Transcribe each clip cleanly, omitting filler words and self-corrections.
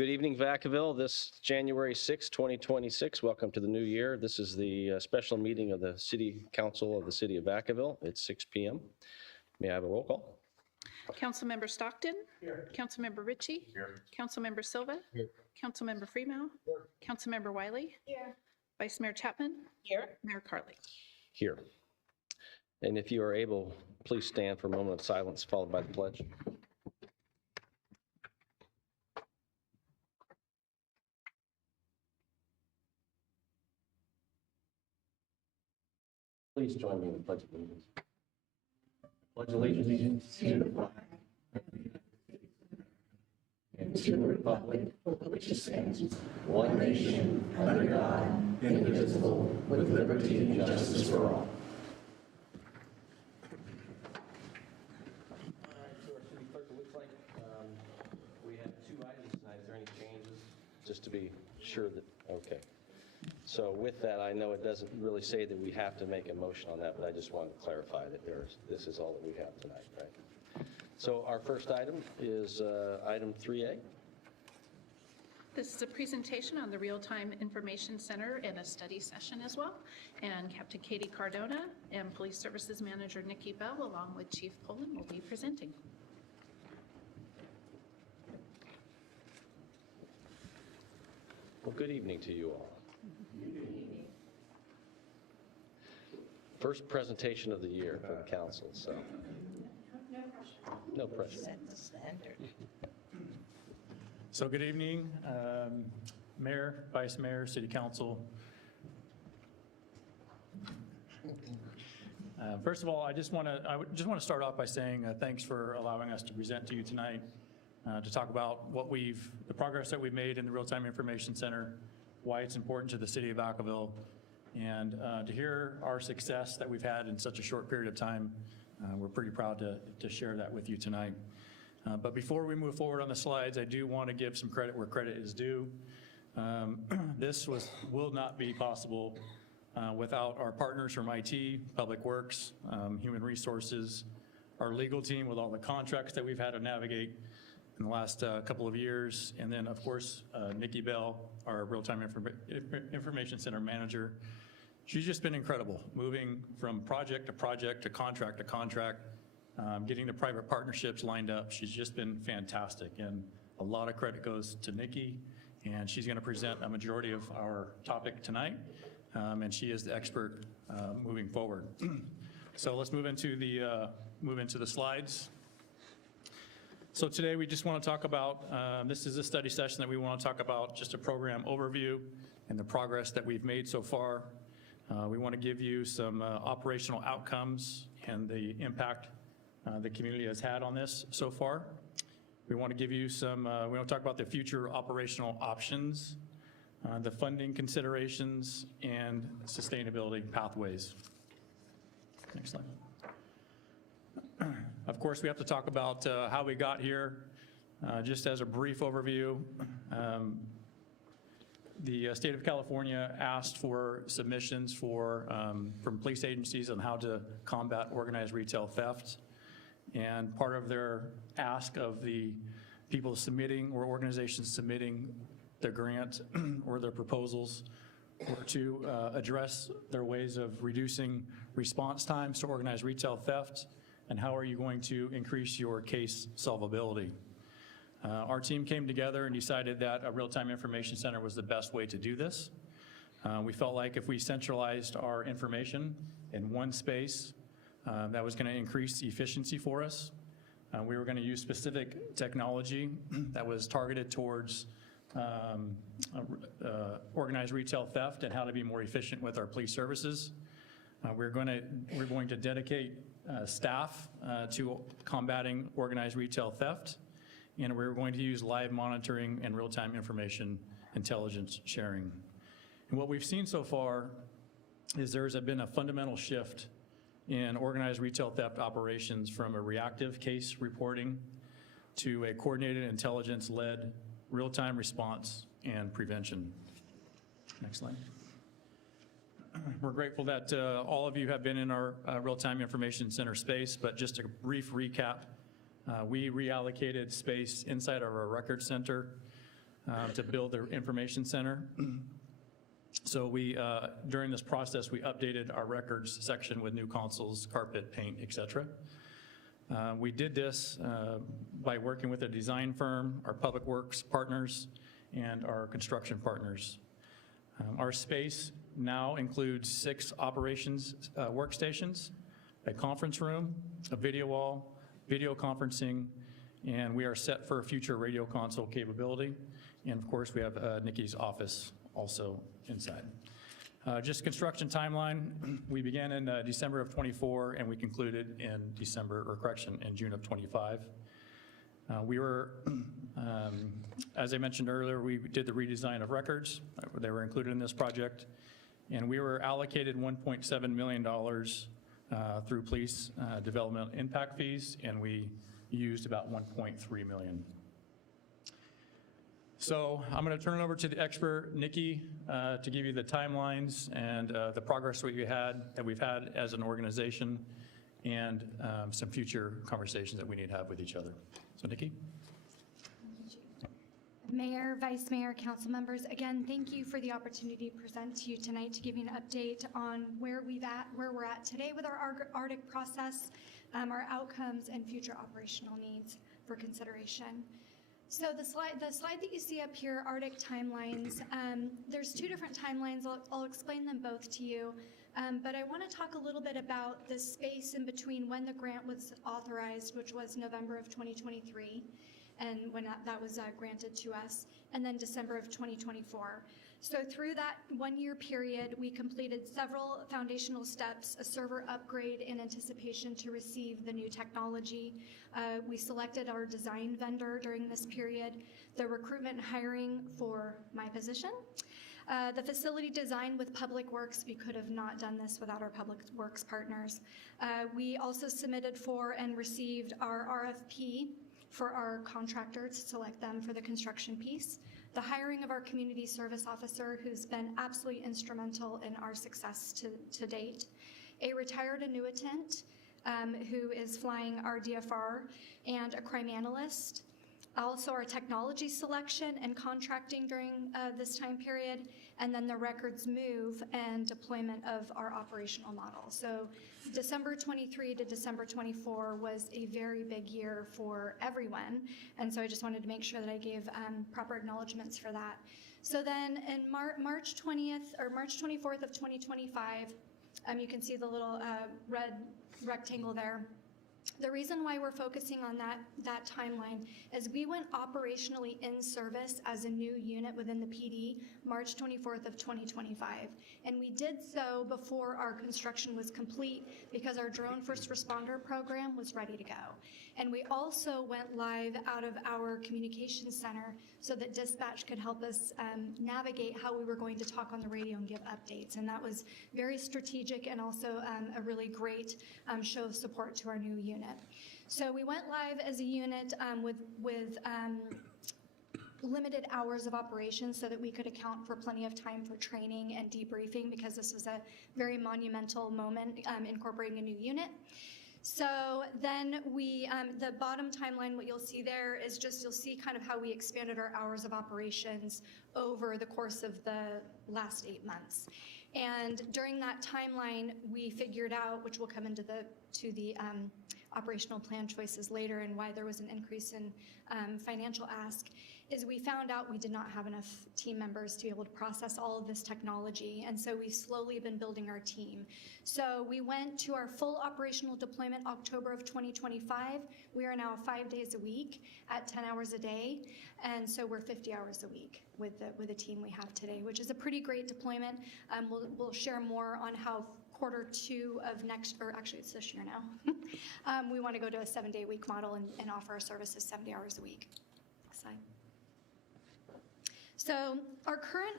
Good evening, Vacaville. This January 6, 2026. Welcome to the new year. This is the special meeting of the City Council of the City of Vacaville. It's 6 p.m. May I have a roll call? Councilmember Stockton. Here. Councilmember Ritchie. Here. Councilmember Silva. Here. Councilmember Freeman. Here. Councilmember Wiley. Here. Vice Mayor Chapman. Here. Mayor Carley. Here. And if you are able, please stand for a moment of silence followed by the pledge. Please join me in the Pledge of Allegiance. Pledge allegiance to the flag and to the republic for which it stands, one nation, under God, indivisible, with liberty and justice for all. All right, so our city clerk, it looks like we have 2 items tonight. Is there any changes? Just to be sure that, okay. So with that, I know it doesn't really say that we have to make a motion on that, but I just wanted to clarify that this is all that we have tonight, right? So our first item is item 3A. This is a presentation on the Real-Time Information Center and a study session as well. And Captain Katie Cardona and Police Services Manager Nikki Bell, along with Chief Poland, will be presenting. Well, good evening to you all. First presentation of the year for the council, so. No pressure. Set the standard. So good evening, Mayor, Vice Mayor, City Council. First of all, I just want to start off by saying thanks for allowing us to present to you tonight to talk about the progress that we've made in the Real-Time Information Center, why it's important to the City of Vacaville, and to hear our success that we've had in such a short period of time. We're pretty proud to share that with you tonight. But before we move forward on the slides, I do want to give some credit where credit is due. This will not be possible without our partners from IT, Public Works, Human Resources, our legal team with all the contracts that we've had to navigate in the last couple of years, and then of course Nikki Bell, our Real-Time Information Center Manager. She's just been incredible, moving from project to project to contract, getting the private partnerships lined up. She's just been fantastic, and a lot of credit goes to Nikki, and she's going to present a majority of our topic tonight, and she is the expert moving forward. So let's move into the slides. So today we just want to talk about, this is a study session that we want to talk about just a program overview and the progress that we've made so far. We want to give you some operational outcomes and the impact the community has had on this so far. We want to give you we want to talk about the future operational options, the funding considerations, and sustainability pathways. Next slide. Of course, we have to talk about how we got here. Just as a brief overview, the state of California asked for submissions from police agencies on how to combat organized retail theft. And part of their ask of the people submitting or organizations submitting the grant or their proposals were to address their ways of reducing response times to organized retail theft, and how are you going to increase your case solvability. Our team came together and decided that a real-time information center was the best way to do this. We felt like if we centralized our information in one space, that was going to increase the efficiency for us. We were going to use specific technology that was targeted towards organized retail theft and how to be more efficient with our police services. We're going to dedicate staff to combating organized retail theft, and we're going to use live monitoring and real-time information intelligence sharing. And what we've seen so far is there's been a fundamental shift in organized retail theft operations from a reactive case reporting to a coordinated intelligence-led real-time response and prevention. Next slide. We're grateful that all of you have been in our real-time information center space, but just a brief recap, we reallocated space inside of our record center to build their information center. So we, during this process, we updated our records section with new consoles, carpet, paint, et cetera. We did this by working with a design firm, our public works partners, and our construction partners. Our space now includes 6 operations workstations, a conference room, a video wall, video conferencing, and we are set for future radio console capability. And of course, we have Nikki's office also inside. Just construction timeline, we began in December of '24 and we concluded in June of '25. We were, as I mentioned earlier, we did the redesign of records. They were included in this project. And we were allocated $1.7 million through police development impact fees, and we used about $1.3 million. So I'm going to turn it over to the expert, Nikki, to give you the timelines and the progress that we've had as an organization, and some future conversations that we need to have with each other. So Nikki. Mayor, Vice Mayor, council members, again, thank you for the opportunity to present to you tonight to give you an update on where we're at today with our Arctic process, our outcomes, and future operational needs for consideration. So the slide that you see up here, Arctic timelines, there's 2 different timelines. I'll explain them both to you. But I want to talk a little bit about the space in between when the grant was authorized, which was November of 2023, and when that was granted to us, and then December of 2024. So through that 1-year period, we completed several foundational steps, a server upgrade in anticipation to receive the new technology. We selected our design vendor during this period, the recruitment and hiring for my position, the facility design with Public Works. We could have not done this without our Public Works partners. We also submitted for and received our RFP for our contractor to select them for the construction piece, the hiring of our community service officer, who's been absolutely instrumental in our success to date, a retired annuitant who is flying our DFR, and a crime analyst. Also our technology selection and contracting during this time period, and then the records move and deployment of our operational model. So December 23 to December 24 was a very big year for everyone, and so I just wanted to make sure that I gave proper acknowledgements for that. So then in March 24th of 2025, you can see the little red rectangle there. The reason why we're focusing on that timeline is we went operationally in service as a new unit within the PD March 24th of 2025. And we did so before our construction was complete because our drone first responder program was ready to go. And we also went live out of our communications center so that dispatch could help us navigate how we were going to talk on the radio and give updates. And that was very strategic and also a really great show of support to our new unit. So we went live as a unit with limited hours of operation so that we could account for plenty of time for training and debriefing, because this was a very monumental moment incorporating a new unit. So then the bottom timeline, what you'll see there is just, you'll see kind of how we expanded our hours of operations over the course of the last 8 months. And during that timeline, we figured out, which will come into the operational plan choices later, and why there was an increase in financial ask, is we found out we did not have enough team members to be able to process all of this technology, and so we've slowly been building our team. So we went to our full operational deployment October of 2025. We are now 5 days a week at 10 hours a day, and so we're 50 hours a week with the team we have today, which is a pretty great deployment. We'll share more on how Q2 of next, or actually it's this year now, we want to go to a 7-day-a-week model and offer our services 70 hours a week. Next slide. So our current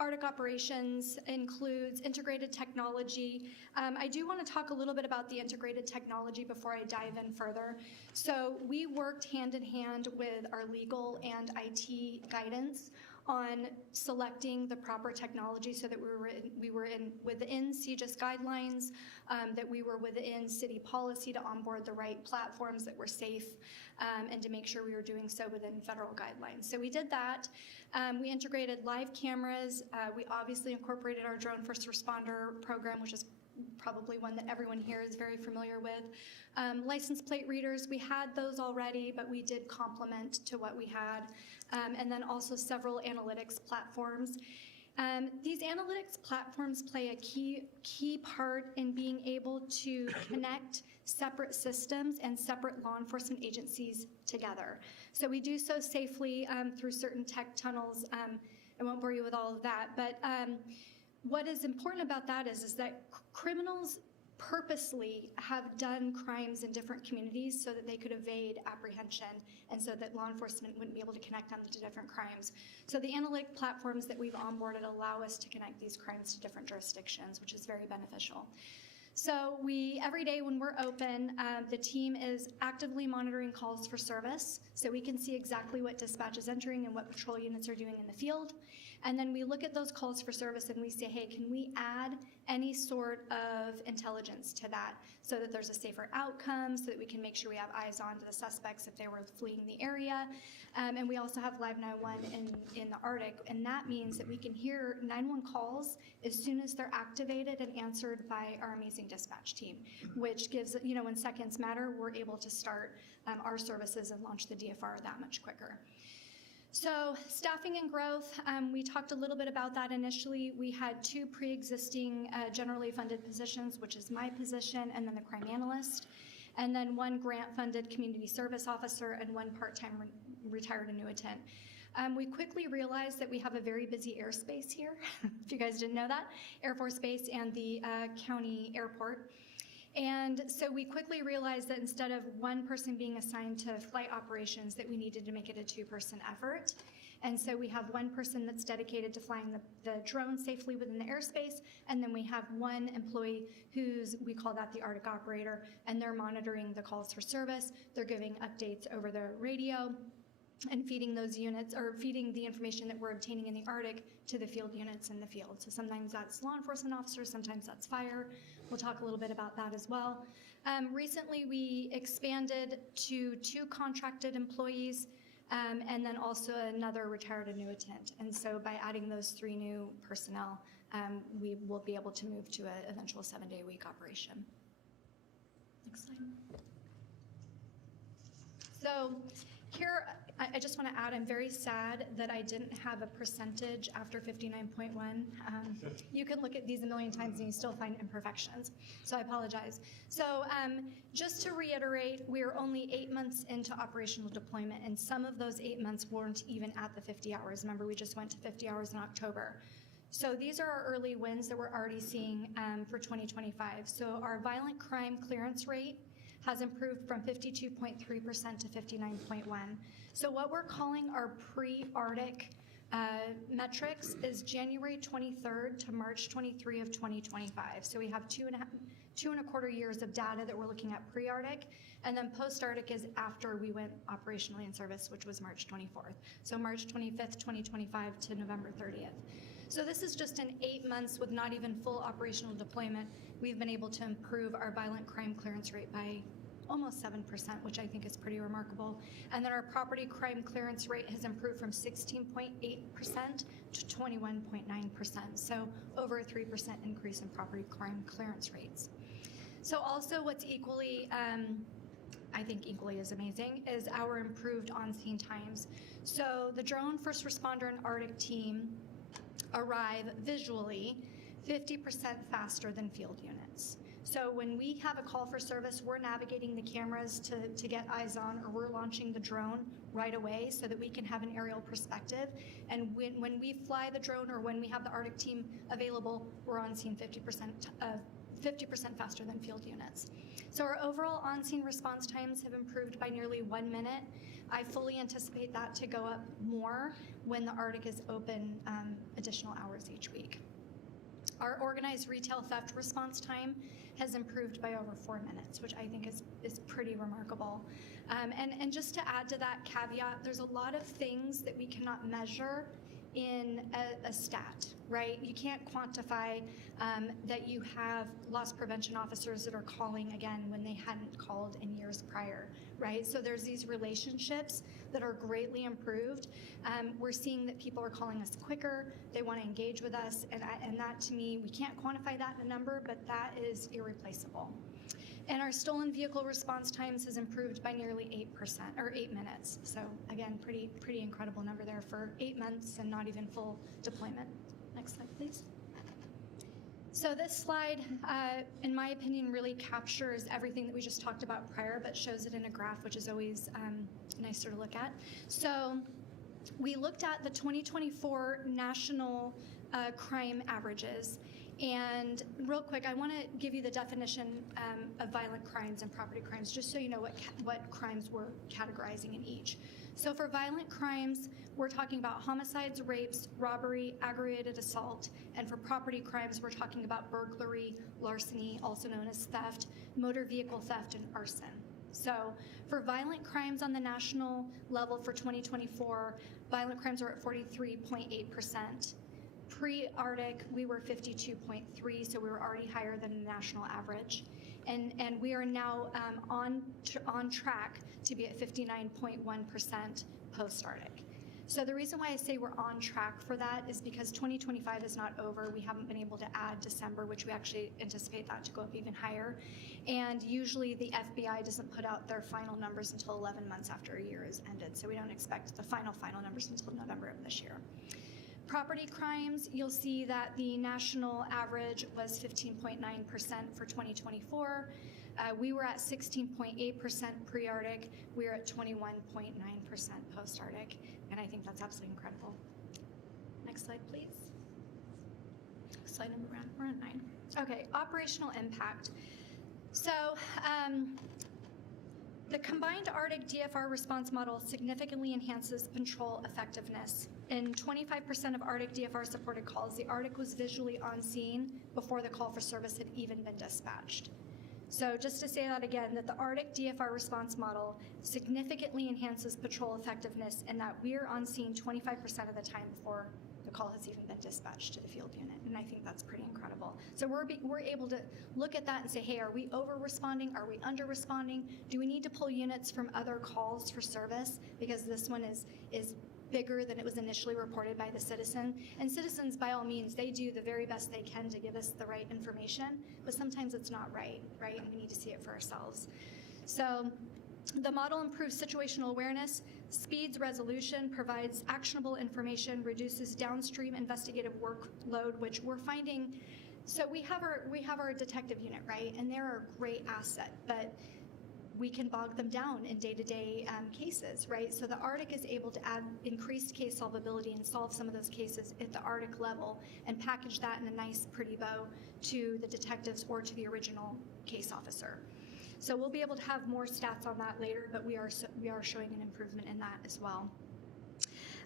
Arctic operations includes integrated technology. I do want to talk a little bit about the integrated technology before I dive in further. So we worked hand in hand with our legal and IT guidance on selecting the proper technology so that we were within CJIS guidelines, that we were within city policy to onboard the right platforms that were safe, and to make sure we were doing so within federal guidelines. So we did that. We integrated live cameras. We obviously incorporated our drone first responder program, which is probably one that everyone here is very familiar with. License plate readers, we had those already, but we did complement to what we had. And then also several analytics platforms. These analytics platforms play a key part in being able to connect separate systems and separate law enforcement agencies together. So we do so safely through certain tech tunnels. I won't bore you with all of that, but what is important about that is that criminals purposely have done crimes in different communities so that they could evade apprehension and so that law enforcement wouldn't be able to connect them to different crimes. So the analytic platforms that we've onboarded allow us to connect these crimes to different jurisdictions, which is very beneficial. So every day when we're open, the team is actively monitoring calls for service so we can see exactly what dispatch is entering and what patrol units are doing in the field. And then we look at those calls for service and we say, hey, can we add any sort of intelligence to that so that there's a safer outcome, so that we can make sure we have eyes on to the suspects if they were fleeing the area. And we also have Live 911 in the Arctic, and that means that we can hear 911 calls as soon as they're activated and answered by our amazing dispatch team, which gives, when seconds matter, we're able to start our services and launch the DFR that much quicker. So staffing and growth, we talked a little bit about that initially. We had 2 pre-existing generally funded positions, which is my position and then the crime analyst, and then 1 grant-funded community service officer and 1 part-time retired annuitant. We quickly realized that we have a very busy airspace here, if you guys didn't know that, Air Force Base and the county airport. And so we quickly realized that instead of 1 person being assigned to flight operations, that we needed to make it a 2-person effort. And so we have 1 person that's dedicated to flying the drone safely within the airspace, and then we have 1 employee we call that the Arctic operator, and they're monitoring the calls for service. They're giving updates over the radio and feeding those units, or feeding the information that we're obtaining in the Arctic to the field units in the field. So sometimes that's law enforcement officers, sometimes that's fire. We'll talk a little bit about that as well. Recently, we expanded to 2 contracted employees, and then also another retired annuitant. And so by adding those 3 new personnel, we will be able to move to an eventual 7-day-a-week operation. Next slide. So here, I just want to add, I'm very sad that I didn't have a percentage after 59.1. You can look at these a million times and you still find imperfections, so I apologize. So just to reiterate, we're only 8 months into operational deployment, and some of those 8 months weren't even at the 50 hours. Remember, we just went to 50 hours in October. So these are our early wins that we're already seeing for 2025. So our violent crime clearance rate has improved from 52.3% to 59.1%. So what we're calling our pre-Arctic metrics is January 23rd to March 23 of 2025. So we have 2.25 years of data that we're looking at pre-Arctic, and then post-Arctic is after we went operationally in service, which was March 24th. So March 25th, 2025 to November 30th. So this is just in 8 months with not even full operational deployment. We've been able to improve our violent crime clearance rate by almost 7%, which I think is pretty remarkable. And then our property crime clearance rate has improved from 16.8% to 21.9%. So over a 3% increase in property crime clearance rates. So also what's equally, I think equally as amazing, is our improved on-scene times. So the drone first responder and Arctic team arrive visually 50% faster than field units. So when we have a call for service, we're navigating the cameras to get eyes on, or we're launching the drone right away so that we can have an aerial perspective. And when we fly the drone, or when we have the Arctic team available, we're on scene 50% faster than field units. So our overall on-scene response times have improved by nearly 1 minute. I fully anticipate that to go up more when the Arctic is open additional hours each week. Our organized retail theft response time has improved by over 4 minutes, which I think is pretty remarkable. And just to add to that caveat, there's a lot of things that we cannot measure in a stat, right? You can't quantify that you have loss prevention officers that are calling again when they hadn't called in years prior, right? So there's these relationships that are greatly improved. We're seeing that people are calling us quicker, they want to engage with us, and that to me, we can't quantify that in a number, but that is irreplaceable. And our stolen vehicle response times has improved by nearly 8%, or 8 minutes. So again, pretty incredible number there for 8 months and not even full deployment. Next slide, please. So this slide, in my opinion, really captures everything that we just talked about prior, but shows it in a graph, which is always nicer to look at. So we looked at the 2024 national crime averages. And real quick, I want to give you the definition of violent crimes and property crimes, just so you know what crimes we're categorizing in each. So for violent crimes, we're talking about homicides, rapes, robbery, aggravated assault, and for property crimes, we're talking about burglary, larceny, also known as theft, motor vehicle theft, and arson. So for violent crimes on the national level for 2024, violent crimes are at 43.8%. Pre-Arctic, we were 52.3, so we were already higher than the national average. And we are now on track to be at 59.1% post-Arctic. So the reason why I say we're on track for that is because 2025 is not over. We haven't been able to add December, which we actually anticipate that to go up even higher. And usually the FBI doesn't put out their final numbers until 11 months after a year is ended. So we don't expect the final numbers until November of this year. Property crimes, you'll see that the national average was 15.9% for 2024. We were at 16.8% pre-Arctic. We're at 21.9% post-Arctic, and I think that's absolutely incredible. Next slide, please. Slide number, we're on 9. Okay, operational impact. So the combined Arctic DFR response model significantly enhances patrol effectiveness. In 25% of Arctic DFR supported calls, the Arctic was visually on scene before the call for service had even been dispatched. So just to say that again, that the Arctic DFR response model significantly enhances patrol effectiveness in that we're on scene 25% of the time before the call has even been dispatched to the field unit, and I think that's pretty incredible. So we're able to look at that and say, hey, are we over-responding? Are we under-responding? Do we need to pull units from other calls for service? Because this one is bigger than it was initially reported by the citizen. And citizens, by all means, they do the very best they can to give us the right information, but sometimes it's not right? And we need to see it for ourselves. So the model improves situational awareness, speeds resolution, provides actionable information, reduces downstream investigative workload, which we're finding. So we have our detective unit, right? And they're a great asset, but we can bog them down in day-to-day cases, right? So the Arctic is able to add increased case solvability and solve some of those cases at the Arctic level and package that in a nice, pretty bow to the detectives or to the original case officer. So we'll be able to have more stats on that later, but we are showing an improvement in that as well.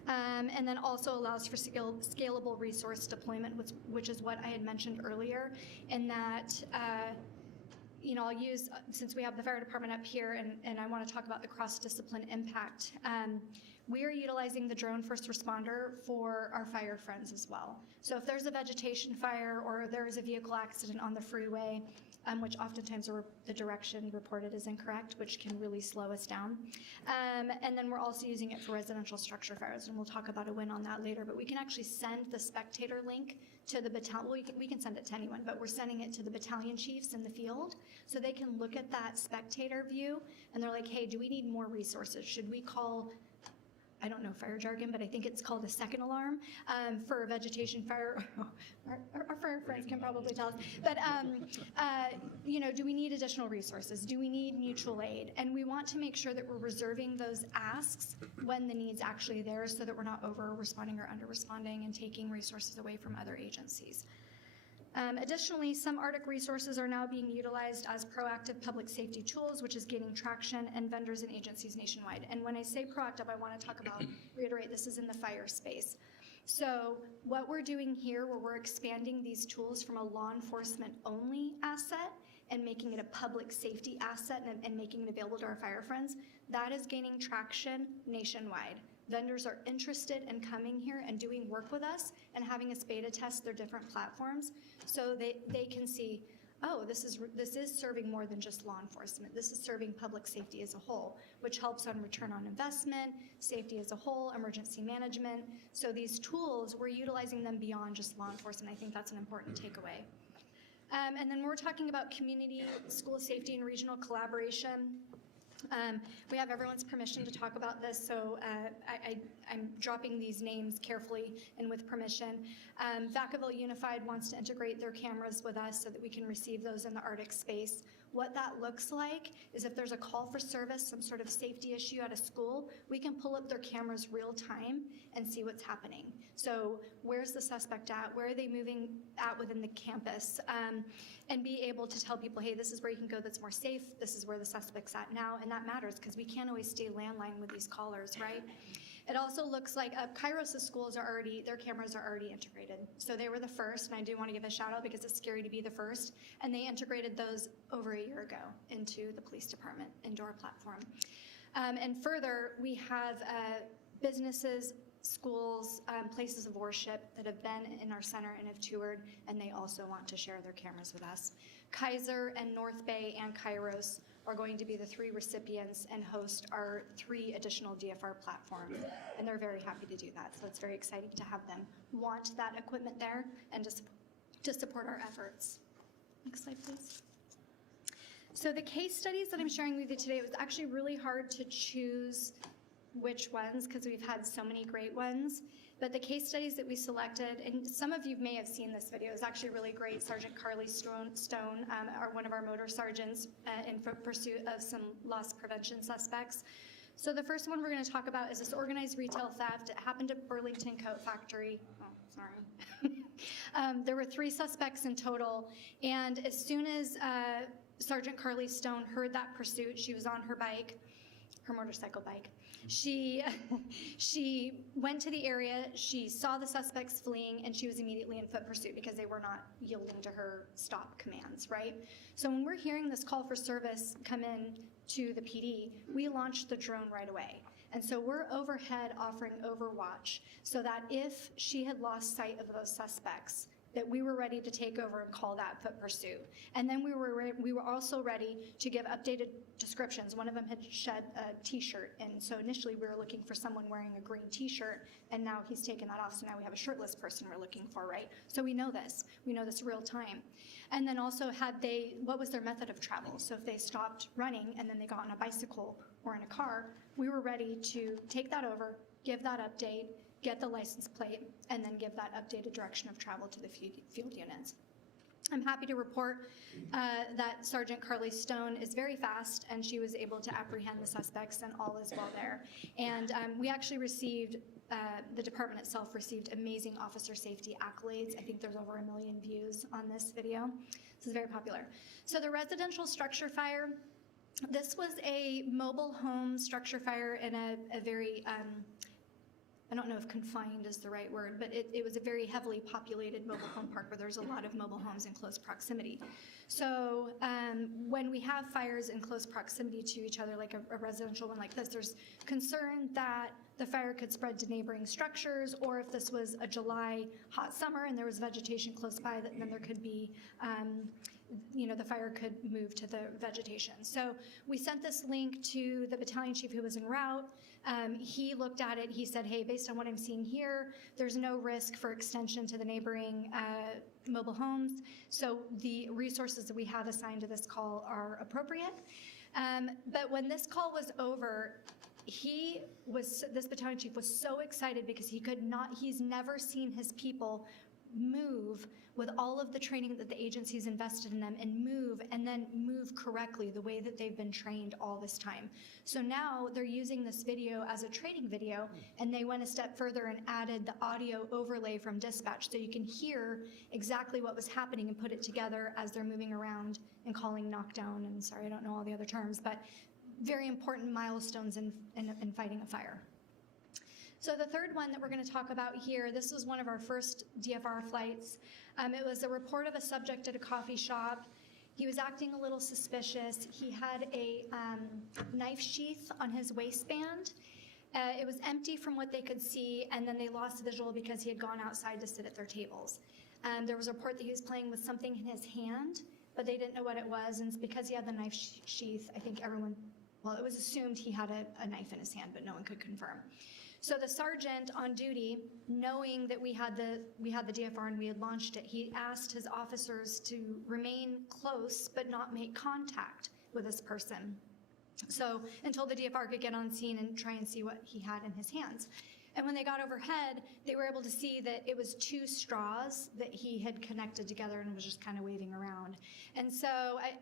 And then also allows for scalable resource deployment, which is what I had mentioned earlier, in that I'll use, since we have the fire department up here, and I want to talk about the cross-discipline impact. We are utilizing the drone first responder for our fire friends as well. So if there's a vegetation fire or there is a vehicle accident on the freeway, which oftentimes the direction reported is incorrect, which can really slow us down. And then we're also using it for residential structure fires, and we'll talk about a win on that later, but we can actually send the spectator link to the battalion. Well, we can send it to anyone, but we're sending it to the battalion chiefs in the field so they can look at that spectator view, and they're like, hey, do we need more resources? Should we call, I don't know fire jargon, but I think it's called a second alarm for a vegetation fire. Our fire friends can probably tell us. But, do we need additional resources? Do we need mutual aid? And we want to make sure that we're reserving those asks when the need's actually there so that we're not over-responding or under-responding and taking resources away from other agencies. Additionally, some Arctic resources are now being utilized as proactive public safety tools, which is gaining traction, and vendors and agencies nationwide. And when I say proactive, I want to talk about, reiterate, this is in the fire space. So what we're doing here, where we're expanding these tools from a law enforcement only asset and making it a public safety asset and making it available to our fire friends, that is gaining traction nationwide. Vendors are interested in coming here and doing work with us and having us beta test their different platforms so they can see, oh, this is serving more than just law enforcement. This is serving public safety as a whole, which helps on return on investment, safety as a whole, emergency management. So these tools, we're utilizing them beyond just law enforcement. I think that's an important takeaway. And then we're talking about community, school safety, and regional collaboration. We have everyone's permission to talk about this, so I'm dropping these names carefully and with permission. Vacaville Unified wants to integrate their cameras with us so that we can receive those in the Arctic space. What that looks like is if there's a call for service, some sort of safety issue at a school, we can pull up their cameras real time and see what's happening. So where's the suspect at? Where are they moving at within the campus? And be able to tell people, hey, this is where you can go that's more safe. This is where the suspect's at now. And that matters because we can't always stay landline with these callers, right? It also looks like Kairos' schools are already, their cameras are already integrated. So they were the first, and I do want to give a shout out because it's scary to be the first. And they integrated those over a year ago into the police department indoor platform. And further, we have businesses, schools, places of worship that have been in our center and have toured, and they also want to share their cameras with us. Kaiser and North Bay and Kairos are going to be the 3 recipients and host our 3 additional DFR platforms, and they're very happy to do that. So it's very exciting to have them want that equipment there and to support our efforts. Next slide, please. So the case studies that I'm sharing with you today, it was actually really hard to choose which ones because we've had so many great ones. But the case studies that we selected, and some of you may have seen this video, it's actually really great. Sergeant Carly Stone, one of our motor sergeants in pursuit of some loss prevention suspects. So the first one we're going to talk about is this organized retail theft. It happened at Burlington Coat Factory. Oh, sorry. There were 3 suspects in total, and as soon as Sergeant Carly Stone heard that pursuit, she was on her bike, her motorcycle bike. She went to the area, she saw the suspects fleeing, and she was immediately in foot pursuit because they were not yielding to her stop commands, right? So when we're hearing this call for service come in to the PD, we launched the drone right away. And so we're overhead offering overwatch so that if she had lost sight of those suspects, that we were ready to take over and call that foot pursuit. And then we were also ready to give updated descriptions. One of them had shed a t-shirt, and so initially we were looking for someone wearing a green t-shirt, and now he's taken that off, so now we have a shirtless person we're looking for, right? So we know this real time. And then also what was their method of travel? So if they stopped running and then they got on a bicycle or in a car, we were ready to take that over, give that update, get the license plate, and then give that updated direction of travel to the field units. I'm happy to report that Sergeant Carly Stone is very fast, and she was able to apprehend the suspects, and all is well there. And we actually received, the department itself received amazing officer safety accolades. I think there's over 1 million views on this video. This is very popular. So the residential structure fire, this was a mobile home structure fire in a very, I don't know if confined is the right word, but it was a very heavily populated mobile home park where there's a lot of mobile homes in close proximity. So when we have fires in close proximity to each other, like a residential one like this, there's concern that the fire could spread to neighboring structures, or if this was a July hot summer and there was vegetation close by, then there could be the fire could move to the vegetation. So we sent this link to the battalion chief who was en route. He looked at it, he said, hey, based on what I'm seeing here, there's no risk for extension to the neighboring mobile homes. So the resources that we have assigned to this call are appropriate. But when this call was over, this battalion chief was so excited because he's never seen his people move with all of the training that the agency's invested in them and then move correctly the way that they've been trained all this time. So now they're using this video as a training video, and they went a step further and added the audio overlay from dispatch so you can hear exactly what was happening and put it together as they're moving around and calling knockdown, and sorry, I don't know all the other terms, but very important milestones in fighting a fire. So the third one that we're going to talk about here, this was one of our first DFR flights. It was a report of a subject at a coffee shop. He was acting a little suspicious. He had a knife sheath on his waistband, It was empty from what they could see, and then they lost visual because he had gone outside to sit at their tables. There was a report that he was playing with something in his hand, but they didn't know what it was, and it's because he had the knife sheath, I think everyone, well, it was assumed he had a knife in his hand, but no one could confirm. So the sergeant on duty, knowing that we had the DFR and we had launched it, he asked his officers to remain close but not make contact with this person. So until the DFR could get on scene and try and see what he had in his hands. And when they got overhead, they were able to see that it was 2 straws that he had connected together and was just kind of waving around. And so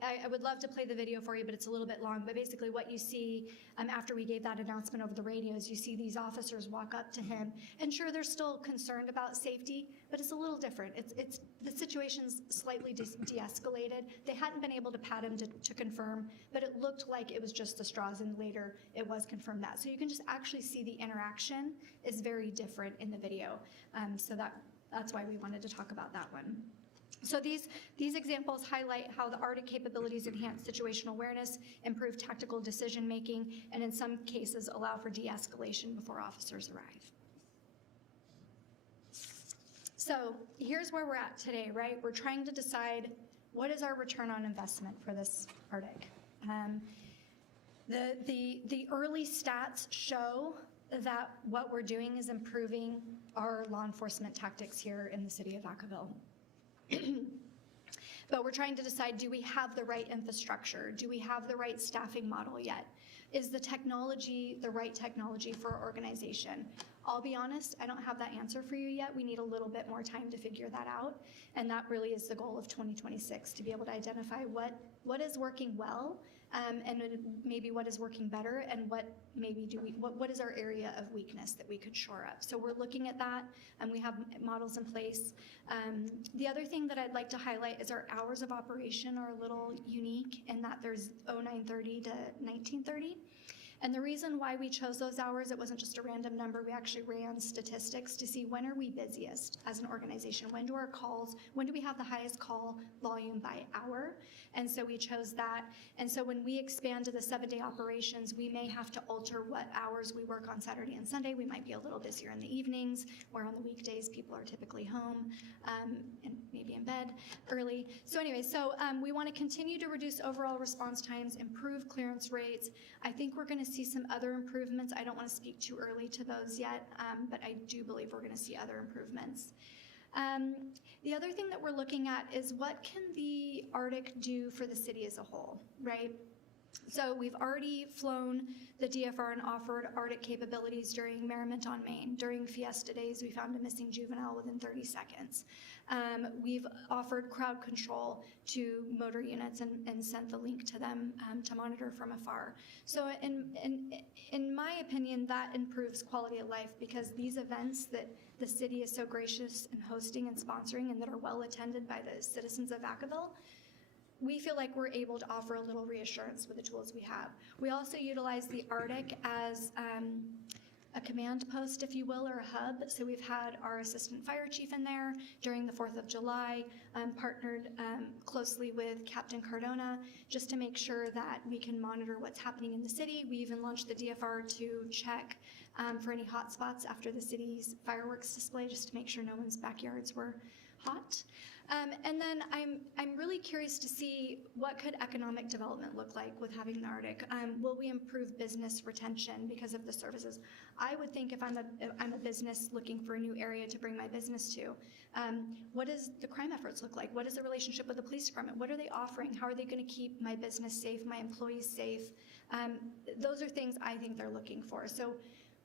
I would love to play the video for you, but it's a little bit long. But basically what you see after we gave that announcement over the radio is you see these officers walk up to him. And sure, they're still concerned about safety, but it's a little different. The situation's slightly de-escalated. They hadn't been able to pat him to confirm, but it looked like it was just the straws, and later it was confirmed that. So you can just actually see the interaction is very different in the video. So that's why we wanted to talk about that one. So these examples highlight how the ARDIC capabilities enhance situational awareness, improve tactical decision making, and in some cases allow for de-escalation before officers arrive. So here's where we're at today, right? We're trying to decide what is our return on investment for this ARDIC. The early stats show that what we're doing is improving our law enforcement tactics here in the city of Vacaville. But we're trying to decide, do we have the right infrastructure? Do we have the right staffing model yet? Is the technology the right technology for our organization? I'll be honest, I don't have that answer for you yet. We need a little bit more time to figure that out. And that really is the goal of 2026, to be able to identify what is working well, and maybe what is working better, and what is our area of weakness that we could shore up. So we're looking at that, and we have models in place. The other thing that I'd like to highlight is our hours of operation are a little unique in that there's 09:30 to 19:30. And the reason why we chose those hours, it wasn't just a random number, we actually ran statistics to see when are we busiest as an organization, when do we have the highest call volume by hour, and so we chose that. And so when we expand to the 7-day operations, we may have to alter what hours we work on Saturday and Sunday. We might be a little busier in the evenings, where on the weekdays people are typically home and maybe in bed early. So anyway, we want to continue to reduce overall response times, improve clearance rates. I think we're going to see some other improvements. I don't want to speak too early to those yet, but I do believe we're going to see other improvements. The other thing that we're looking at is what can the ARDIC do for the city as a whole, right? So we've already flown the DFR and offered ARDIC capabilities during Merriment on Main. During Fiesta Days, we found a missing juvenile within 30 seconds. We've offered crowd control to motor units and sent the link to them to monitor from afar. So in my opinion, that improves quality of life, because these events that the city is so gracious in hosting and sponsoring and that are well attended by the citizens of Vacaville, we feel like we're able to offer a little reassurance with the tools we have. We also utilize the ARDIC as a command post, if you will, or a hub. So we've had our assistant fire chief in there during the 4th of July, partnered closely with Captain Cardona, just to make sure that we can monitor what's happening in the city. We even launched the DFR to check for any hot spots after the city's fireworks display, just to make sure no one's backyards were hot. And then I'm really curious to see what could economic development look like with having the ARDIC. Will we improve business retention because of the services? I would think if I'm a business looking for a new area to bring my business to, what does the crime efforts look like? What is the relationship with the police department? What are they offering? How are they going to keep my business safe, my employees safe? Those are things I think they're looking for. So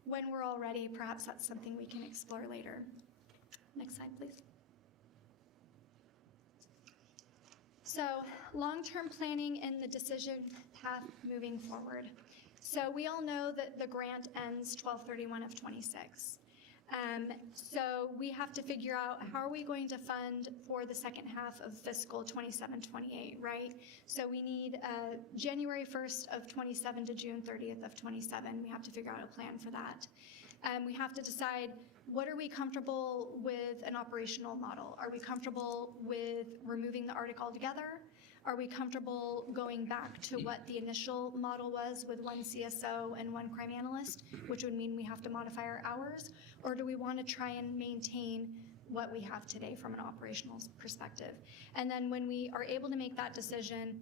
when we're all ready, perhaps that's something we can explore later. Next slide, please. So long-term planning and the decision path moving forward. So we all know that the grant ends 12/31 of 26. So we have to figure out how are we going to fund for the second half of fiscal 27-28, right? So we need January 1st of 27 to June 30th of 27. We have to figure out a plan for that. We have to decide, what are we comfortable with an operational model? Are we comfortable with removing the ARDIC altogether? Are we comfortable going back to what the initial model was with one CSO and one crime analyst, which would mean we have to modify our hours? Or do we want to try and maintain what we have today from an operational perspective? And then when we are able to make that decision,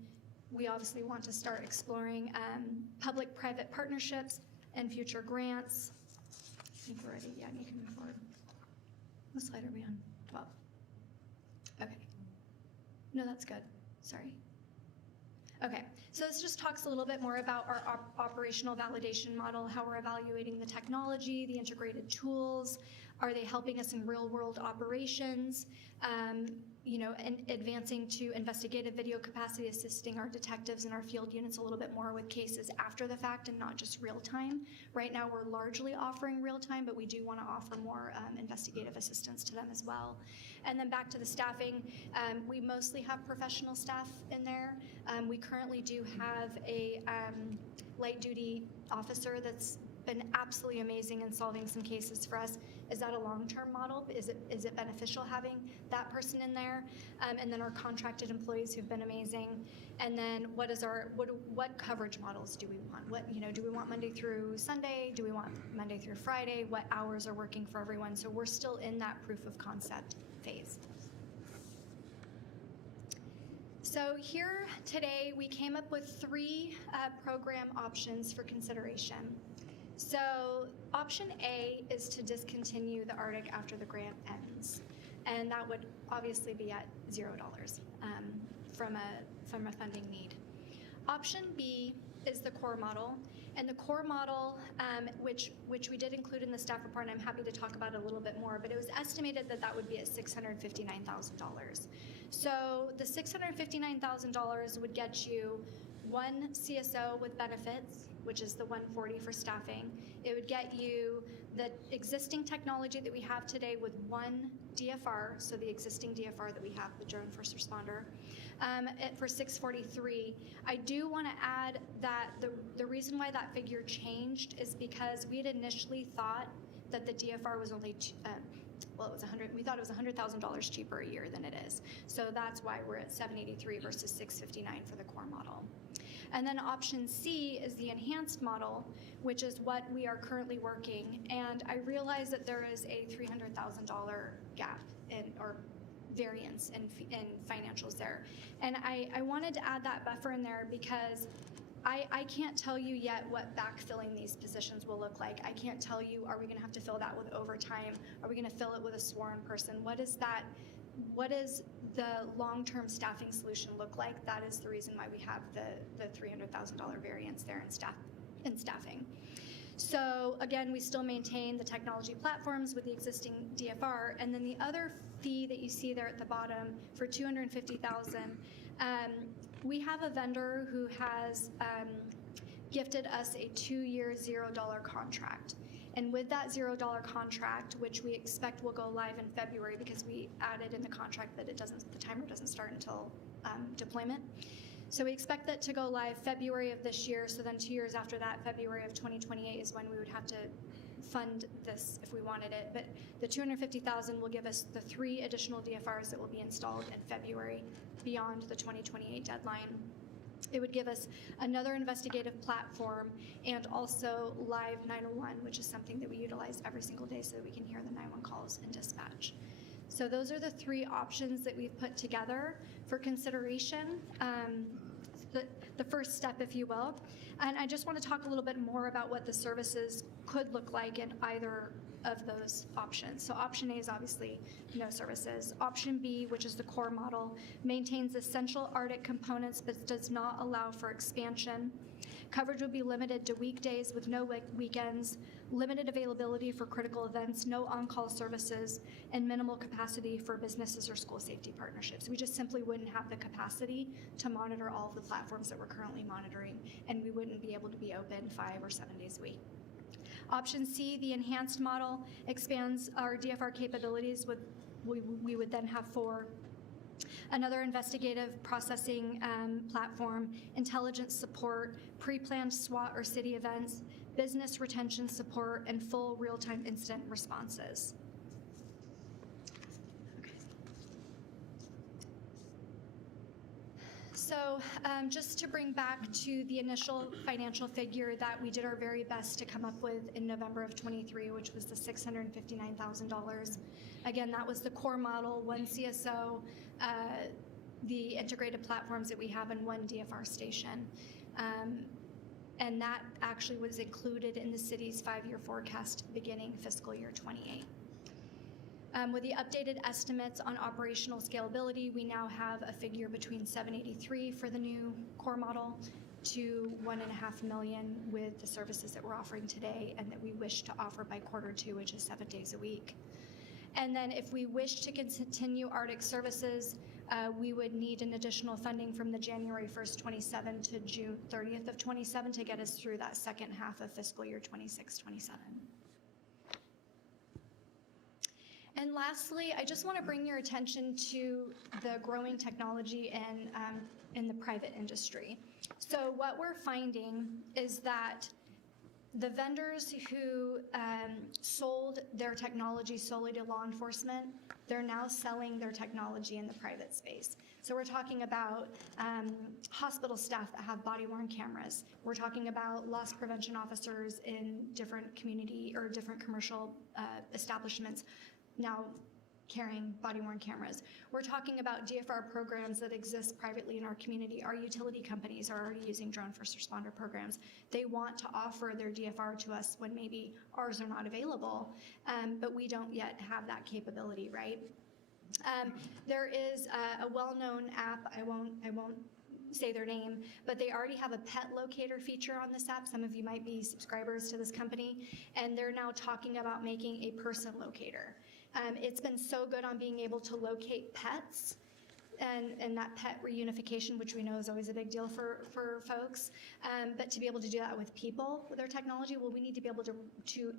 we obviously want to start exploring public-private partnerships and future grants. I think we're ready. Yeah, you can move forward. What slide are we on? 12. Okay. No, that's good. Sorry. Okay, so this just talks a little bit more about our operational validation model, how we're evaluating the technology, the integrated tools. Are they helping us in real-world operations? And advancing to investigative video capacity, assisting our detectives and our field units a little bit more with cases after the fact and not just real time. Right now, we're largely offering real time, but we do want to offer more investigative assistance to them as well. And then back to the staffing, we mostly have professional staff in there. We currently do have a light duty officer that's been absolutely amazing in solving some cases for us. Is that a long-term model? Is it beneficial having that person in there? And then our contracted employees who've been amazing. And then what coverage models do we want? Do we want Monday through Sunday? Do we want Monday through Friday? What hours are working for everyone? So we're still in that proof of concept phase. So here today we came up with 3 program options for consideration. So option A is to discontinue the Arctic after the grant ends, and that would obviously be at $0 from a funding need. Option B is the core model, and the core model, which we did include in the staff report, and I'm happy to talk about it a little bit more, but it was estimated that that would be at $659,000. So the $659,000 would get you 1 CSO with benefits, which is the $140 for staffing. It would get you the existing technology that we have today with 1 DFR, so the existing DFR that we have, the drone first responder, for $643. I do want to add that the reason why that figure changed is because we had initially thought that the DFR was only we thought it was $100,000 cheaper a year than it is. So that's why we're at $783 versus $659 for the core model. And then option C is the enhanced model, which is what we are currently working. And I realize that there is a $300,000 gap or variance in financials there. And I wanted to add that buffer in there because I can't tell you yet what backfilling these positions will look like. I can't tell you, are we going to have to fill that with overtime? Are we going to fill it with a sworn person? What does the long-term staffing solution look like? That is the reason why we have the $300,000 variance there in staffing. So again, we still maintain the technology platforms with the existing DFR, and then the other fee that you see there at the bottom for $250,000. We have a vendor who has gifted us a 2-year $0 contract. And with that $0 contract, which we expect will go live in February because we added in the contract that the timer doesn't start until deployment. So we expect that to go live February of this year. So then 2 years after that, February of 2028 is when we would have to fund this if we wanted it. But the $250,000 will give us the 3 additional DFRs that will be installed in February beyond the 2028 deadline. It would give us another investigative platform and also live 911, which is something that we utilize every single day so that we can hear the 911 calls and dispatch. So those are the 3 options that we've put together for consideration, the first step, if you will. And I just want to talk a little bit more about what the services could look like in either of those options. So option A is obviously no services. Option B, which is the core model, maintains essential Arctic components but does not allow for expansion. Coverage would be limited to weekdays with no weekends, limited availability for critical events, no on-call services, and minimal capacity for businesses or school safety partnerships. We just simply wouldn't have the capacity to monitor all of the platforms that we're currently monitoring, and we wouldn't be able to be open 5 or 7 days a week. Option C, the enhanced model, expands our DFR capabilities. We would then have 4. Another investigative processing platform, intelligence support, pre-planned SWAT or city events, business retention support, and full real-time incident responses. Okay. So just to bring back to the initial financial figure that we did our very best to come up with in November of 23, which was the $659,000. Again, that was the core model, one CSO, the integrated platforms that we have in one DFR station. And that actually was included in the city's 5-year forecast beginning fiscal year 28. With the updated estimates on operational scalability, we now have a figure between 783 for the new core model to $1.5 million with the services that we're offering today and that we wish to offer by Q2, which is 7 days a week. And then if we wish to continue Arctic services, we would need an additional funding from the January 1st, 27 to June 30th of 27 to get us through that second half of fiscal year 26, 27. And lastly, I just want to bring your attention to the growing technology in the private industry. So what we're finding is that the vendors who sold their technology solely to law enforcement, they're now selling their technology in the private space. So we're talking about hospital staff that have body-worn cameras. We're talking about loss prevention officers in different community or different commercial establishments now carrying body-worn cameras. We're talking about DFR programs that exist privately in our community. Our utility companies are already using drone first responder programs. They want to offer their DFR to us when maybe ours are not available, but we don't yet have that capability, right? There is a well-known app, I won't say their name, but they already have a pet locator feature on this app. Some of you might be subscribers to this company, and they're now talking about making a person locator. It's been so good on being able to locate pets and that pet reunification, which we know is always a big deal for folks, but to be able to do that with people, with their technology, well, we need to be able to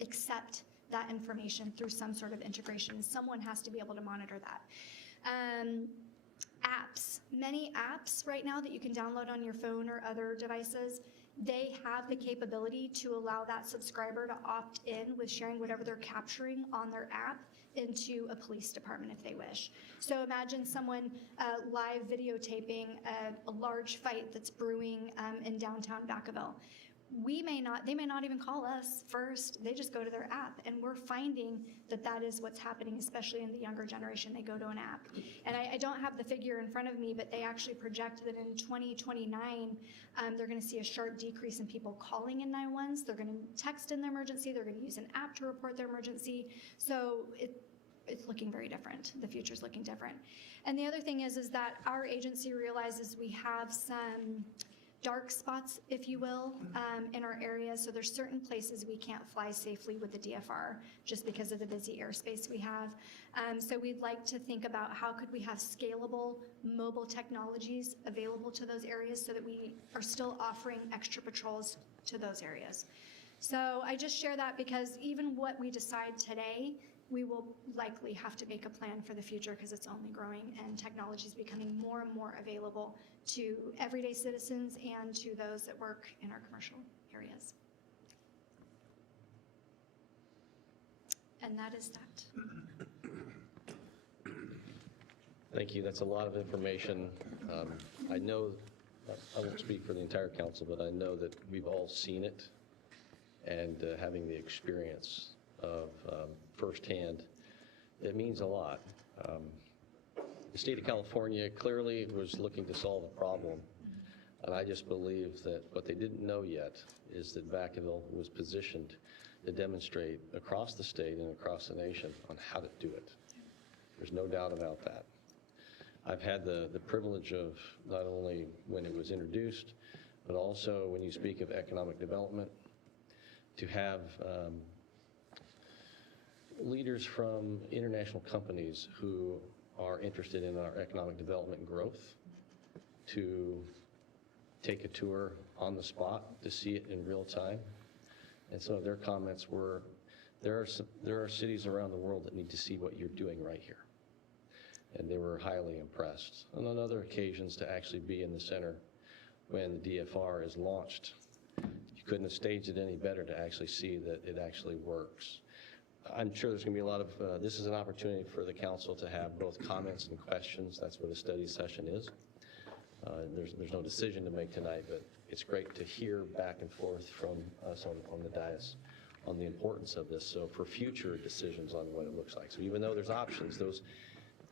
accept that information through some sort of integration. Someone has to be able to monitor that. Apps, many apps right now that you can download on your phone or other devices, they have the capability to allow that subscriber to opt in with sharing whatever they're capturing on their app into a police department if they wish. So imagine someone live videotaping a large fight that's brewing in downtown Vacaville. They may not even call us first, they just go to their app, and we're finding that that is what's happening, especially in the younger generation. They go to an app. And I don't have the figure in front of me, but they actually project that in 2029, they're gonna see a sharp decrease in people calling in 911s. They're gonna text in their emergency, they're gonna use an app to report their emergency. So it's looking very different. The future's looking different. And the other thing is that our agency realizes we have some dark spots, if you will, in our area. So there's certain places we can't fly safely with the DFR just because of the busy airspace we have. So we'd like to think about how could we have scalable mobile technologies available to those areas so that we are still offering extra patrols to those areas. So I just share that because even what we decide today, we will likely have to make a plan for the future because it's only growing and technology is becoming more and more available to everyday citizens and to those that work in our commercial areas. And that is that. Thank you. That's a lot of information. I know, I won't speak for the entire council, but I know that we've all seen it, and having the experience of firsthand, it means a lot. The state of California clearly was looking to solve a problem, and I just believe that what they didn't know yet is that Vacaville was positioned to demonstrate across the state and across the nation on how to do it. There's no doubt about that. I've had the privilege of not only when it was introduced, but also when you speak of economic development, to have leaders from international companies who are interested in our economic development and growth to take a tour on the spot to see it in real time. And some of their comments were, there are cities around the world that need to see what you're doing right here. And they were highly impressed. And on other occasions to actually be in the center when the DFR is launched. You couldn't have staged it any better to actually see that it actually works. I'm sure there's going to be a lot of, this is an opportunity for the council to have both comments and questions. That's what a study session is. There's no decision to make tonight, but it's great to hear back and forth from us on the dais on the importance of this, so for future decisions on what it looks like. So even though there's options, those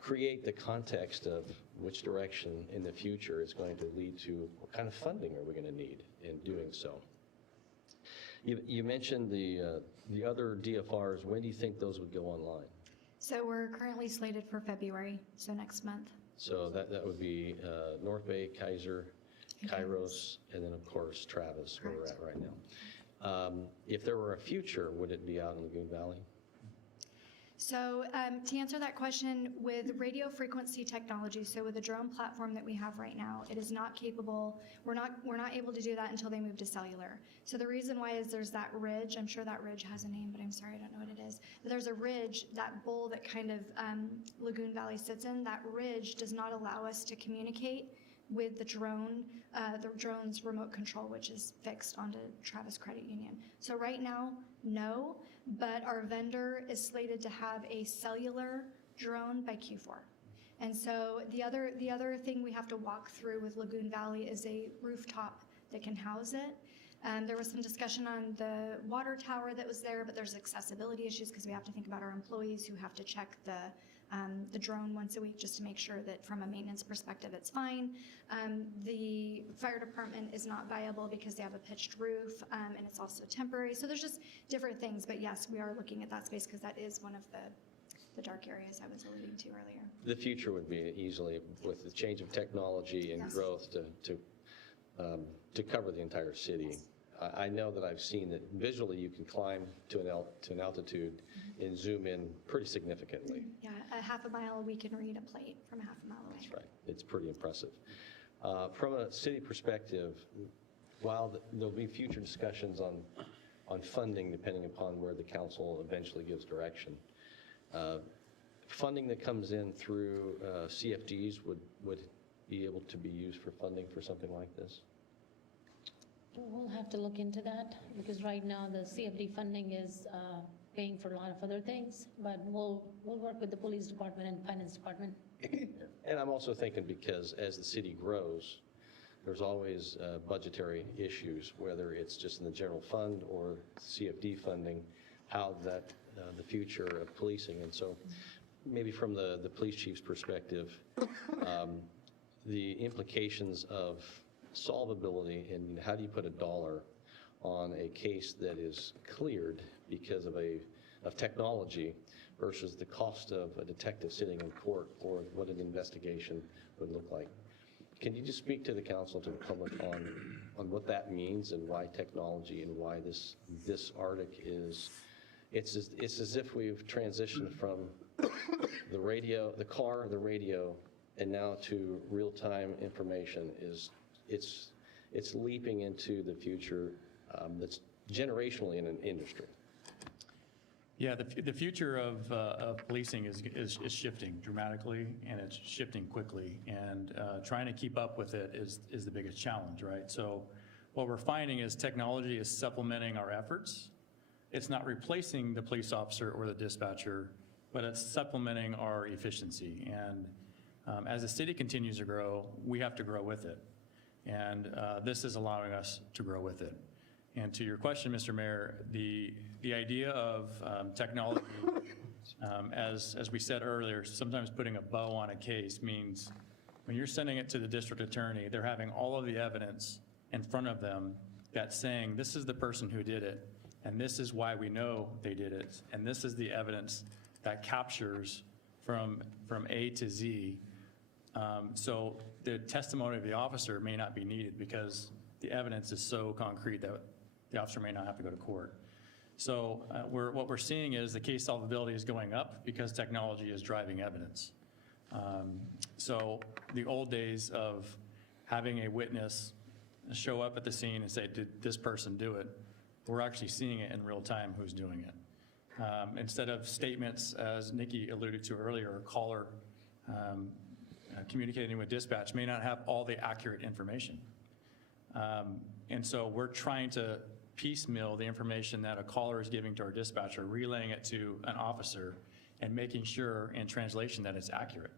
create the context of which direction in the future is going to lead to what kind of funding are we going to need in doing so. You mentioned the other DFRs. When do you think those would go online? So we're currently slated for February, so next month. So that would be North Bay, Kaiser, Kairos, and then of course Travis, where we're at right now. If there were a future, would it be out in Lagoon Valley? So to answer that question, with radio frequency technology, so with the drone platform that we have right now, it is not capable, we're not able to do that until they move to cellular. So the reason why is there's that ridge, I'm sure that ridge has a name, but I'm sorry, I don't know what it is. But there's a ridge, that bowl that kind of Lagoon Valley sits in, that ridge does not allow us to communicate with the drone's remote control, which is fixed onto Travis Credit Union. So right now, no, but our vendor is slated to have a cellular drone by Q4. And so the other thing we have to walk through with Lagoon Valley is a rooftop that can house it. There was some discussion on the water tower that was there, but there's accessibility issues because we have to think about our employees who have to check the drone once a week just to make sure that from a maintenance perspective it's fine. The fire department is not viable because they have a pitched roof and it's also temporary. So there's just different things, but yes, we are looking at that space because that is one of the dark areas I was alluding to earlier. The future would be easily, with the change of technology and Yes. growth, to cover the entire city. I know that I've seen that visually you can climb to an altitude and zoom in pretty significantly. Yeah, a half a mile, we can read a plate from a half a mile away. That's right. It's pretty impressive. From a city perspective, while there'll be future discussions on funding depending upon where the council eventually gives direction, funding that comes in through CFDs would be able to be used for funding for something like this? We'll have to look into that, because right now the CFD funding is paying for a lot of other things, but we'll work with the police department and finance department. And I'm also thinking because as the city grows, there's always budgetary issues, whether it's just in the general fund or CFD funding, how that the future of policing. And so maybe from the police chief's perspective, the implications of solvability and how do you put a dollar on a case that is cleared because of technology versus the cost of a detective sitting in court or what an investigation would look like. Can you just speak to the council, to the public on what that means and why technology and why this Arctic is, it's as if we've transitioned from the radio, the car, the radio, and now to real-time information it's leaping into the future that's generationally in an industry. Yeah, the future of policing is shifting dramatically, and it's shifting quickly, and trying to keep up with it is the biggest challenge, right? So what we're finding is technology is supplementing our efforts. It's not replacing the police officer or the dispatcher, but it's supplementing our efficiency. And as the city continues to grow, we have to grow with it. And this is allowing us to grow with it. And to your question, Mr. Mayor, the idea of technology, as we said earlier, sometimes putting a bow on a case means when you're sending it to the district attorney, they're having all of the evidence in front of them that's saying this is the person who did it, and this is why we know they did it, and this is the evidence that captures from A to Z. So the testimony of the officer may not be needed because the evidence is so concrete that the officer may not have to go to court. So what we're seeing is the case solvability is going up because technology is driving evidence. So the old days of having a witness show up at the scene and say, did this person do it? We're actually seeing it in real time who's doing it. Instead of statements, as Nikki alluded to earlier, a caller communicating with dispatch may not have all the accurate information. And so we're trying to piecemeal the information that a caller is giving to our dispatcher, relaying it to an officer, and making sure in translation that it's accurate.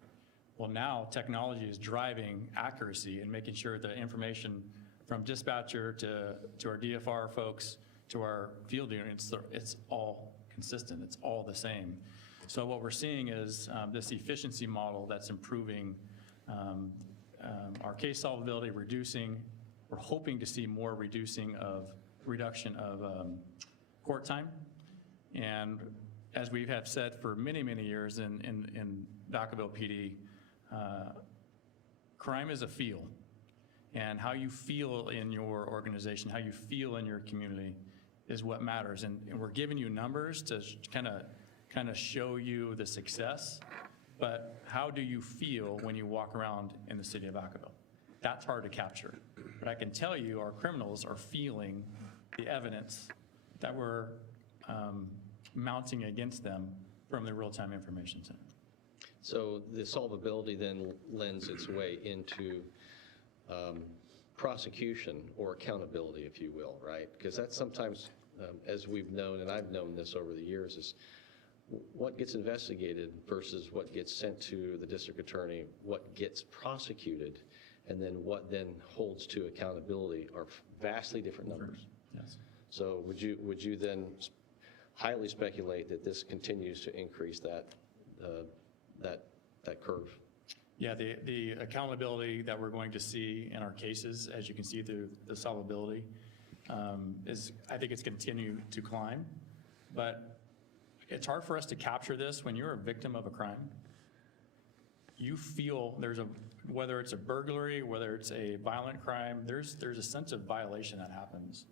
Well, now technology is driving accuracy and making sure the information from dispatcher to our DFR folks, to our field units, it's all consistent, it's all the same. So what we're seeing is this efficiency model that's improving our case solvability, we're hoping to see more reduction of court time. And as we have said for many, many years in Vacaville PD, crime is a feel. And how you feel in your organization, how you feel in your community is what matters. And we're giving you numbers to kind of show you the success, but how do you feel when you walk around in the city of Vacaville? That's hard to capture. But I can tell you our criminals are feeling the evidence that we're mounting against them from the real-time information center. So the solvability then lends its way into prosecution or accountability, if you will, right? Because that's sometimes, as we've known, and I've known this over the years, is what gets investigated versus what gets sent to the district attorney, what gets prosecuted, and then what then holds to accountability are vastly different numbers. Yes. So would you then highly speculate that this continues to increase that curve? Yeah, the accountability that we're going to see in our cases, as you can see through the solvability, I think it's continued to climb. But it's hard for us to capture this when you're a victim of a crime. You feel whether it's a burglary, whether it's a violent crime, there's a sense of violation that happens.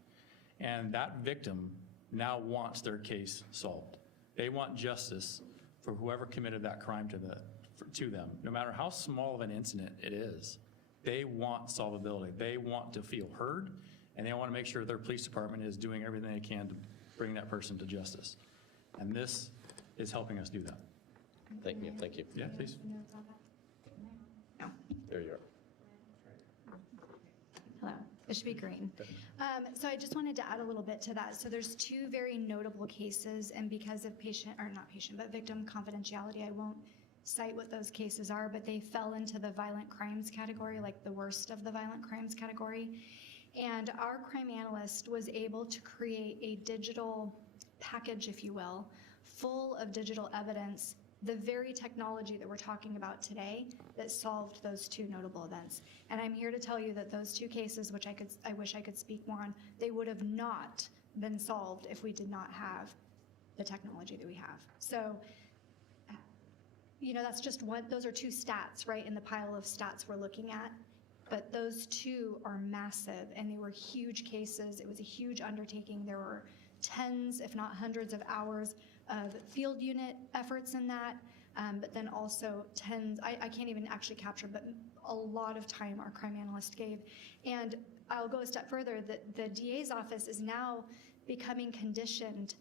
And that victim now wants their case solved. They want justice for whoever committed that crime to them. No matter how small of an incident it is, they want solvability. They want to feel heard, and they want to make sure their police department is doing everything they can to bring that person to justice. And this is helping us do that. Thank you. Thank you. Yeah, please. No. There you are. Hello, it should be green. So I just wanted to add a little bit to that. So there's two very notable cases, and because of victim confidentiality, I won't cite what those cases are, but they fell into the violent crimes category, like the worst of the violent crimes category. And our crime analyst was able to create a digital package, if you will, full of digital evidence, the very technology that we're talking about today that solved those two notable events. And I'm here to tell you that those two cases, which I wish I could speak more on, they would have not been solved if we did not have the technology that we have. So, that's just one, those are two stats, right, in the pile of stats we're looking at. But those two are massive, and they were huge cases. It was a huge undertaking. There were tens, if not hundreds of hours of field unit efforts in that, but then also tens, I can't even actually capture, but a lot of time our crime analyst gave. And I'll go a step further, that the DA's office is now becoming conditioned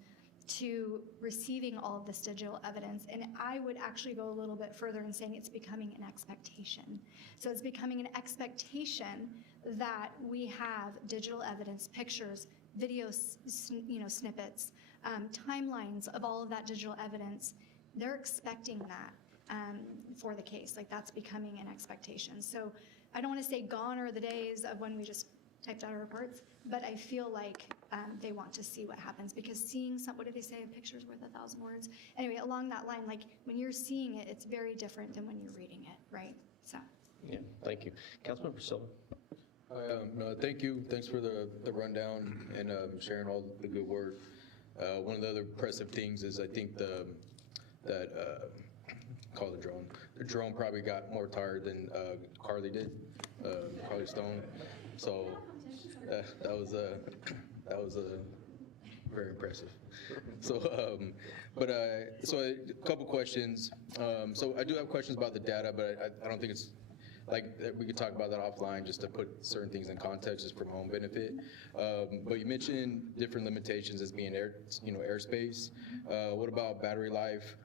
to receiving all of this digital evidence. And I would actually go a little bit further in saying it's becoming an expectation. So it's becoming an expectation that we have digital evidence, pictures, video snippets, timelines of all of that digital evidence. They're expecting that for the case. Like, that's becoming an expectation. So I don't want to say gone are the days of when we just typed out our reports, but I feel like they want to see what happens, because seeing what do they say, a picture's worth 1,000 words? Anyway, along that line, like, when you're seeing it, it's very different than when you're reading it, right? So. Yeah, thank you. Councilmember Silva. Thank you. Thanks for the rundown and sharing all the good work. One of the other impressive things is I think call the drone. The drone probably got more tired than Carly did, Carly Stone. So that was very impressive. So, so a couple questions. So I do have questions about the data, but I don't think it's like we could talk about that offline just to put certain things in context just for my own benefit. But you mentioned different limitations as being airspace. What about battery life?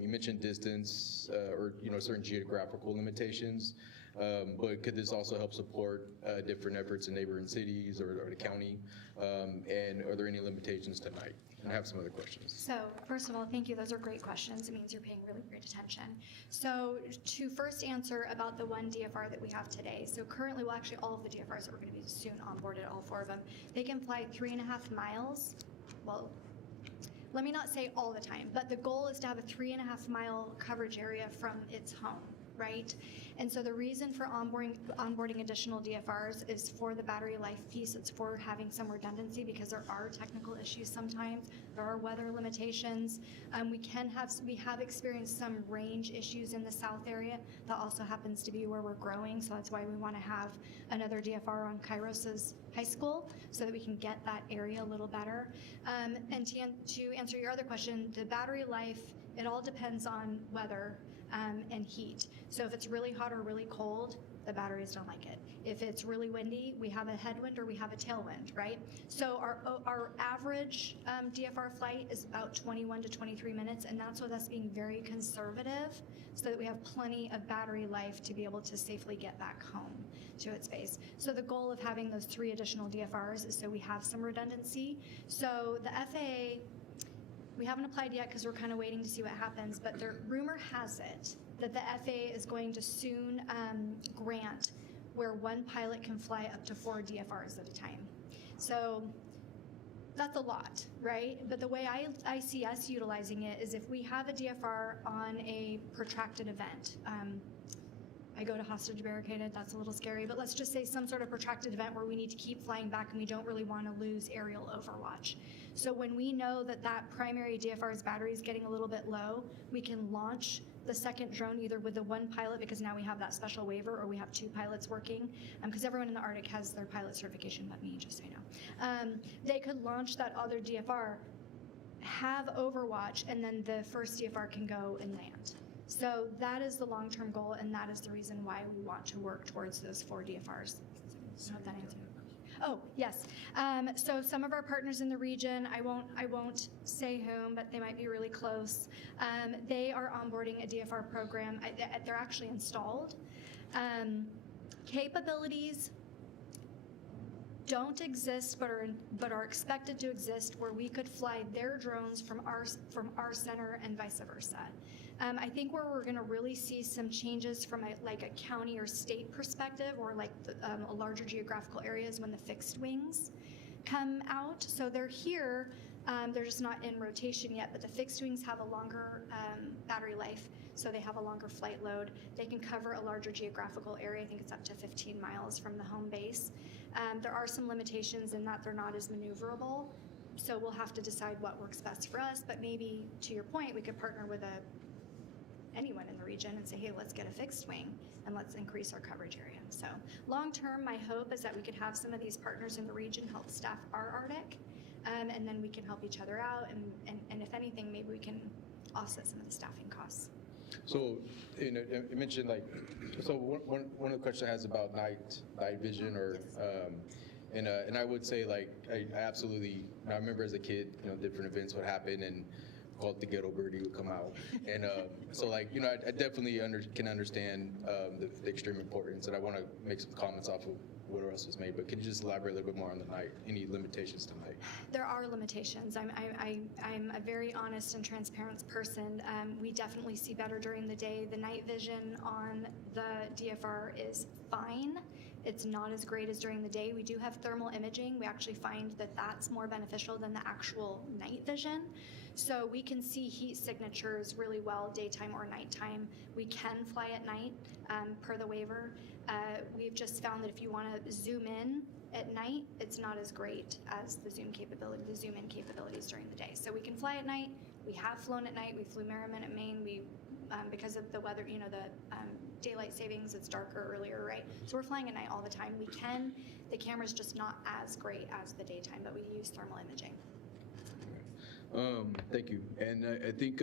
You mentioned distance or certain geographical limitations. But could this also help support different efforts in neighboring cities or the county? And are there any limitations to night? And I have some other questions. So first of all, thank you. Those are great questions. It means you're paying really great attention. So to first answer about the one DFR that we have today. So currently, well, actually all of the DFRs that we're going to be soon onboarded, all 4 of them, they can fly 3.5 miles. Well, let me not say all the time, but the goal is to have a 3.5 mile coverage area from its home, right? And so the reason for onboarding additional DFRs is for the battery life piece. It's for having some redundancy because there are technical issues sometimes. There are weather limitations. We have experienced some range issues in the south area. That also happens to be where we're growing. So that's why we want to have another DFR on Kairos's high school so that we can get that area a little better. And to answer your other question, the battery life, it all depends on weather and heat. So if it's really hot or really cold, the batteries don't like it. If it's really windy, we have a headwind or we have a tailwind, right? So our average DFR flight is about 21 to 23 minutes, and that's with us being very conservative so that we have plenty of battery life to be able to safely get back home to its base. So the goal of having those 3 additional DFRs is so we have some redundancy. So the FAA, we haven't applied yet because we're kind of waiting to see what happens, but the rumor has it that the FAA is going to soon grant where one pilot can fly up to 4 DFRs at a time. So that's a lot, right? But the way I see us utilizing it is if we have a DFR on a protracted event, I go to hostage barricaded, that's a little scary, but let's just say some sort of protracted event where we need to keep flying back and we don't really want to lose aerial overwatch. So when we know that that primary DFR's battery is getting a little bit low, we can launch the second drone either with the 1 pilot, because now we have that special waiver, or we have 2 pilots working, because everyone in the Arctic has their pilot certification, but me, just so you know. They could launch that other DFR, have overwatch, and then the first DFR can go and land. So that is the long-term goal, and that is the reason why we want to work towards those 4 DFRs. So I hope that answered. Oh, yes. So some of our partners in the region, I won't say whom, but they might be really close. They are onboarding a DFR program. They're actually installed. Capabilities don't exist, but are expected to exist, where we could fly their drones from our center and vice versa. I think where we're going to really see some changes from a county or state perspective, or a larger geographical areas, when the fixed wings come out. So they're here, they're just not in rotation yet, but the fixed wings have a longer battery life, so they have a longer flight load. They can cover a larger geographical area. I think it's up to 15 miles from the home base. There are some limitations in that they're not as maneuverable, so we'll have to decide what works best for us. But maybe, to your point, we could partner with anyone in the region and say, hey, let's get a fixed wing and let's increase our coverage area. So long term, my hope is that we could have some of these partners in the region help staff our Arctic, and then we can help each other out, and if anything, maybe we can offset some of the staffing costs. So, you mentioned so one of the questions I has about night vision, or, and I would say I absolutely, I remember as a kid, different events would happen, and called the ghetto birdie would come out, and so I definitely can understand the extreme importance, and I want to make some comments off of what else was made, but can you just elaborate a little bit more on the night? Any limitations to night? There are limitations. I'm a very honest and transparent person. We definitely see better during the day. The night vision on the DFR is fine. It's not as great as during the day. We do have thermal imaging. We actually find that that's more beneficial than the actual night vision. So we can see heat signatures really well, daytime or nighttime. We can fly at night per the waiver. We've just found that if you want to zoom in at night, it's not as great as the zoom in capabilities during the day. So we can fly at night. We have flown at night. We flew Merriman at Maine. Because of the weather, the daylight savings, it's darker earlier, right? So we're flying at night all the time. We can. The camera's just not as great as the daytime, but we use thermal imaging. Thank you. And I think,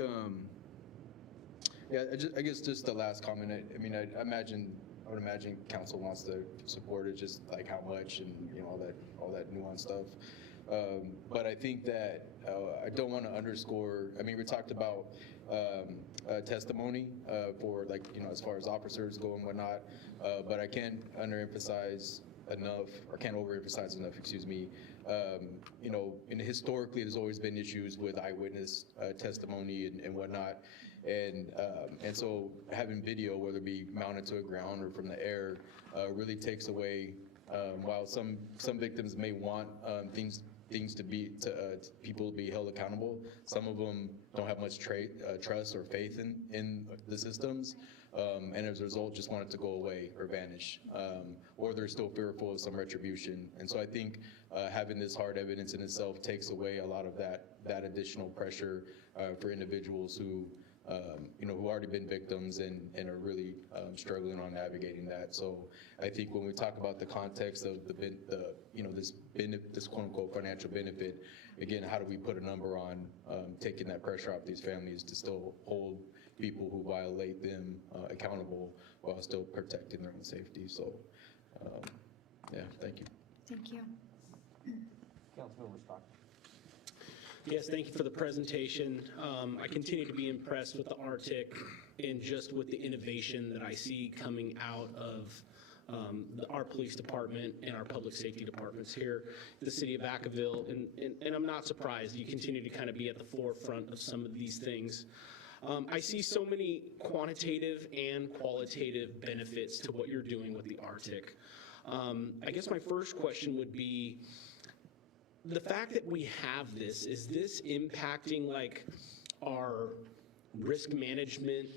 I guess just the last comment. I would imagine council wants to support it, just how much, and all that nuanced stuff. But I think that I don't want to underscore, I mean, we talked about testimony for like, as far as officers go and whatnot, but I can't underemphasize enough, or can't overemphasize enough, excuse me, and historically there's always been issues with eyewitness testimony and whatnot, and so having video, whether it be mounted to the ground or from the air, really takes away, while some victims may want things to be, people to be held accountable, some of them don't have much trust or faith in the systems, and as a result just want it to go away or vanish, or they're still fearful of some retribution. And so I think having this hard evidence in itself takes away a lot of that additional pressure for individuals who who've already been victims and are really struggling on navigating that. So I think when we talk about the context of this quote unquote financial benefit, again, how do we put a number on taking that pressure off these families to still hold people who violate them accountable while still protecting their own safety? So, yeah, thank you. Thank you. Councilmember Stockton. Yes, thank you for the presentation. I continue to be impressed with the RTIC and just with the innovation that I see coming out of our police department and our public safety departments here, the city of Vacaville, and I'm not surprised. You continue to kind of be at the forefront of some of these things. I see so many quantitative and qualitative benefits to what you're doing with the RTIC. I guess my first question would be, the fact that we have this, is this impacting like our risk management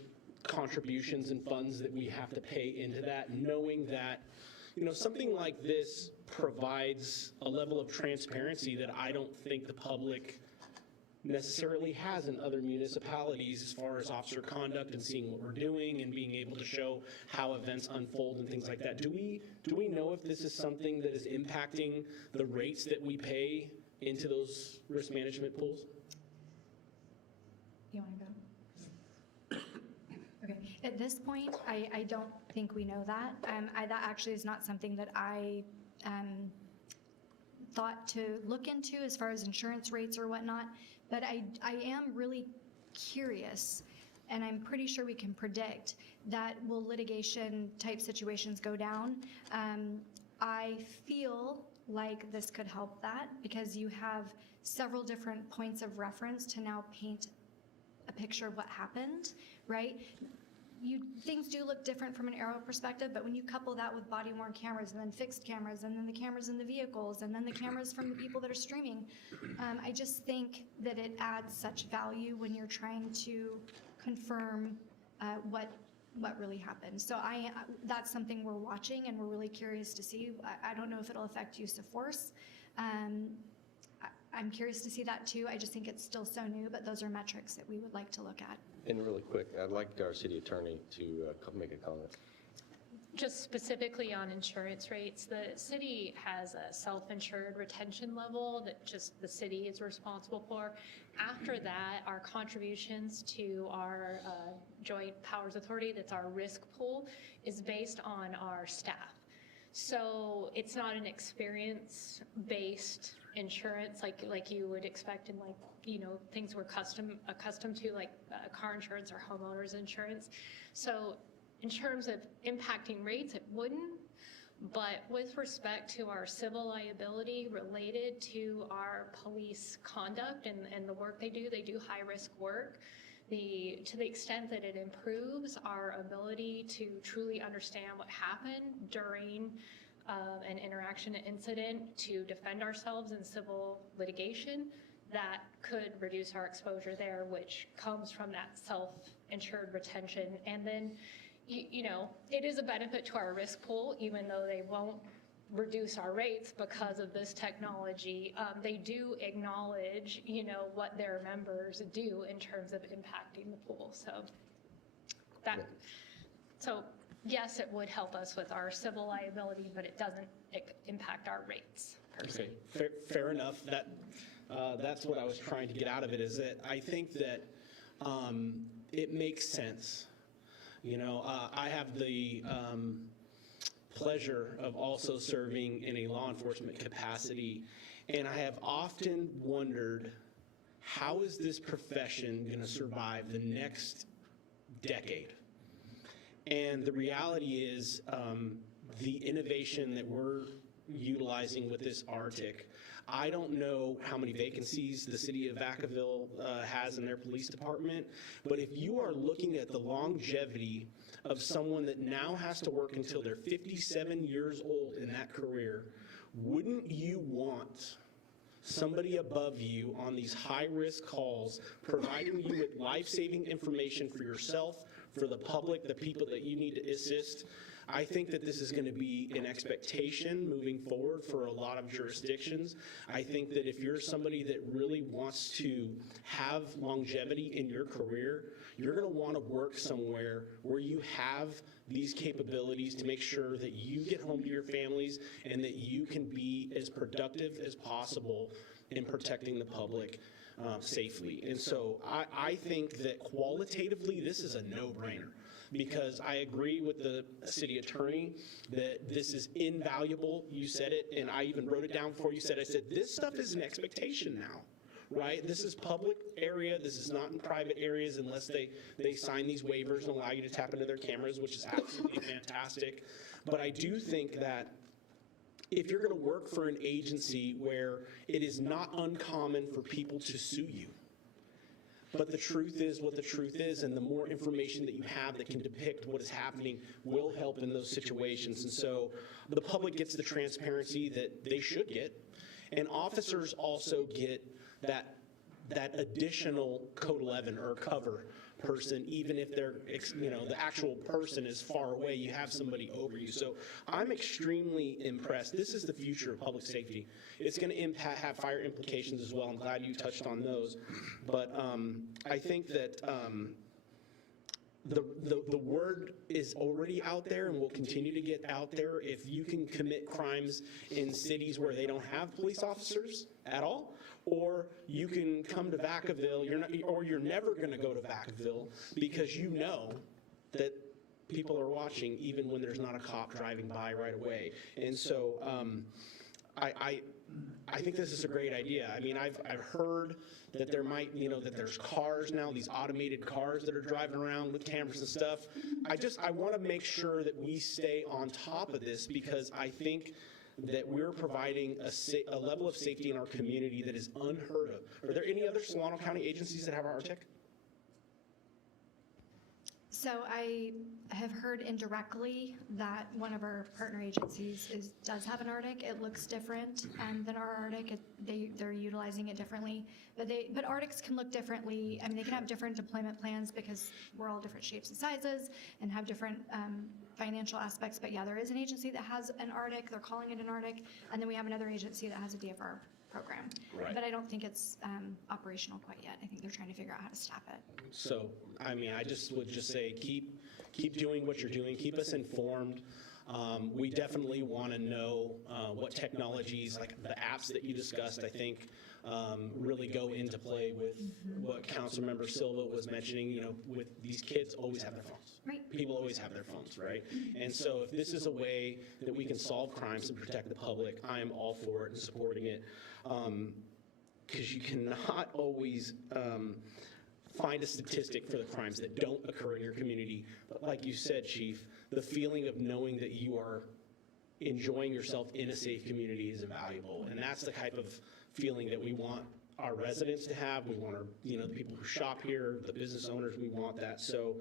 contributions and funds that we have to pay into that, knowing that, something like this provides a level of transparency that I don't think the public necessarily has in other municipalities as far as officer conduct and seeing what we're doing and being able to show how events unfold and things like that. Do we know if this is something that is impacting the rates that we pay into those risk management pools? You want to go? Okay. At this point, I don't think we know that. That actually is not something that I thought to look into as far as insurance rates or whatnot. But I am really curious, and I'm pretty sure we can predict that will litigation type situations go down. I feel like this could help that because you have several different points of reference to now paint a picture of what happened, right? Things do look different from an aerial perspective, but when you couple that with body-worn cameras and then fixed cameras and then the cameras in the vehicles and then the cameras from the people that are streaming, I just think that it adds such value when you're trying to confirm what really happened. So that's something we're watching and we're really curious to see. I don't know if it'll affect use of force. I'm curious to see that too. I just think it's still so new, but those are metrics that we would like to look at. And really quick, I'd like our city attorney to make a comment. Just specifically on insurance rates, the city has a self-insured retention level that just the city is responsible for. After that, our contributions to our joint powers authority, that's our risk pool, is based on our staff. So it's not an experience-based insurance like you would expect in things we're accustomed to, like car insurance or homeowners insurance. So in terms of impacting rates, it wouldn't. But with respect to our civil liability related to our police conduct and the work they do high-risk work. To the extent that it improves our ability to truly understand what happened during an interaction, an incident, to defend ourselves in civil litigation, that could reduce our exposure there, which comes from that self-insured retention. And then, it is a benefit to our risk pool, even though they won't reduce our rates because of this technology. They do acknowledge, what their members do in terms of impacting the pool. So yes, it would help us with our civil liability, but it doesn't impact our rates per se. Okay, fair enough. That's what I was trying to get out of it, is that I think that it makes sense. I have the pleasure of also serving in a law enforcement capacity, And I have often wondered, how is this profession going to survive the next decade? And the reality is, the innovation that we're utilizing with this Arctic, I don't know how many vacancies the city of Vacaville has in their police department, but if you are looking at the longevity of someone that now has to work until they're 57 years old in that career, wouldn't you want somebody above you on these high-risk calls providing you with life-saving information for yourself, for the public, the people that you need to assist? I think that this is going to be an expectation moving forward for a lot of jurisdictions. I think that if you're somebody that really wants to have longevity in your career, you're going to want to work somewhere where you have these capabilities to make sure that you get home to your families and that you can be as productive as possible in protecting the public safely. And so I think that qualitatively this is a no-brainer, because I agree with the city attorney that this is invaluable. You said it, and I even wrote it down for you. I said, this stuff is an expectation now, right? This is public area. This is not in private areas unless they sign these waivers and allow you to tap into their cameras, which is absolutely fantastic. But I do think that if you're going to work for an agency where it is not uncommon for people to sue you, but the truth is what the truth is, and the more information that you have that can depict what is happening will help in those situations. And so the public gets the transparency that they should get, and officers also get that additional Code 11 or cover person, even if they're, the actual person is far away, you have somebody over you. So I'm extremely impressed. This is the future of public safety. It's going to have fire implications as well. I'm glad you touched on those. But I think that the word is already out there and will continue to get out there. If you can commit crimes in cities where they don't have police officers at all, or you can come to Vacaville, you're never going to go to Vacaville because you know that people are watching even when there's not a cop driving by right away. And so I think this is a great idea. I mean, I've heard that there might, that there's cars now, these automated cars that are driving around with cameras and stuff. I want to make sure that we stay on top of this, because I think that we're providing a level of safety in our community that is unheard of. Are there any other Solano County agencies that have our Arctic? So I have heard indirectly that one of our partner agencies does have an Arctic. It looks different than our Arctic. They're utilizing it differently. But Arctics can look differently. I mean, they can have different deployment plans because we're all different shapes and sizes and have different financial aspects. But yeah, there is an agency that has an Arctic. They're calling it an Arctic. And then we have another agency that has a DFR program. Right. But I don't think it's operational quite yet. I think they're trying to figure out how to staff it. So, I mean, I would just say keep doing what you're doing. Keep us informed. We definitely want to know what technologies, like the apps that you discussed, I think really go into play with what Councilmember Silva was mentioning, with these kids always have their phones. Right. People always have their phones, right? And so if this is a way that we can solve crimes and protect the public, I am all for it and supporting it. Because you cannot always find a statistic for the crimes that don't occur in your community. But like you said, Chief, the feeling of knowing that you are enjoying yourself in a safe community is invaluable. And that's the type of feeling that we want our residents to have. We want our, the people who shop here, the business owners, we want that. So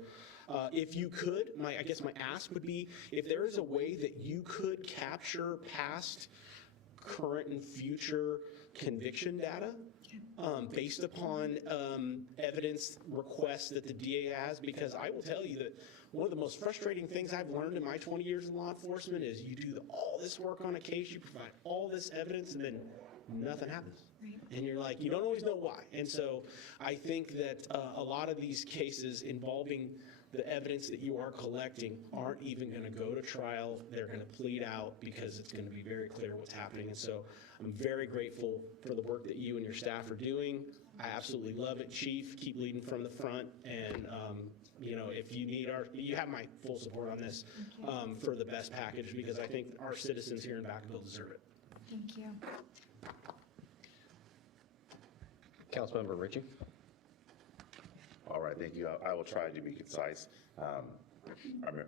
if you could, I guess my ask would be, if there is a way that you could capture past, current, and future conviction data based upon evidence requests that the DA has, because I will tell you that one of the most frustrating things I've learned in my 20 years in law enforcement is you do all this work on a case, you provide all this evidence, and then nothing happens. Right. And you're like, you don't always know why. And so I think that a lot of these cases involving the evidence that you are collecting aren't even going to go to trial. They're going to plead out because it's going to be very clear what's happening. And so I'm very grateful for the work that you and your staff are doing. I absolutely love it, Chief. Keep leading from the front. And, if you need you have my full support on this for the best package, because I think our citizens here in Vacaville deserve it. Thank you. Councilmember Ritchie? All right, thank you. I will try to be concise.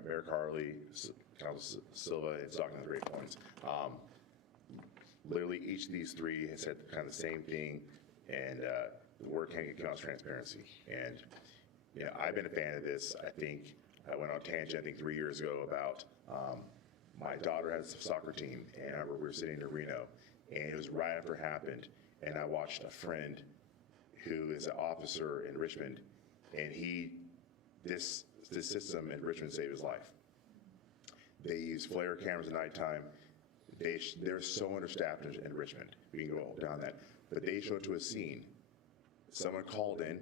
Mayor Carley, Council Silva, and talking to great points. Literally, each of these three has said kind of the same thing, and the word can't get across transparency. And I've been a fan of this. I think I went on a tangent, I think 3 years ago, about my daughter has a soccer team, and I remember we were sitting in Reno, and it was right after it happened, and I watched a friend who is an officer in Richmond, and this system in Richmond saved his life. They use flare cameras at nighttime. They're so understaffed in Richmond. We can go down that. But they showed to a scene. Someone called in,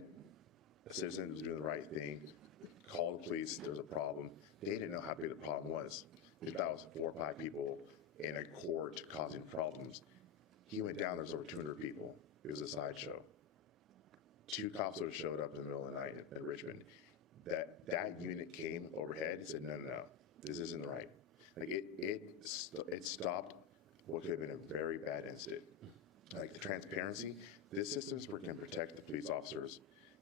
a citizen was doing the right thing, called the police, there was a problem. They didn't know how big the problem was. They thought it was 4 or 5 people in a court causing problems. He went down, there's over 200 people. It was a sideshow. 2 cops would have showed up in the middle of the night in Richmond. That unit came overhead and said, no, this isn't right. Like it stopped what could have been a very bad incident. Like the transparency, this system can protect the police officers,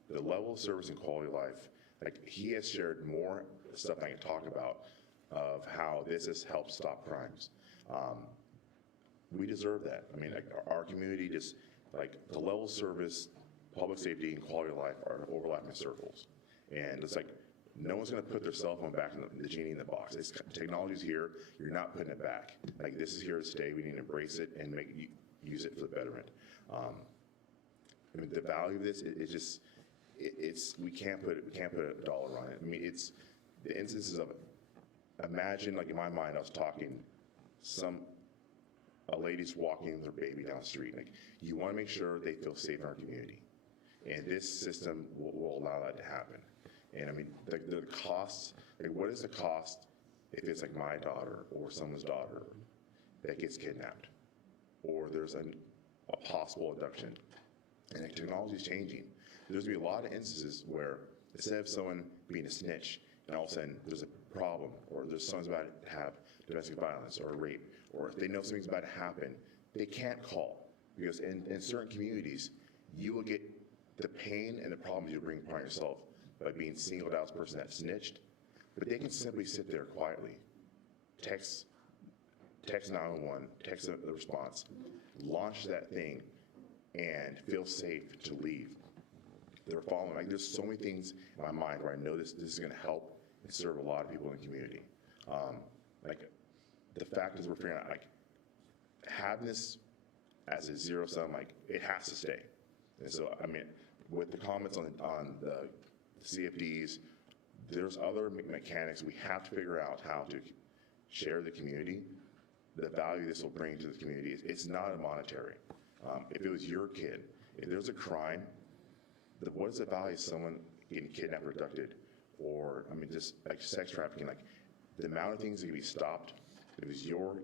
the level of service and quality of life. Like he has shared more stuff I can talk about of how this has helped stop crimes. We deserve that. I mean, like our community just, like the level of service, public safety, and quality of life are overlapping circles. And it's like, no one's gonna put their cell phone back in the genie in the box. Technology's here, you're not putting it back. Like this is here to stay, we need to embrace it and use it for the betterment. I mean, the value of this, we can't put a dollar on it. I mean, it's the instances of it. Imagine, like in my mind, I was talking, a lady's walking with her baby down the street. Like, you wanna make sure they feel safe in our community. And this system will allow that to happen. And I mean, the costs, like what is the cost if it's like my daughter or someone's daughter that gets kidnapped? Or there's a possible abduction. And like, technology is changing. There's gonna be a lot of instances where instead of someone being a snitch and all of a sudden there's a problem or there's someone's about to have domestic violence or a rape, or if they know something's about to happen, they can't call. Because in certain communities, you will get the pain and the problems you bring upon yourself by being singled out as a person that snitched, but they can simply sit there quietly, text 911, text the response, launch that thing, and feel safe to leave. They're following. Like there's so many things in my mind where I know this is going to help and serve a lot of people in the community. Like the fact is we're figuring out like having this as a zero sum, like it has to stay. And so I mean, with the comments on the CFDs, there's other mechanics we have to figure out how to share the community, the value this will bring to the community. It's not a monetary. If it was your kid, if there's a crime, what is the value of someone getting kidnapped or abducted, or I mean just like sex trafficking, like the amount of things that can be stopped if it was your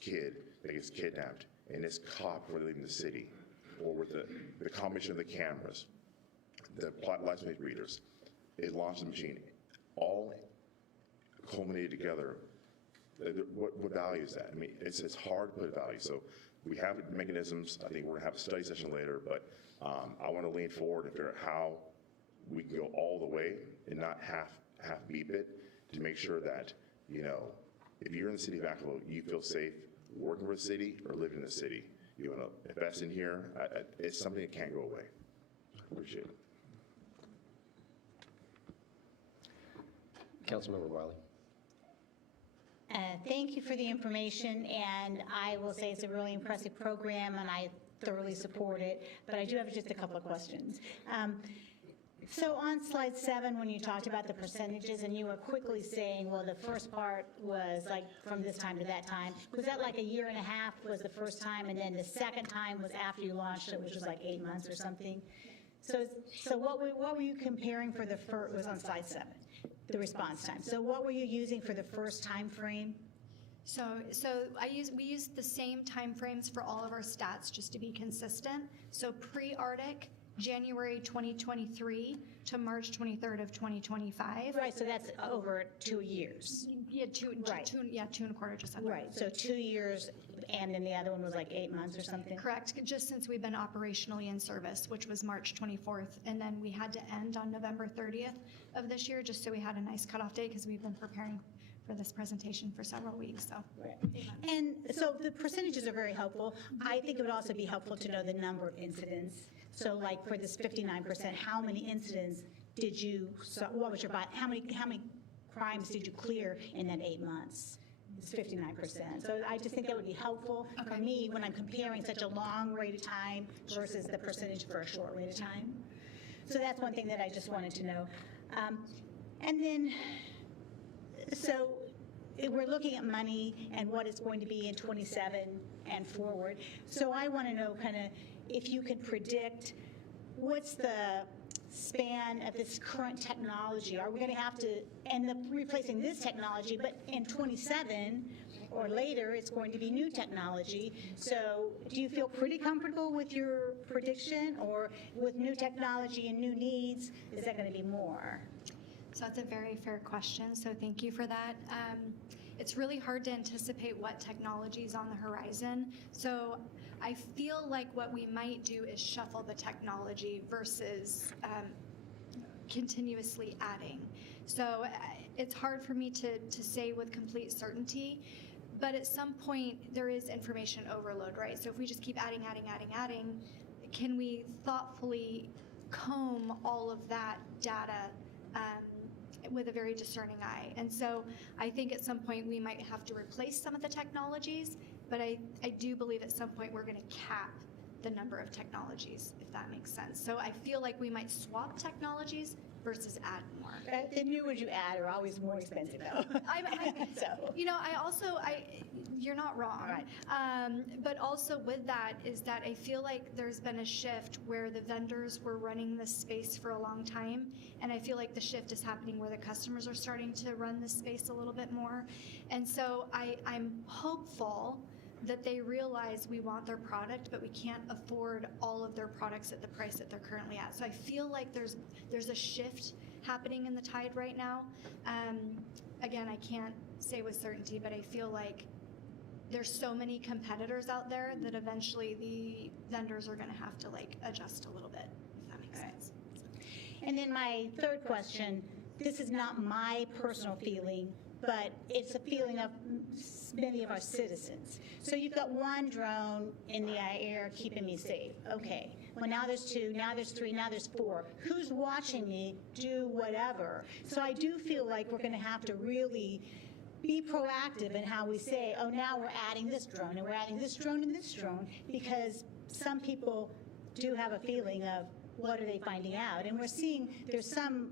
kid that gets kidnapped and it's caught before they leave the city, or with the combination of the cameras, the license plate readers, it launched the machine, all culminated together. What value is that? I mean, it's hard to put a value. So we have mechanisms. I think we're gonna have a study session later, but I want to lean forward and figure out how we can go all the way and not half beep it to make sure that, if you're in the city of Vacaville, you feel safe working for the city or living in the city. You want to invest in here. It's something that can't go away. Appreciate it. Councilmember Wiley. Thank you for the information, and I will say it's a really impressive program, and I thoroughly support it, but I do have just a couple of questions. So on slide 7, when you talked about the percentages, and you were quickly saying, well, the first part was like from this time to that time, was that like a year and a half was the first time, and then the second time was after you launched it, which was like 8 months or something? So what were you comparing for the first, was on slide 7, the response time. So what were you using for the first time frame? So we used the same time frames for all of our stats just to be consistent. So pre-Arctic, January 2023 to March 23rd of 2025. Right, so that's over 2 years. Yeah, Right. 2.25, just under. Right, so 2 years, and then the other one was like 8 months or something? Correct, just since we've been operationally in service, which was March 24th, and then we had to end on November 30th of this year, just so we had a nice cutoff date, because we've been preparing for this presentation for several weeks, so. Right. And so the percentages are very helpful. I think it would also be helpful to know the number of incidents. So like for this 59%, how many incidents did you, what was your, how many crimes did you clear in that 8 months? It's 59%. So I just think that would be helpful for me when I'm comparing such a long rate of time versus the percentage for a short rate of time. So that's one thing that I just wanted to know. And then, so we're looking at money and what it's going to be in 27 and forward. So I want to know kind of if you could predict what's the span of this current technology. Are we going to have to end up replacing this technology, but in 27 or later, it's going to be new technology. So do you feel pretty comfortable with your prediction, or with new technology and new needs, is that going to be more? So that's a very fair question, so thank you for that. It's really hard to anticipate what technology is on the horizon. So I feel like what we might do is shuffle the technology versus continuously adding. So it's hard for me to say with complete certainty, but at some point there is information overload, right? So if we just keep adding, can we thoughtfully comb all of that data with a very discerning eye? And so I think at some point we might have to replace some of the technologies, but I do believe at some point we're going to cap the number of technologies, if that makes sense. So I feel like we might swap technologies versus add more. The new ones you add are always more expensive, though. So. You know, you're not wrong. All right. But also with that is that I feel like there's been a shift where the vendors were running this space for a long time, and I feel like the shift is happening where the customers are starting to run this space a little bit more. And so I'm hopeful that they realize we want their product, but we can't afford all of their products at the price that they're currently at. So I feel like there's a shift happening in the tide right now. Again, I can't say with certainty, but I feel like there's so many competitors out there that eventually the vendors are going to have to adjust a little bit, if that makes sense. And then my third question, this is not my personal feeling, but it's a feeling of many of our citizens. So you've got one drone in the air keeping me safe. Okay. Well, now there's 2, now there's 3, now there's 4. Who's watching me do whatever? So I do feel like we're going to have to really be proactive in how we say, oh, now we're adding this drone, and we're adding this drone and this drone, because some people do have a feeling of what are they finding out. And we're seeing there's some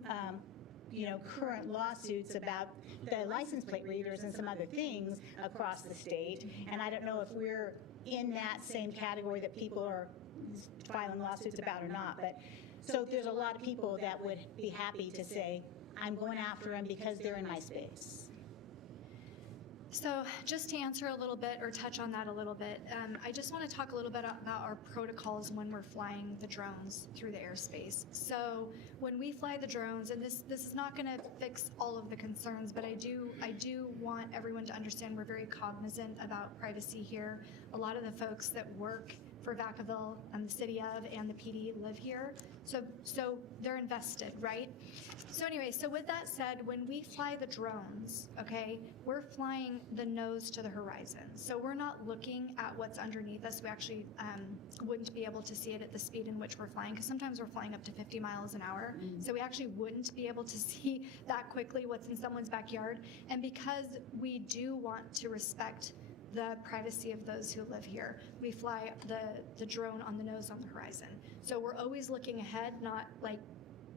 current lawsuits about the license plate readers and some other things across the state. And I don't know if we're in that same category that people are filing lawsuits about or not. But so there's a lot of people that would be happy to say, I'm going after them because they're in my space. So just to answer a little bit or touch on that a little bit, I just want to talk a little bit about our protocols when we're flying the drones through the airspace. So when we fly the drones, and this is not going to fix all of the concerns, but I do want everyone to understand we're very cognizant about privacy here. A lot of the folks that work for Vacaville and the city of and the PD live here, so they're invested, right? So anyway, so with that said, when we fly the drones, okay, we're flying the nose to the horizon. So we're not looking at what's underneath us. We actually wouldn't be able to see it at the speed in which we're flying, because sometimes we're flying up to 50 miles an hour. So we actually wouldn't be able to see that quickly what's in someone's backyard. And because we do want to respect the privacy of those who live here, we fly the drone on the nose on the horizon. So we're always looking ahead, not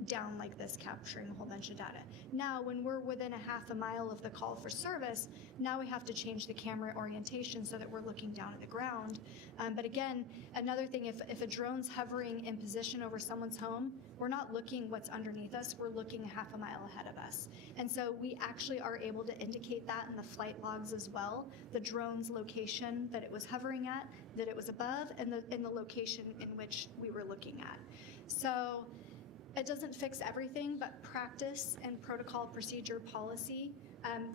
down like this, capturing a whole bunch of data. Now, when we're within a half a mile of the call for service, now we have to change the camera orientation so that we're looking down at the ground. But again, another thing, if a drone's hovering in position over someone's home, we're not looking what's underneath us, we're looking a half a mile ahead of us. And so we actually are able to indicate that in the flight logs as well, the drone's location that it was hovering at, that it was above, and the location in which we were looking at. So it doesn't fix everything, but practice and protocol, procedure, policy,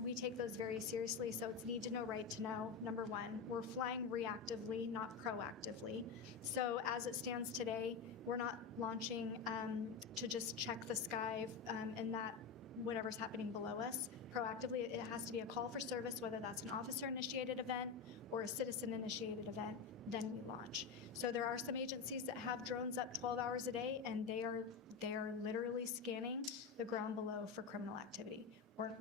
we take those very seriously. So it's need to know, right to know, number one. We're flying reactively, not proactively. So as it stands today, we're not launching to just check the sky and that whatever's happening below us proactively. It has to be a call for service, whether that's an officer-initiated event or a citizen-initiated event, then we launch. So there are some agencies that have drones up 12 hours a day, and they are literally scanning the ground below for criminal activity.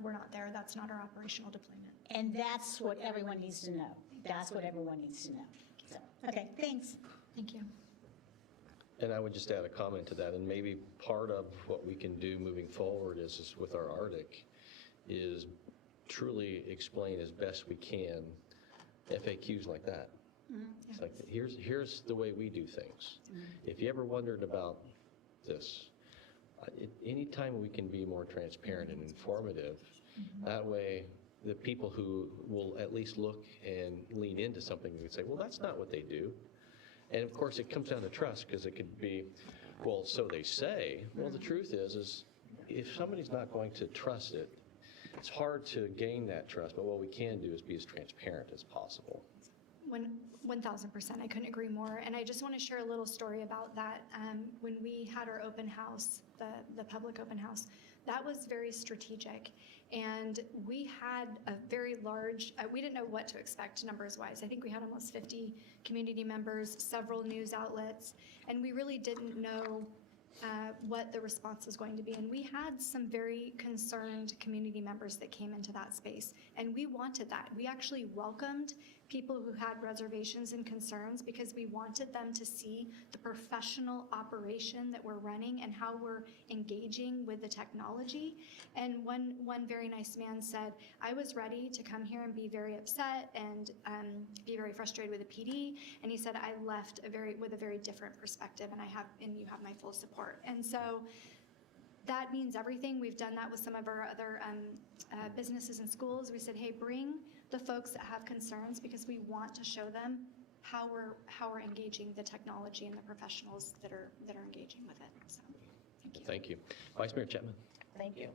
We're not there. That's not our operational deployment. And that's what everyone needs to know. That's what everyone needs to know. So, okay, thanks. Thank you. And I would just add a comment to that, and maybe part of what we can do moving forward is with our Arctic, is truly explain as best we can FAQs like that. It's like, here's the way we do things. If you ever wondered about this, anytime we can be more transparent and informative, that way the people who will at least look and lean into something would say, well, that's not what they do. And of course, it comes down to trust, because it could be, well, so they say. Well, the truth is if somebody's not going to trust it, it's hard to gain that trust, but what we can do is be as transparent as possible. 1,000%, I couldn't agree more. And I just want to share a little story about that. When we had our open house, the public open house, that was very strategic. And we had a very large, we didn't know what to expect numbers-wise. I think we had almost 50 community members, several news outlets, and we really didn't know what the response was going to be. And we had some very concerned community members that came into that space, and we wanted that. We actually welcomed people who had reservations and concerns because we wanted them to see the professional operation that we're running and how we're engaging with the technology. And one very nice man said, I was ready to come here and be very upset and be very frustrated with the PD. And he said, I left with a very different perspective, and you have my full support. And so that means everything. We've done that with some of our other businesses and schools. We said, hey, bring the folks that have concerns, because we want to show them how we're engaging the technology and the professionals that are engaging with it. So, thank you. Thank you. Vice Mayor Chapman. Thank you.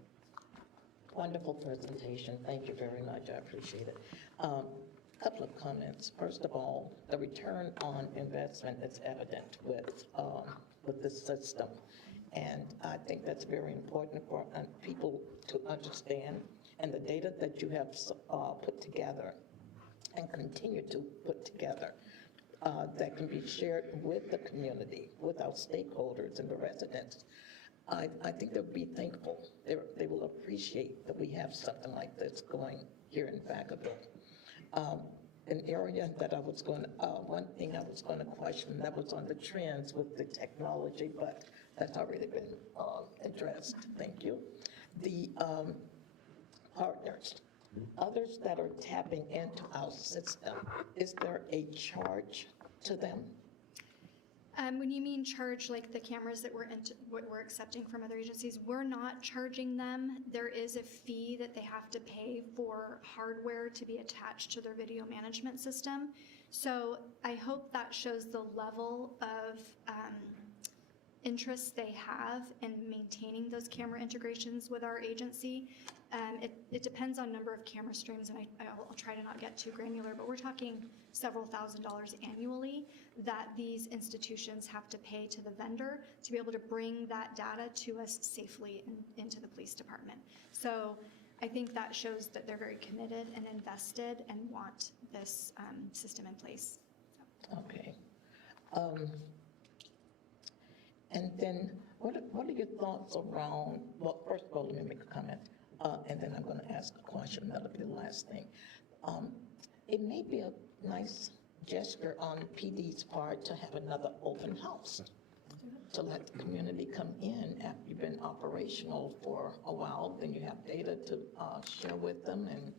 Wonderful presentation. Thank you very much. I appreciate it. Couple of comments. First of all, the return on investment is evident with this system. And I think that's very important for people to understand. And the data that you have put together and continue to put together that can be shared with the community, with our stakeholders and the residents, I think they'll be thankful. They will appreciate that we have something like this going here in Vacaville. An area that I was going to, one thing I was going to question, that was on the trends with the technology, but that's already been addressed. Thank you. The partners, others that are tapping into our system, is there a charge to them? When you mean charge, like the cameras that we're accepting from other agencies, we're not charging them. There is a fee that they have to pay for hardware to be attached to their video management system. So I hope that shows the level of interest they have in maintaining those camera integrations with our agency. It depends on number of camera streams, and I'll try to not get too granular, but we're talking several $1,000s annually that these institutions have to pay to the vendor to be able to bring that data to us safely into the police department. So I think that shows that they're very committed and invested and want this system in place. So. Okay. And then what are your thoughts around, well, first of all, let me make a comment, and then I'm going to ask a question. That'll be the last thing. It may be a nice gesture on PD's part to have another open house, to let the community come in after you've been operational for a while, then you have data to share with them, and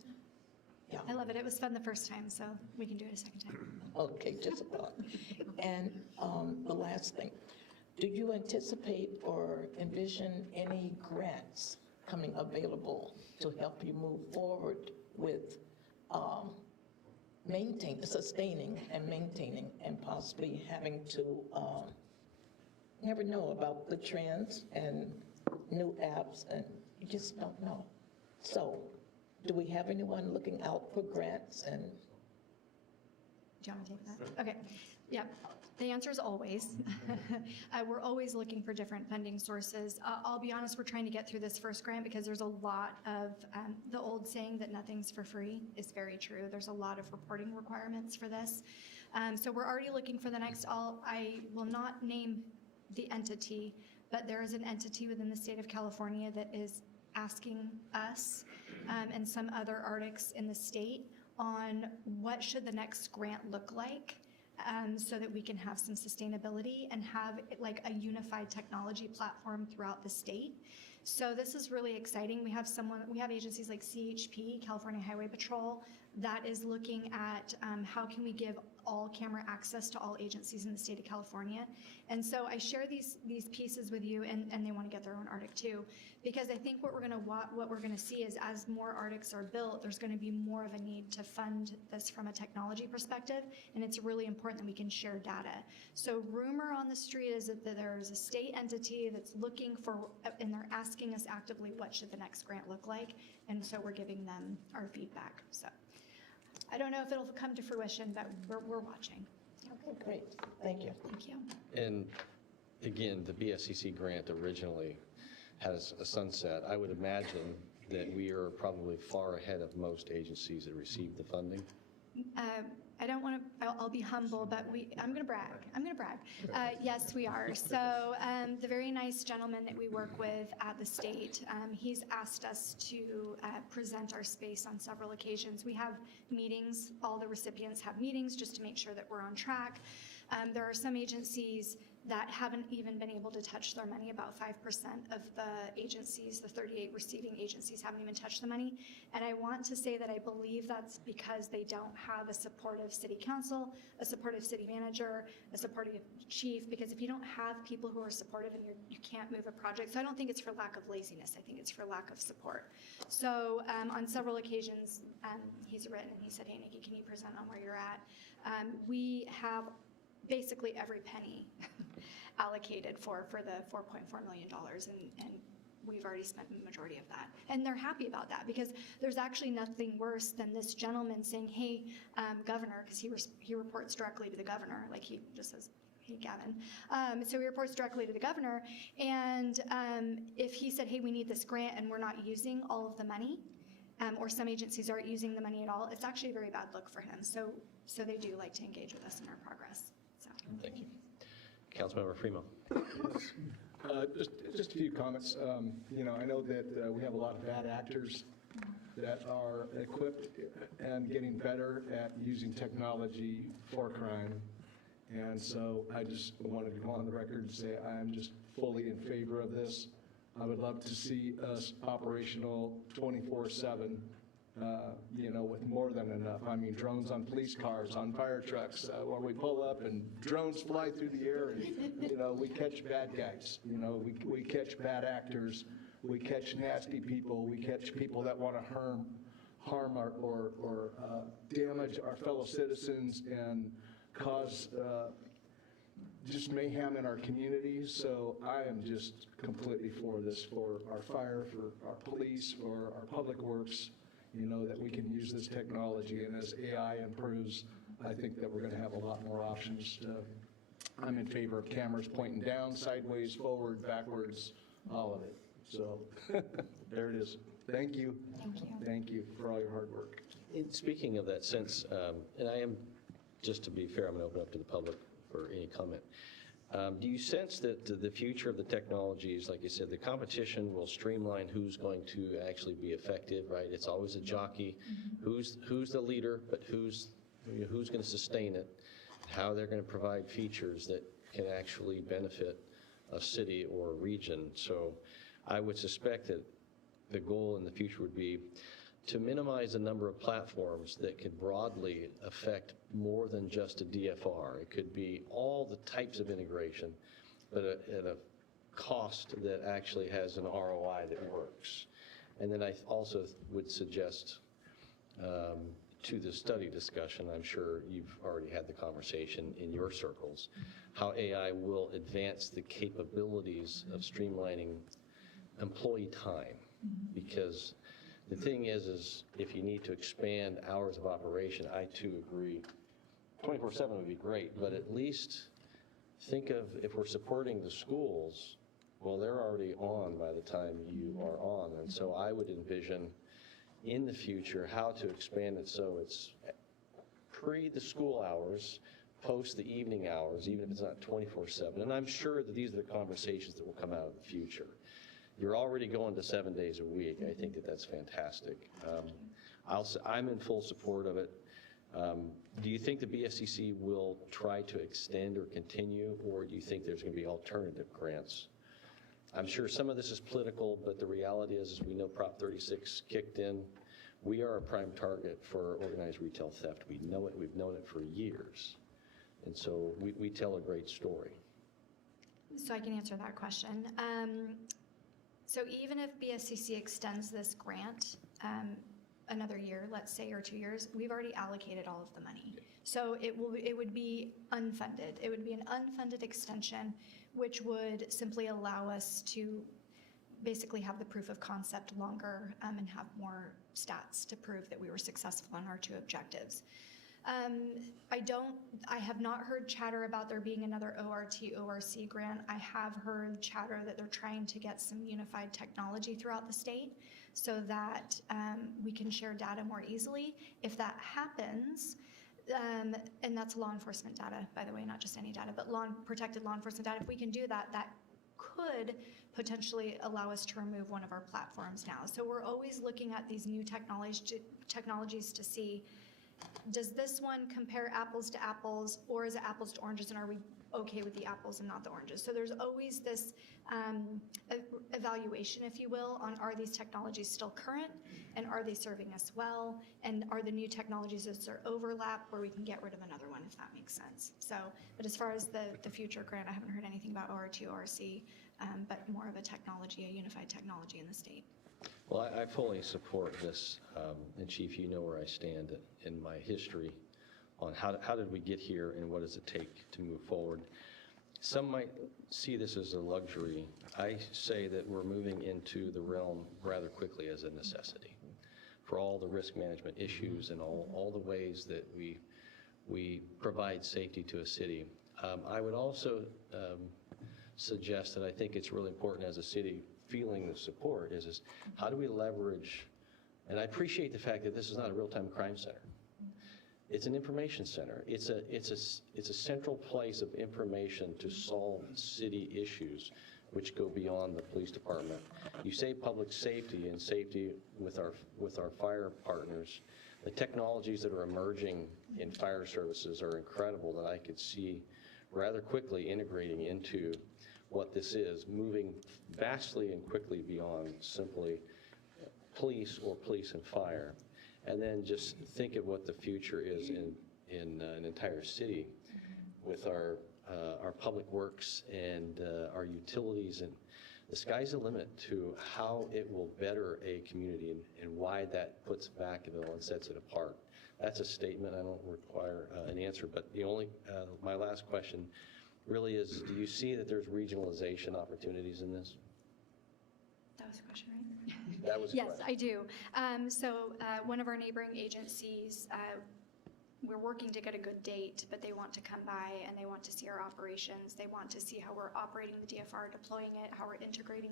yeah. I love it. It was fun the first time, so we can do it a second time. Okay, just about. And the last thing, do you anticipate or envision any grants coming available to help you move forward with sustaining and maintaining, and possibly having to never know about the trends and new apps, and you just don't know. So do we have anyone looking out for grants? And Do you want me to take that? Okay, yep. The answer is always. We're always looking for different funding sources. I'll be honest, we're trying to get through this first grant because there's a lot of, the old saying that nothing's for free is very true. There's a lot of reporting requirements for this. So we're already looking for the next, I will not name the entity, but there is an entity within the state of California that is asking us and some other ARTICs in the state on what should the next grant look like, so that we can have some sustainability and have like a unified technology platform throughout the state. So this is really exciting. We have agencies like CHP, California Highway Patrol, that is looking at how can we give all camera access to all agencies in the state of California. And so I share these pieces with you, and they want to get their own ARTIC too, because I think what we're gonna see is as more ARTICs are built, there's gonna be more of a need to fund this from a technology perspective, and it's really important that we can share data. So rumor on the street is that there's a state entity that's looking for, and they're asking us actively, what should the next grant look like? And so we're giving them our feedback. So I don't know if it'll come to fruition, but we're watching. okay, great, thank you. Thank you. And again, the BSCC grant originally has a sunset. I would imagine that we are probably far ahead of most agencies that receive the funding. I don't want to, I'll be humble, but I'm going to brag. Yes, we are. So the very nice gentleman that we work with at the state, he's asked us to present our space on several occasions. We have meetings, all the recipients have meetings just to make sure that we're on track. There are some agencies that haven't even been able to touch their money. About 5% of the agencies, the 38 receiving agencies, haven't even touched the money. And I want to say that I believe that's because they don't have a supportive city council, a supportive city manager, a supportive chief, because if you don't have people who are supportive, and you can't move a project. So I don't think it's for lack of laziness. I think it's for lack of support. So on several occasions, he's written and he said, hey, Nikki, can you present on where you're at? We have basically every penny allocated for the $4.4 million, and we've already spent the majority of that. And they're happy about that, because there's actually nothing worse than this gentleman saying, hey, governor, because he reports directly to the governor, like he just says, hey, Gavin. So he reports directly to the governor, and if he said, hey, we need this grant and we're not using all of the money, or some agencies aren't using the money at all, it's actually a very bad look for him. So they do like to engage with us in our progress. So. Thank you. Councilmember Fremo. Just a few comments. I know that we have a lot of bad actors that are equipped and getting better at using technology for crime. And so I just wanted to go on the record and say I'm just fully in favor of this. I would love to see us operational 24/7, with more than enough. I mean, drones on police cars, on fire trucks, where we pull up and drones fly through the air, and we catch bad guys. We catch bad actors. We catch nasty people. We catch people that want to harm or damage our fellow citizens and cause just mayhem in our communities. So I am just completely for this, for our fire, for our police, for our public works, that we can use this technology. And as AI improves, I think that we're going to have a lot more options. I'm in favor of cameras pointing down, sideways, forward, backwards, all of it. So there it is. Thank you. Thank you. Thank you for all your hard work. And speaking of that, since, and I am, just to be fair, I'm going to open up to the public for any comment. Do you sense that the future of the technologies, like you said, the competition will streamline who's going to actually be effective, right? It's always a jockey. Who's the leader, but who's going to sustain it, how they're going to provide features that can actually benefit a city or a region. So I would suspect that the goal in the future would be to minimize the number of platforms that could broadly affect more than just a DFR. It could be all the types of integration, but at a cost that actually has an ROI that works. And then I also would suggest to the study discussion, I'm sure you've already had the conversation in your circles, how AI will advance the capabilities of streamlining employee time. Because the thing is if you need to expand hours of operation, I too agree, 24/7 would be great, but at least think of, if we're supporting the schools, well, they're already on by the time you are on. And so I would envision in the future how to expand it so it's pre the school hours, post the evening hours, even if it's not 24/7. And I'm sure that these are the conversations that will come out of the future. You're already going to 7 days a week. I think that that's fantastic. I'm in full support of it. Do you think the BSCC will try to extend or continue, or do you think there's going to be alternative grants? I'm sure some of this is political, but the reality is we know Prop 36 kicked in. We are a prime target for organized retail theft. We know it. We've known it for years. And so we tell a great story. So I can answer that question. So even if BSCC extends this grant another year, let's say, or 2 years, we've already allocated all of the money. So it would be unfunded. It would be an unfunded extension, which would simply allow us to basically have the proof of concept longer and have more stats to prove that we were successful in our 2 objectives. I have not heard chatter about there being another ORC grant. I have heard chatter that they're trying to get some unified technology throughout the state so that we can share data more easily. If that happens, and that's law enforcement data, by the way, not just any data, but protected law enforcement data. If we can do that, that could potentially allow us to remove one of our platforms now. So we're always looking at these new technologies to see, does this one compare apples to apples, or is it apples to oranges, and are we okay with the apples and not the oranges? So there's always this evaluation, if you will, on are these technologies still current, and are they serving us well, and are the new technologies, is there overlap where we can get rid of another one, if that makes sense. So, but as far as the future grant, I haven't heard anything about OR2, ORC, but more of a technology, a unified technology in the state. Well, I fully support this, and Chief, you know where I stand in my history on how did we get here and what does it take to move forward. Some might see this as a luxury. I say that we're moving into the realm rather quickly as a necessity for all the risk management issues and all the ways that we provide safety to a city. I would also suggest that I think it's really important as a city feeling the support is how do we leverage, and I appreciate the fact that this is not a real-time crime center. It's an information center. It's a central place of information to solve city issues which go beyond the police department. You say public safety and safety with our fire partners. The technologies that are emerging in fire services are incredible that I could see rather quickly integrating into what this is, moving vastly and quickly beyond simply police or police and fire. And then just think of what the future is in an entire city with our public works and our utilities. And the sky's the limit to how it will better a community and why that puts Vacaville and sets it apart. That's a statement. I don't require an answer. But the only, my last question really is, do you see that there's regionalization opportunities in this? That was a question, right? That was Yes, correct. I do. So one of our neighboring agencies, we're working to get a good date, but they want to come by and they want to see our operations. They want to see how we're operating the DFR, deploying it, how we're integrating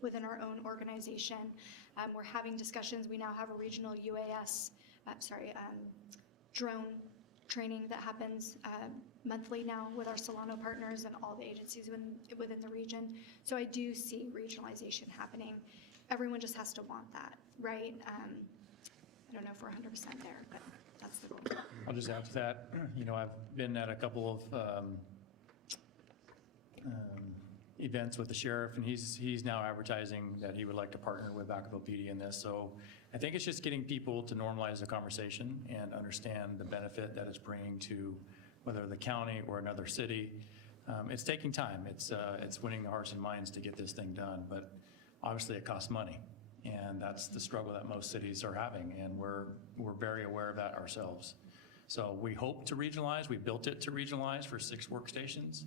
within our own organization. We're having discussions. We now have a regional UAS, drone training that happens monthly now with our Solano partners and all the agencies within the region. So I do see regionalization happening. Everyone just has to want that, right? I don't know if we're 100% there, but that's the goal. I'll just add to that. You know, I've been at a couple of events with the sheriff, and he's now advertising that he would like to partner with Vacaville PD in this. So I think it's just getting people to normalize the conversation and understand the benefit that it's bringing to whether the county or another city. It's taking time. It's winning the hearts and minds to get this thing done, but obviously it costs money. And that's the struggle that most cities are having, and we're very aware of that ourselves. So we hope to regionalize. We built it to regionalize for 6 workstations,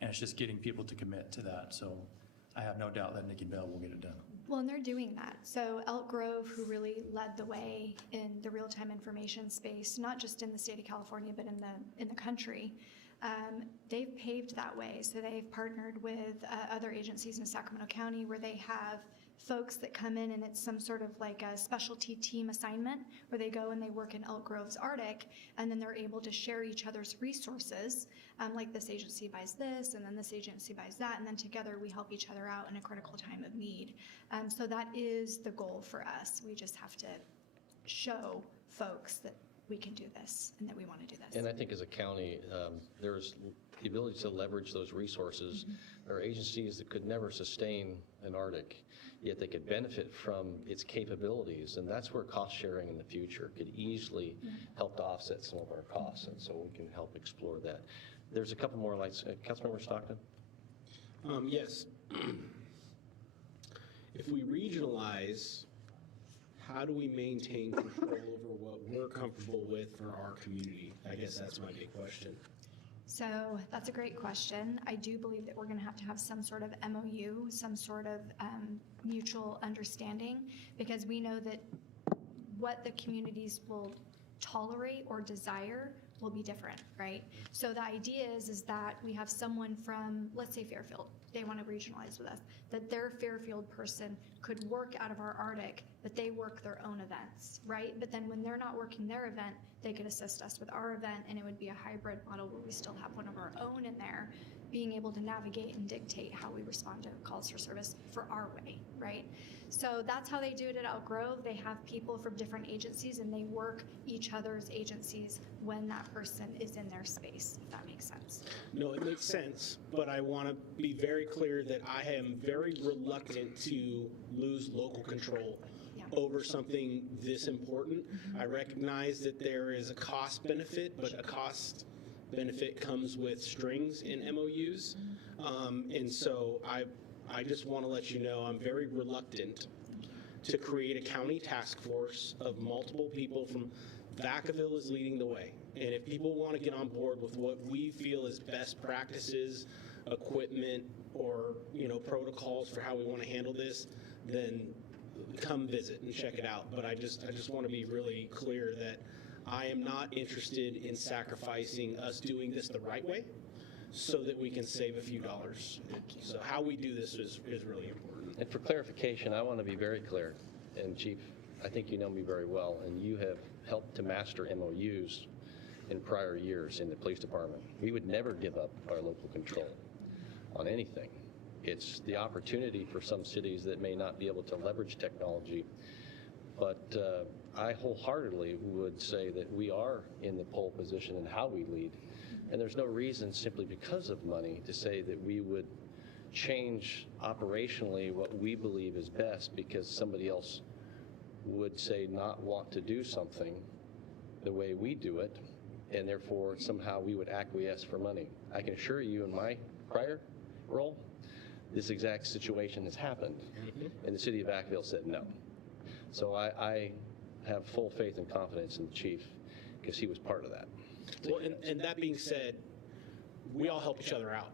and it's just getting people to commit to that. So I have no doubt that Nikki Bell will get it done. Well, and they're doing that. So Elk Grove, who really led the way in the real-time information space, not just in the state of California, but in the country, they've paved that way. So they've partnered with other agencies in Sacramento County where they have folks that come in and it's some sort of like a specialty team assignment where they go and they work in Elk Grove's Arctic, and then they're able to share each other's resources, like this agency buys this and then this agency buys that, and then together we help each other out in a critical time of need. So that is the goal for us. We just have to show folks that we can do this and that we want to do this. And I think as a county, there's the ability to leverage those resources. There are agencies that could never sustain an Arctic, yet they could benefit from its capabilities, and that's where cost sharing in the future could easily help to offset some of our costs, and so we can help explore that. There's a couple more lights. Councilmember Stockton? Yes. If we regionalize, how do we maintain control over what we're comfortable with for our community? I guess that's my big question. So that's a great question. I do believe that we're going to have some sort of MOU, some sort of mutual understanding, because we know that what the communities will tolerate or desire will be different, right? So the idea is that we have someone from, let's say Fairfield, they want to regionalize with us, that their Fairfield person could work out of our Arctic, but they work their own events, right? But then when they're not working their event, they could assist us with our event, and it would be a hybrid model where we still have one of our own in there, being able to navigate and dictate how we respond to calls for service for our way, right? So that's how they do it at Elk Grove. They have people from different agencies, and they work each other's agencies when that person is in their space, if that makes sense. No, it makes sense, but I want to be very clear that I am very reluctant to lose local control over something this important. I recognize that there is a cost benefit, but a cost benefit comes with strings in MOUs. And so I just want to let you know I'm very reluctant to create a county task force of multiple people from Vacaville is leading the way. And if people want to get on board with what we feel is best practices, equipment, or protocols for how we want to handle this, then come visit and check it out. But I just want to be really clear that I am not interested in sacrificing us doing this the right way so that we can save a few dollars. So how we do this is really important. And for clarification, I want to be very clear, and Chief, I think you know me very well, and you have helped to master MOUs in prior years in the police department. We would never give up our local control on anything. It's the opportunity for some cities that may not be able to leverage technology, but I wholeheartedly would say that we are in the pole position in how we lead, and there's no reason simply because of money to say that we would change operationally what we believe is best because somebody else would say not want to do something the way we do it, and therefore somehow we would acquiesce for money. I can assure you in my prior role, this exact situation has happened, and the city of Vacaville said no. So I have full faith and confidence in the chief because he was part of that. Well, and that being said, we all help each other out,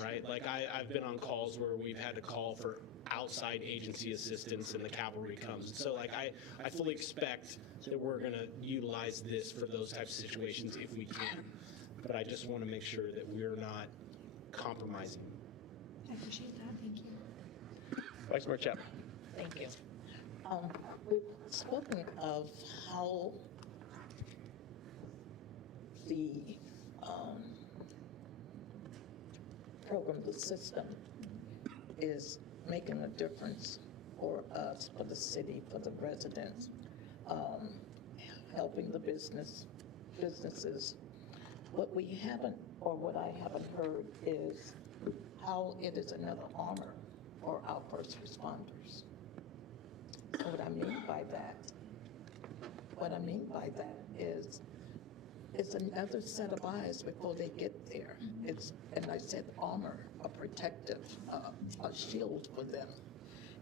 right? Like I've been on calls where we've had to call for outside agency assistance and the cavalry comes. So like I fully expect that we're going to utilize this for those types of situations if we can. But I just want to make sure that we're not compromising. I appreciate that. Thank you. Vice Mayor Chapman. Thank you. We've spoken of how the program, the system, is making a difference for us, for the city, for the residents, helping the businesses. What we haven't, or what I haven't heard is how it is another armor for our first responders. So what I mean by that is it's another set of eyes before they get there. It's, and I said armor, a protective, a shield for them.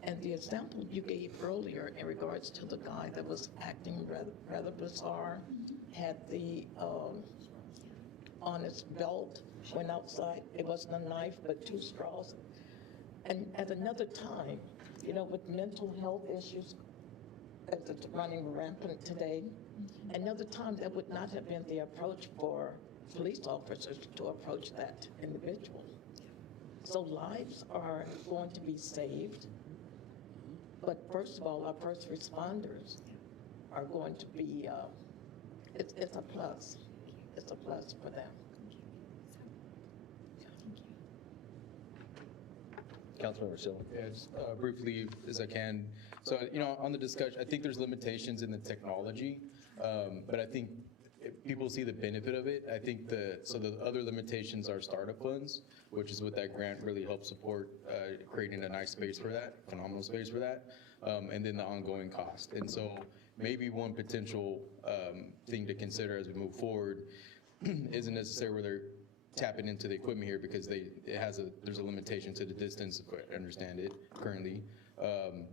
And the example you gave earlier in regards to the guy that was acting rather bizarre, had the, on his belt, went outside, it wasn't a knife, but 2 straws. And at another time, you know, with mental health issues as it's running rampant today, another time that would not have been the approach for police officers to approach that individual. So lives are going to be saved. But first of all, our first responders are going to be, it's a plus. It's a plus for them. Councilmember Silva. As briefly as I can. So, you know, on the discussion, I think there's limitations in the technology, but I think if people see the benefit of it. I think the other limitations are startup funds, which is what that grant really helps support, creating a nice space for that, phenomenal space for that, and then the ongoing cost. And so maybe one potential thing to consider as we move forward isn't necessarily whether tapping into the equipment here, because there's a limitation to the distance, if I understand it currently,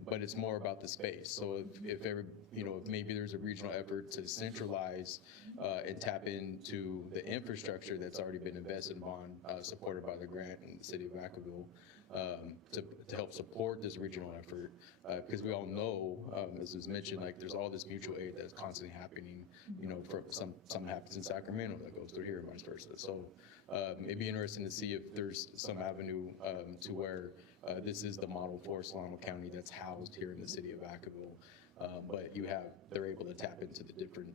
but it's more about the space. So if maybe there's a regional effort to centralize and tap into the infrastructure that's already been invested upon, supported by the grant in the city of Vacaville, to help support this regional effort, because we all know, as was mentioned, like there's all this mutual aid that's constantly happening. You know, for something happens in Sacramento that goes through here, and vice versa. So it'd be interesting to see if there's some avenue to where this is the model for Solano County that's housed here in the city of Vacaville, but they're able to tap into the different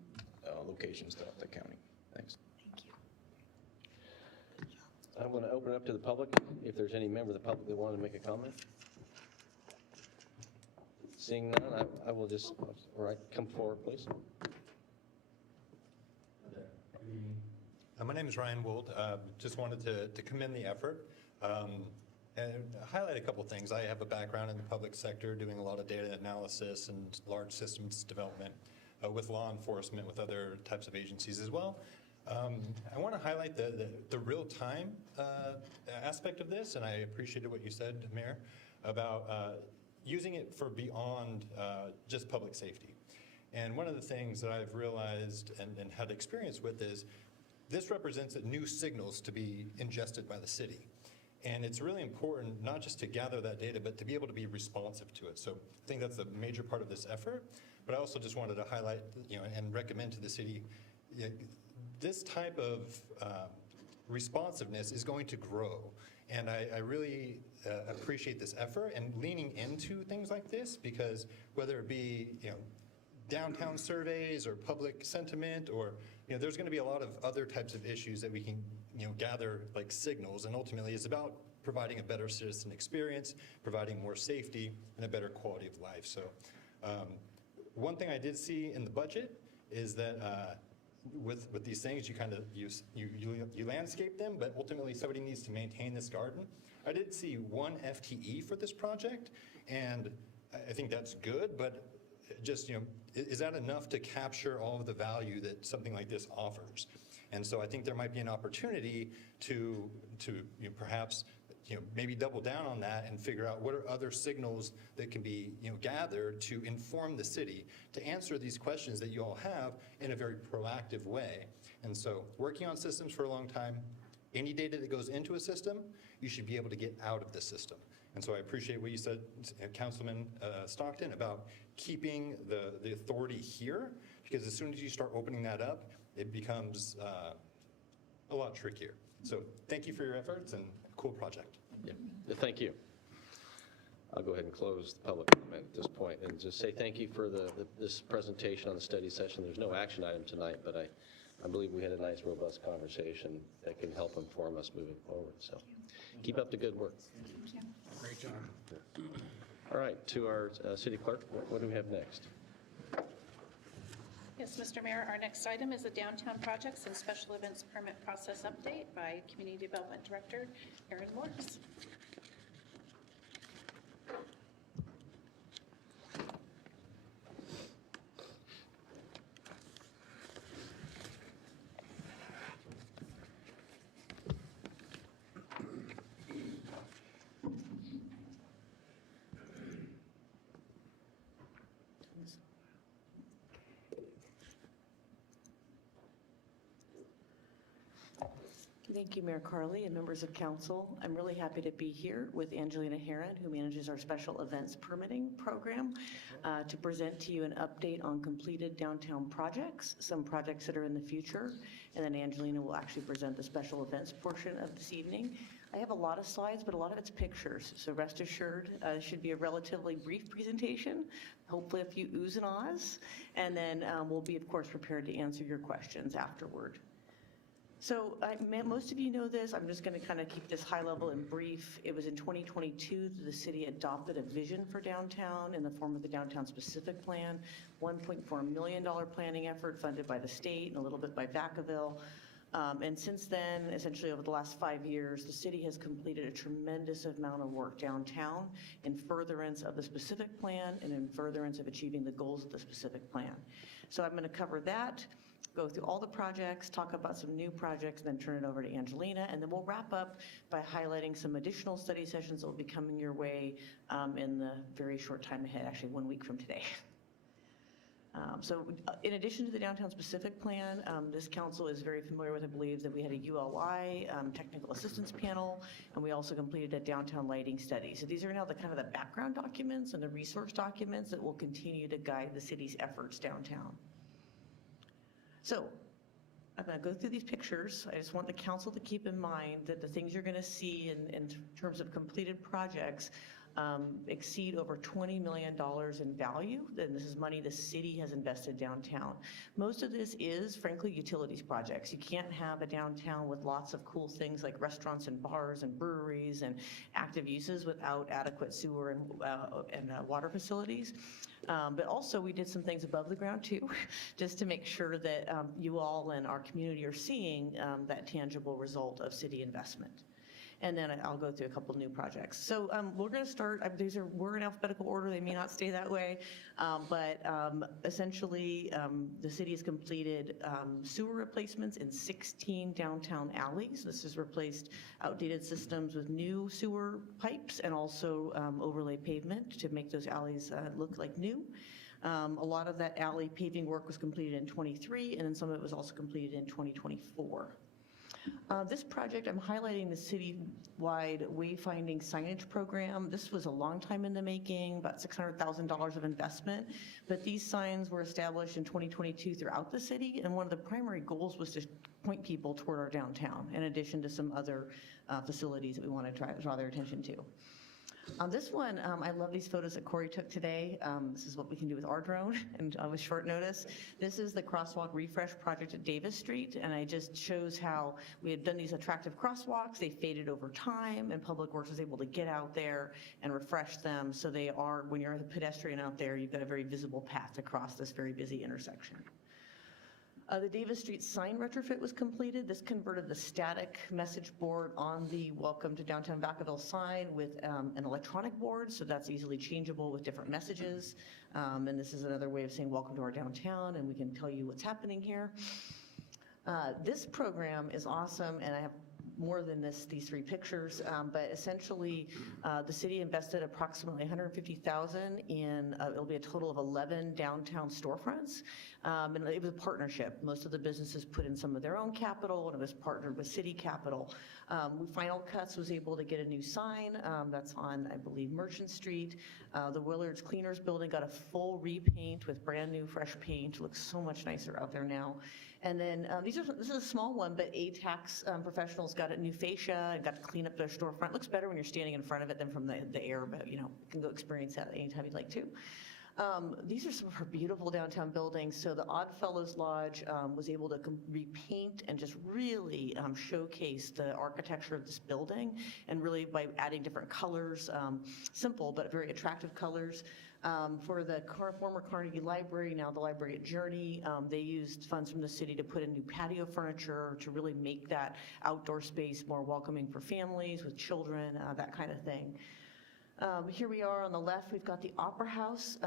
locations throughout the county. Thanks. I'm going to open it up to the public, if there's any member of the public that wanted to make a comment. Seeing none, I will just, come forward, please. My name is Ryan Wold. Just wanted to commend the effort and highlight a couple things. I have a background in the public sector doing a lot of data analysis and large systems development with law enforcement, with other types of agencies as well. I want to highlight the real-time aspect of this, and I appreciated what you said, Mayor, about using it for beyond just public safety. And one of the things that I've realized and had experience with is this represents new signals to be ingested by the city. And it's really important not just to gather that data, but to be able to be responsive to it. So I think that's a major part of this effort. But I also just wanted to highlight, and recommend to the city, this type of responsiveness is going to grow. And I really appreciate this effort and leaning into things like this, because whether it be downtown surveys or public sentiment, or there's going to be a lot of other types of issues that we can gather like signals, and ultimately it's about providing a better citizen experience, providing more safety and a better quality of life. So one thing I did see in the budget is that with these things, you landscape them, but ultimately somebody needs to maintain this garden. I did see 1 FTE for this project, and I think that's good, but just, is that enough to capture all of the value that something like this offers? And so I think there might be an opportunity to perhaps maybe double down on that and figure out what are other signals that can be gathered to inform the city to answer these questions that you all have in a very proactive way. And so working on systems for a long time, any data that goes into a system, you should be able to get out of the system. And so I appreciate what you said, Councilman Stockton, about keeping the authority here, because as soon as you start opening that up, it becomes a lot trickier. So thank you for your efforts, and cool project. Yeah, thank you. I'll go ahead and close the public comment at this point and just say thank you for this presentation on the study session. There's no action item tonight, but I believe we had a nice, robust conversation that can help inform us moving forward. So keep up the good work. Thank you. Great job. All right, to our city clerk, what do we have next? Yes, Mr. Mayor, our next item is the Downtown Projects and Special Events Permit Process Update by Community Development Director Aaron Morris. Thank you, Mayor Carley and members of council. I'm really happy to be here with Angelina Heron, who manages our special events permitting program, to present to you an update on completed downtown projects, some projects that are in the future, and then Angelina will actually present the special events portion of this evening. I have a lot of slides, but a lot of it's pictures, so rest assured, it should be a relatively brief presentation, hopefully a few oohs and ahs, and then we'll be, of course, prepared to answer your questions afterward. So most of you know this. I'm just going to kind of keep this high level and brief. It was in 2022 that the city adopted a vision for downtown in the form of the Downtown Specific Plan, $1.4 million planning effort funded by the state and a little bit by Vacaville. And since then, essentially over the last 5 years, the city has completed a tremendous amount of work downtown in furtherance of the specific plan and in furtherance of achieving the goals of the specific plan. So I'm going to cover that, go through all the projects, talk about some new projects, and then turn it over to Angelina. And then we'll wrap up by highlighting some additional study sessions that will be coming your way in the very short time ahead, actually 1 week from today. So in addition to the Downtown Specific Plan, this council is very familiar with, I believe, that we had a ULI, technical assistance panel, and we also completed a downtown lighting study. So these are now the kind of the background documents and the resource documents that will continue to guide the city's efforts downtown. So I'm going to go through these pictures. I just want the council to keep in mind that the things you're going to see in terms of completed projects exceed over $20 million in value. And this is money the city has invested downtown. Most of this is, frankly, utilities projects. You can't have a downtown with lots of cool things like restaurants and bars and breweries and active uses without adequate sewer and water facilities. But also we did some things above the ground too, just to make sure that you all and our community are seeing that tangible result of city investment. And then I'll go through a couple new projects. So we're going to start, we're in alphabetical order, they may not stay that way, but essentially the city has completed sewer replacements in 16 downtown alleys. This has replaced outdated systems with new sewer pipes and also overlay pavement to make those alleys look like new. A lot of that alley paving work was completed in 23, and then some of it was also completed in 2024. This project, I'm highlighting the citywide wayfinding signage program. This was a long time in the making, about $600,000 of investment, but these signs were established in 2022 throughout the city, and one of the primary goals was to point people toward our downtown, in addition to some other facilities that we want to draw their attention to. This one, I love these photos that Corey took today. This is what we can do with our drone and with short notice. This is the crosswalk refresh project at Davis Street, and it just shows how we had done these attractive crosswalks. They faded over time, and Public Works was able to get out there and refresh them so they are, when you're a pedestrian out there, you've got a very visible path to cross this very busy intersection. The Davis Street sign retrofit was completed. This converted the static message board on the Welcome to Downtown Vacaville sign with an electronic board, so that's easily changeable with different messages. And this is another way of saying welcome to our downtown, and we can tell you what's happening here. This program is awesome, and I have more than these three pictures, but essentially the city invested approximately $150,000 in, it'll be a total of 11 downtown storefronts, and it was a partnership. Most of the businesses put in some of their own capital, and it was partnered with city capital. Final Cuts was able to get a new sign that's on, I believe, Merchant Street. The Willard's Cleaners building got a full repaint with brand new fresh paint. It looks so much nicer out there now. And then this is a small one, but tax professionals got a new fascia and got to clean up their storefront. Looks better when you're standing in front of it than from the air, but you can go experience that anytime you'd like to. These are some of our beautiful downtown buildings. So the Oddfellows Lodge was able to repaint and just really showcase the architecture of this building, and really by adding different colors, simple but very attractive colors. For the former Carnegie Library, now the library at Journey, they used funds from the city to put in new patio furniture to really make that outdoor space more welcoming for families with children, that kind of thing. Here we are on the left, we've got the Opera House.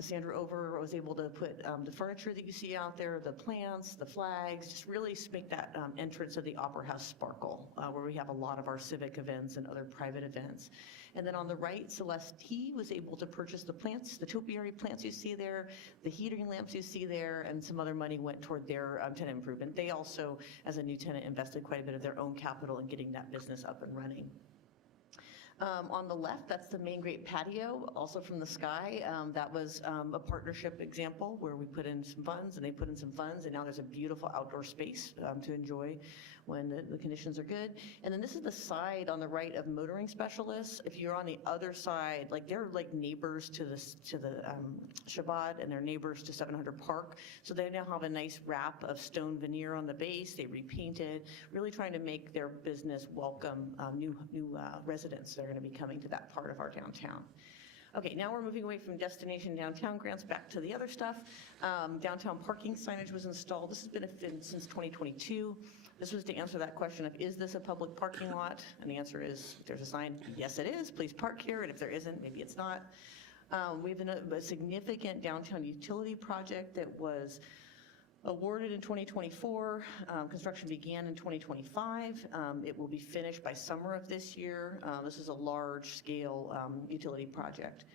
Sandra Over was able to put the furniture that you see out there, the plants, the flags, just really make that entrance of the Opera House sparkle, where we have a lot of our civic events and other private events. And then on the right, Celeste T was able to purchase the plants, the topiary plants you see there, the heating lamps you see there, and some other money went toward their tenant improvement. They also, as a new tenant, invested quite a bit of their own capital in getting that business up and running. On the left, that's the Main Great Patio, also from the sky. That was a partnership example where we put in some funds and they put in some funds, and now there's a beautiful outdoor space to enjoy when the conditions are good. And then this is the side on the right of motoring specialists. If you're on the other side, like they're like neighbors to the Shabbat, and they're neighbors to 700 Park. So they now have a nice wrap of stone veneer on the base. They repainted, really trying to make their business welcome new residents that are going to be coming to that part of our downtown. Okay, now we're moving away from destination downtown grants back to the other stuff. Downtown parking signage was installed. This has been since 2022. This was to answer that question of, is this a public parking lot? And the answer is, if there's a sign, yes it is, please park here, and if there isn't, maybe it's not. We have a significant downtown utility project that was awarded in 2024. Construction began in 2025. It will be finished by summer of this year. This is a large-scale utility project.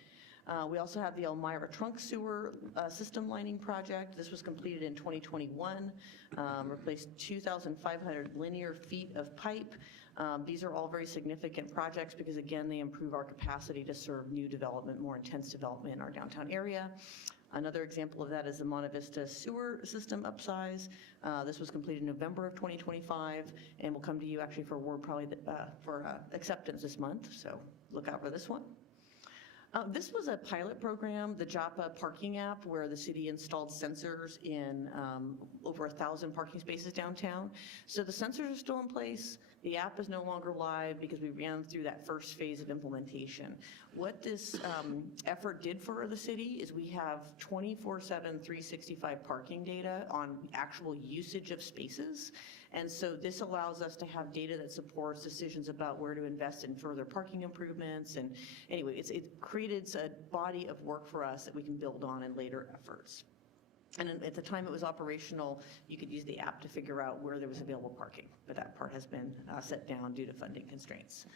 We also have the Elmira Trunk Sewer System Lining Project. This was completed in 2021, replaced 2,500 linear feet of pipe. These are all very significant projects because, again, they improve our capacity to serve new development, more intense development in our downtown area. Another example of that is the Monte Vista Sewer System upsize. This was completed in November of 2025 and will come to you actually for award probably for acceptance this month, so look out for this one. This was a pilot program, the Joppa parking app, where the city installed sensors in over 1,000 parking spaces downtown. So the sensors are still in place. The app is no longer live because we ran through that first phase of implementation. What this effort did for the city is we have 24/7, 365 parking data on actual usage of spaces. And so this allows us to have data that supports decisions about where to invest in further parking improvements. And anyway, it created a body of work for us that we can build on in later efforts. And at the time it was operational, you could use the app to figure out where there was available parking, but that part has been set down due to funding constraints.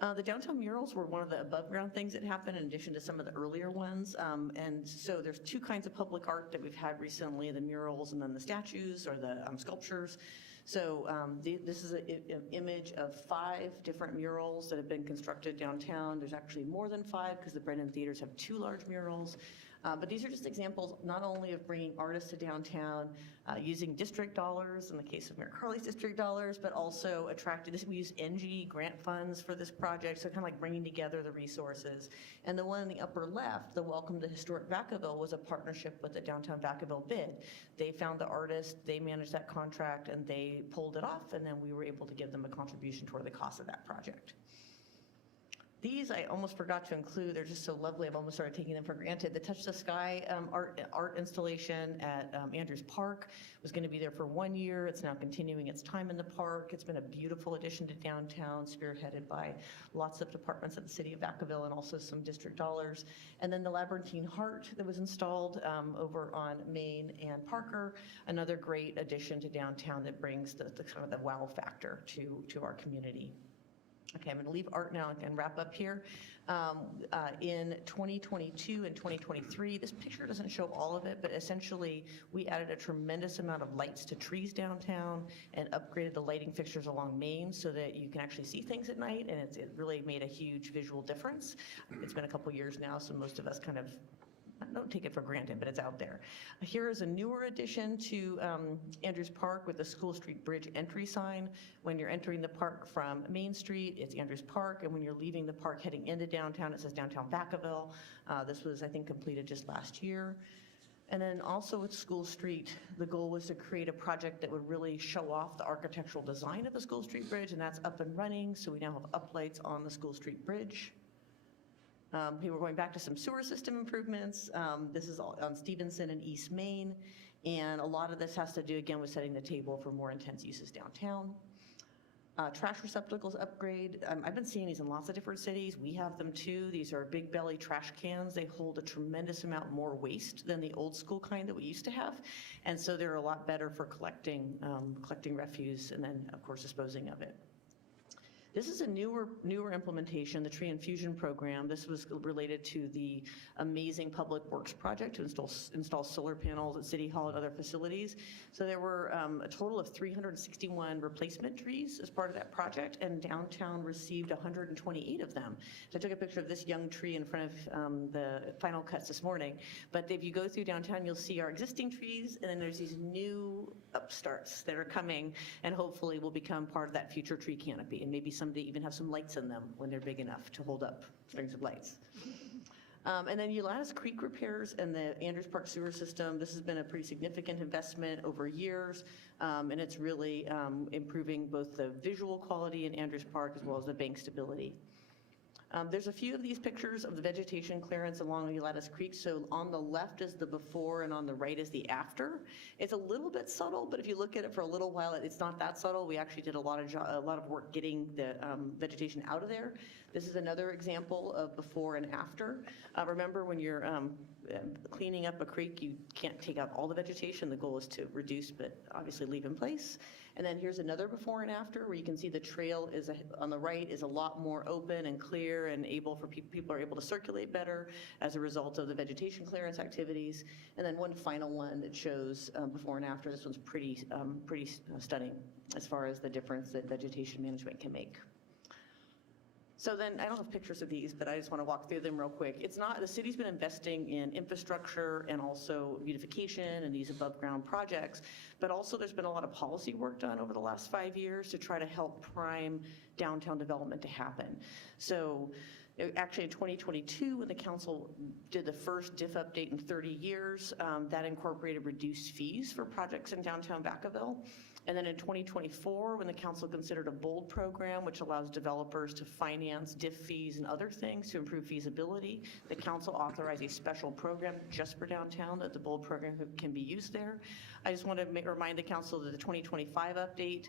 The downtown murals were one of the above ground things that happened in addition to some of the earlier ones. And so there's two kinds of public art that we've had recently, the murals and then the statues or the sculptures. So this is an image of 5 different murals that have been constructed downtown. There's actually more than 5 because the Brennan Theaters have 2 large murals. But these are just examples not only of bringing artists to downtown, using district dollars, in the case of Mayor Carley's district dollars, but also attracting, we use NG grant funds for this project, so kind of like bringing together the resources. And the one in the upper left, the Welcome to Historic Vacaville, was a partnership with the Downtown Vacaville bid. They found the artist, they managed that contract, and they pulled it off, and then we were able to give them a contribution toward the cost of that project. These I almost forgot to include. They're just so lovely. I've almost started taking them for granted. The Touch the Sky art installation at Andrews Park was going to be there for 1 year. It's now continuing its time in the park. It's been a beautiful addition to downtown, spearheaded by lots of departments at the City of Vacaville and also some district dollars. And then the Labyrinthine Heart that was installed over on Main and Parker, another great addition to downtown that brings the kind of the wow factor to our community. Okay, I'm going to leave art now and wrap up here. In 2022 and 2023, this picture doesn't show all of it, but essentially we added a tremendous amount of lights to trees downtown and upgraded the lighting fixtures along Main so that you can actually see things at night, and it really made a huge visual difference. It's been a couple years now, so most of us kind of don't take it for granted, but it's out there. Here is a newer addition to Andrews Park with the School Street Bridge entry sign. When you're entering the park from Main Street, it's Andrews Park, and when you're leaving the park heading into downtown, it says Downtown Vacaville. This was, I think, completed just last year. And then also with School Street, the goal was to create a project that would really show off the architectural design of the School Street Bridge, and that's up and running, so we now have uplights on the School Street Bridge. We're going back to some sewer system improvements. This is on Stevenson and East Main, and a lot of this has to do, again, with setting the table for more intense uses downtown. Trash receptacles upgrade. I've been seeing these in lots of different cities. We have them too. These are big belly trash cans. They hold a tremendous amount more waste than the old school kind that we used to have. And so they're a lot better for collecting refuse and then, of course, disposing of it. This is a newer implementation, the Tree Infusion Program. This was related to the amazing Public Works project to install solar panels at City Hall and other facilities. So there were a total of 361 replacement trees as part of that project, and downtown received 128 of them. So I took a picture of this young tree in front of the final cuts this morning. But if you go through downtown, you'll see our existing trees, and then there's these new upstarts that are coming, and hopefully will become part of that future tree canopy, and maybe someday even have some lights in them when they're big enough to hold up strings of lights. And then Ulatis Creek repairs and the Andrews Park sewer system. This has been a pretty significant investment over years, and it's really improving both the visual quality in Andrews Park as well as the bank stability. There's a few of these pictures of the vegetation clearance along Ulatis Creek. So on the left is the before and on the right is the after. It's a little bit subtle, but if you look at it for a little while, it's not that subtle. We actually did a lot of work getting the vegetation out of there. This is another example of before and after. Remember, when you're cleaning up a creek, you can't take out all the vegetation. The goal is to reduce, but obviously leave in place. And then here's another before and after where you can see the trail is on the right is a lot more open and clear and able for people are able to circulate better as a result of the vegetation clearance activities. And then one final one that shows before and after. This one's pretty stunning as far as the difference that vegetation management can make. So then, I don't have pictures of these, but I just want to walk through them real quick. It's not, the city's been investing in infrastructure and also beautification and these above ground projects, but also there's been a lot of policy work done over the last 5 years to try to help prime downtown development to happen. So actually in 2022, when the council did the first DIF update in 30 years, that incorporated reduced fees for projects in downtown Vacaville. And then in 2024, when the council considered a BOLD program, which allows developers to finance DIF fees and other things to improve feasibility, the council authorized a special program just for downtown that the BOLD program can be used there. I just want to remind the council that the 2025 update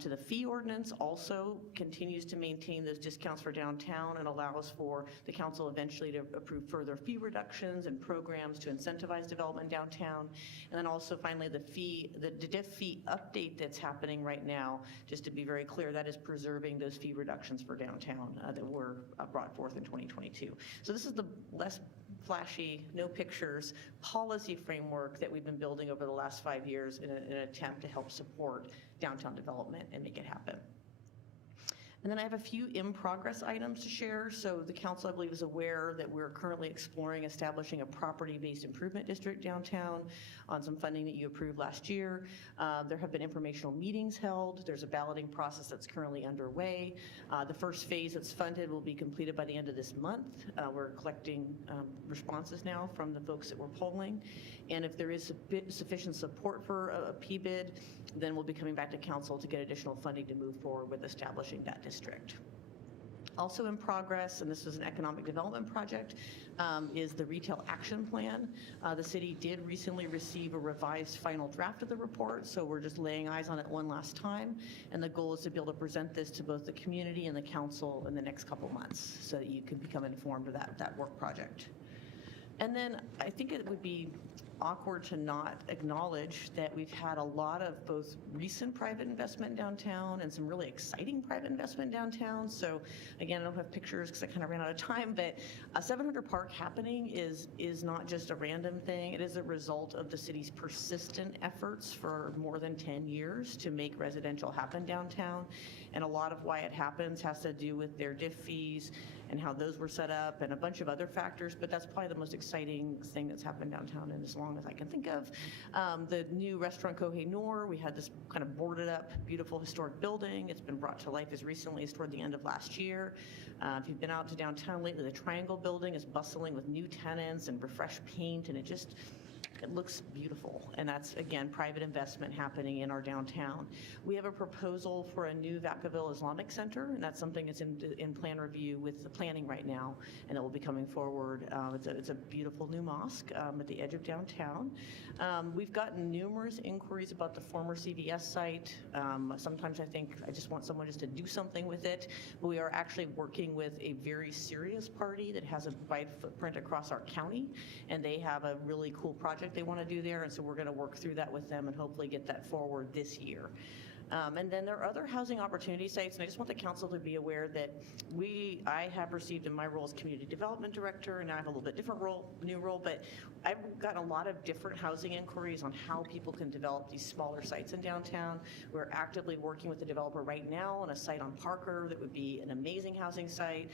to the fee ordinance also continues to maintain those discounts for downtown and allows for the council eventually to approve further fee reductions and programs to incentivize development downtown. And then also finally the DIF fee update that's happening right now, just to be very clear, that is preserving those fee reductions for downtown that were brought forth in 2022. So this is the less flashy, no pictures policy framework that we've been building over the last 5 years in an attempt to help support downtown development and make it happen. And then I have a few in-progress items to share. So the council, I believe, is aware that we're currently exploring establishing a property-based improvement district downtown on some funding that you approved last year. There have been informational meetings held. There's a balloting process that's currently underway. The first phase that's funded will be completed by the end of this month. We're collecting responses now from the folks that we're polling. And if there is sufficient support for a PBID, then we'll be coming back to council to get additional funding to move forward with establishing that district. Also in progress, and this was an economic development project, is the retail action plan. The city did recently receive a revised final draft of the report, so we're just laying eyes on it one last time. And the goal is to be able to present this to both the community and the council in the next couple months so that you can become informed of that work project. And then I think it would be awkward to not acknowledge that we've had a lot of both recent private investment downtown and some really exciting private investment downtown. So again, I don't have pictures because I kind of ran out of time, but 700 Park happening is not just a random thing. It is a result of the city's persistent efforts for more than 10 years to make residential happen downtown. And a lot of why it happens has to do with their DIF fees and how those were set up and a bunch of other factors, but that's probably the most exciting thing that's happened downtown in as long as I can think of. The new restaurant Kohei Nor, we had this kind of boarded up, beautiful historic building. It's been brought to life as recently as toward the end of last year. If you've been out to downtown lately, the Triangle building is bustling with new tenants and refreshed paint, and it just It looks beautiful, and that's, again, private investment happening in our downtown. We have a proposal for a new Vacaville Islamic Center, and that's something that's in plan review with the planning right now, and it will be coming forward. It's a beautiful new mosque at the edge of downtown. We've gotten numerous inquiries about the former CVS site. Sometimes I think I just want someone just to do something with it, but we are actually working with a very serious party that has a wide footprint across our county, and they have a really cool project they want to do there, and so we're going to work through that with them and hopefully get that forward this year. And then there are other housing opportunity sites, and I just want the council to be aware that I have received in my role as community development director, and I have a little bit different new role, but I've gotten a lot of different housing inquiries on how people can develop these smaller sites in downtown. We're actively working with the developer right now on a site on Parker that would be an amazing housing site.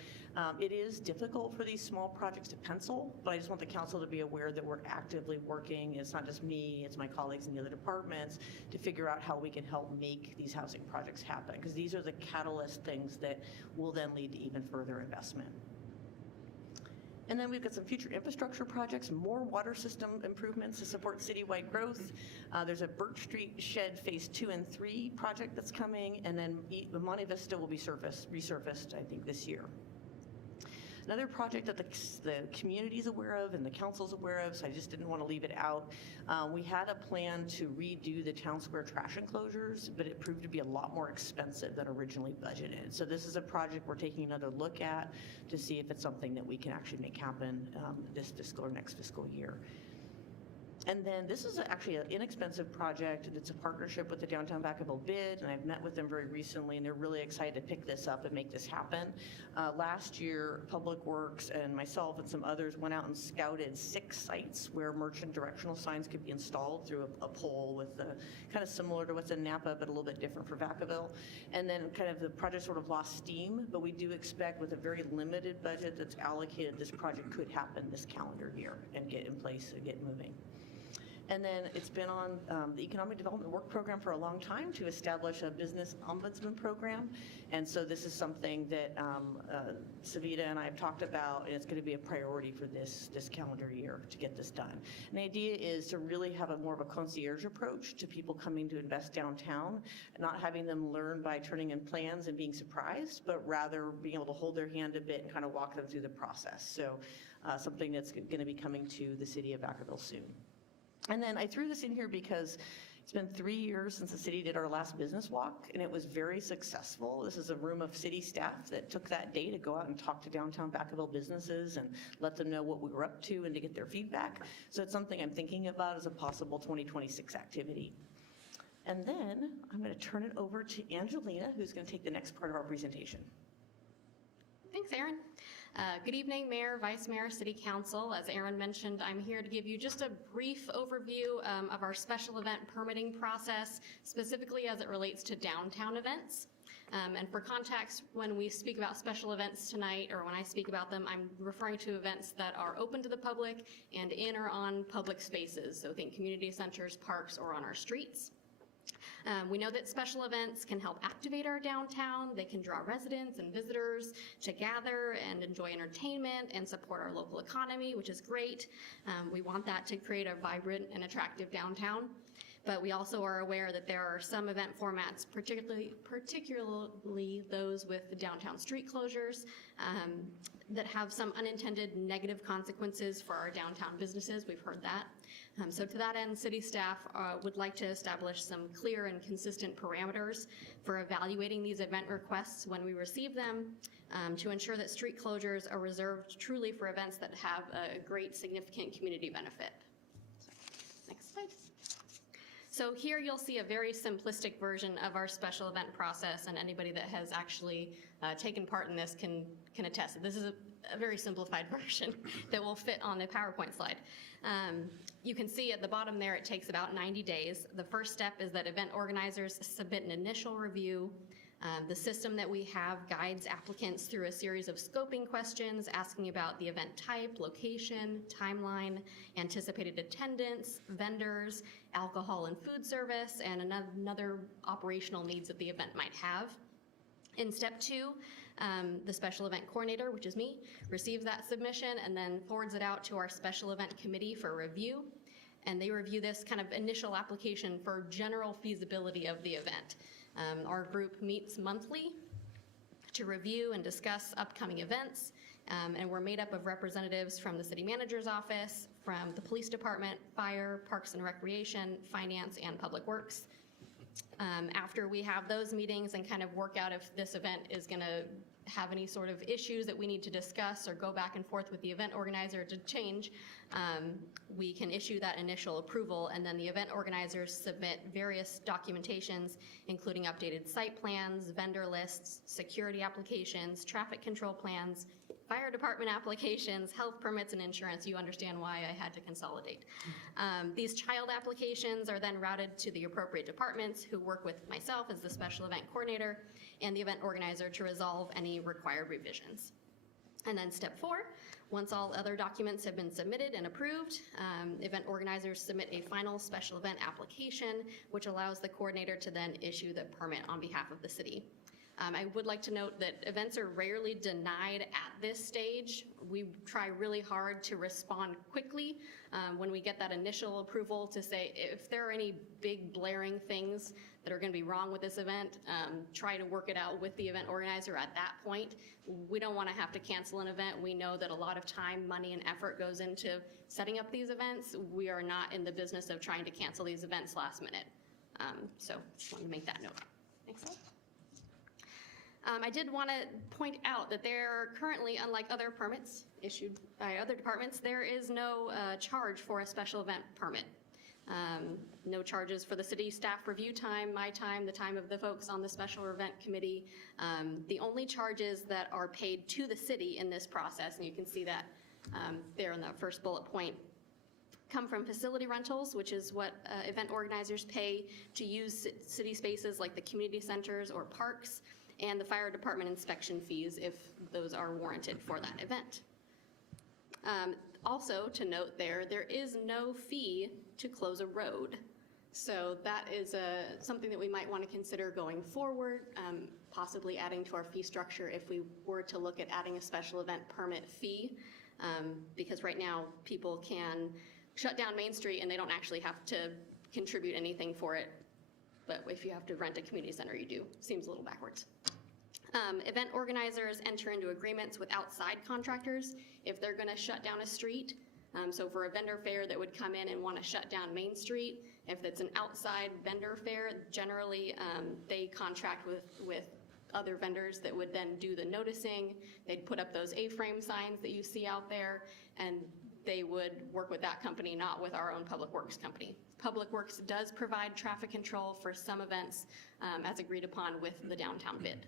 It is difficult for these small projects to pencil, but I just want the council to be aware that we're actively working. It's not just me, it's my colleagues in the other departments to figure out how we can help make these housing projects happen, because these are the catalyst things that will then lead to even further investment. And then we've got some future infrastructure projects, more water system improvements to support citywide growth. There's a Birch Street Shed Phase 2 and 3 project that's coming, and then Monte Vista will be resurfaced, I think, this year. Another project that the community's aware of and the council's aware of, so I just didn't want to leave it out. We had a plan to redo the town square trash enclosures, but it proved to be a lot more expensive than originally budgeted. So this is a project we're taking another look at to see if it's something that we can actually make happen this fiscal or next fiscal year. And then this is actually an inexpensive project. It's a partnership with the Downtown Vacaville bid, and I've met with them very recently, and they're really excited to pick this up and make this happen. Last year, Public Works and myself and some others went out and scouted 6 sites where merchant directional signs could be installed through a pole with kind of similar to what's in Napa, but a little bit different for Vacaville. And then kind of the project sort of lost steam, but we do expect with a very limited budget that's allocated, this project could happen this calendar year and get in place and get moving. And then it's been on the Economic Development Work Program for a long time to establish a business ombudsman program. And so this is something that Savita and I have talked about, and it's going to be a priority for this calendar year to get this done. And the idea is to really have more of a concierge approach to people coming to invest downtown, not having them learn by turning in plans and being surprised, but rather being able to hold their hand a bit and kind of walk them through the process. So something that's going to be coming to the city of Vacaville soon. And then I threw this in here because it's been 3 years since the city did our last business walk, and it was very successful. This is a room of city staff that took that day to go out and talk to downtown Vacaville businesses and let them know what we were up to and to get their feedback. So it's something I'm thinking about as a possible 2026 activity. And then I'm going to turn it over to Angelina, who's going to take the next part of our presentation. Thanks, Erin. Good evening, Mayor, Vice Mayor, City Council. As Erin mentioned, I'm here to give you just a brief overview of our special event permitting process, specifically as it relates to downtown events. And for context, when we speak about special events tonight, or when I speak about them, I'm referring to events that are open to the public and in or on public spaces. So think community centers, parks, or on our streets. We know that special events can help activate our downtown. They can draw residents and visitors to gather and enjoy entertainment and support our local economy, which is great. We want that to create a vibrant and attractive downtown. But we also are aware that there are some event formats, particularly those with the downtown street closures, that have some unintended negative consequences for our downtown businesses. We've heard that. So to that end, city staff would like to establish some clear and consistent parameters for evaluating these event requests when we receive them, to ensure that street closures are reserved truly for events that have a great significant community benefit. Next slide. So here you'll see a very simplistic version of our special event process, and anybody that has actually taken part in this can attest. This is a very simplified version that will fit on a PowerPoint slide. You can see at the bottom there it takes about 90 days. The first step is that event organizers submit an initial review. The system that we have guides applicants through a series of scoping questions asking about the event type, location, timeline, anticipated attendance, vendors, alcohol and food service, and another operational needs that the event might have. In step 2, the special event coordinator, which is me, receives that submission and then forwards it out to our special event committee for review. and they review this kind of initial application for general feasibility of the event. Our group meets monthly to review and discuss upcoming events, and we're made up of representatives from the city manager's office, from the police department, fire, parks and recreation, finance, and public works. After we have those meetings and kind of work out if this event is going to have any sort of issues that we need to discuss or go back and forth with the event organizer to change, we can issue that initial approval, and then the event organizers submit various documentations, including updated site plans, vendor lists, security applications, traffic control plans, fire department applications, health permits, and insurance. You understand why I had to consolidate. These child applications are then routed to the appropriate departments, who work with myself as the special event coordinator and the event organizer to resolve any required revisions. And then step 4, once all other documents have been submitted and approved, event organizers submit a final special event application, which allows the coordinator to then issue the permit on behalf of the city. I would like to note that events are rarely denied at this stage. We try really hard to respond quickly when we get that initial approval to say if there are any big blaring things that are going to be wrong with this event, try to work it out with the event organizer at that point. We don't want to have to cancel an event. We know that a lot of time, money, and effort goes into setting up these events. We are not in the business of trying to cancel these events last minute. So just wanted to make that note. Next slide. I did want to point out that there are currently, unlike other permits issued by other departments, there is no charge for a special event permit. No charges for the city staff review time, my time, the time of the folks on the special event committee. The only charges that are paid to the city in this process, and you can see that there in the first bullet point, come from facility rentals, which is what event organizers pay to use city spaces like the community centers or parks, and the fire department inspection fees if those are warranted for that event. Also to note there is no fee to close a road. So that is something that we might want to consider going forward, possibly adding to our fee structure if we were to look at adding a special event permit fee, because right now people can shut down Main Street and they don't actually have to contribute anything for it. But if you have to rent a community center, you do. Seems a little backwards. Event organizers enter into agreements with outside contractors if they're going to shut down a street. So for a vendor fair that would come in and want to shut down Main Street, if it's an outside vendor fair, generally they contract with other vendors that would then do the noticing. They'd put up those A-frame signs that you see out there, and they would work with that company, not with our own Public Works company. Public Works does provide traffic control for some events as agreed upon with the downtown bid.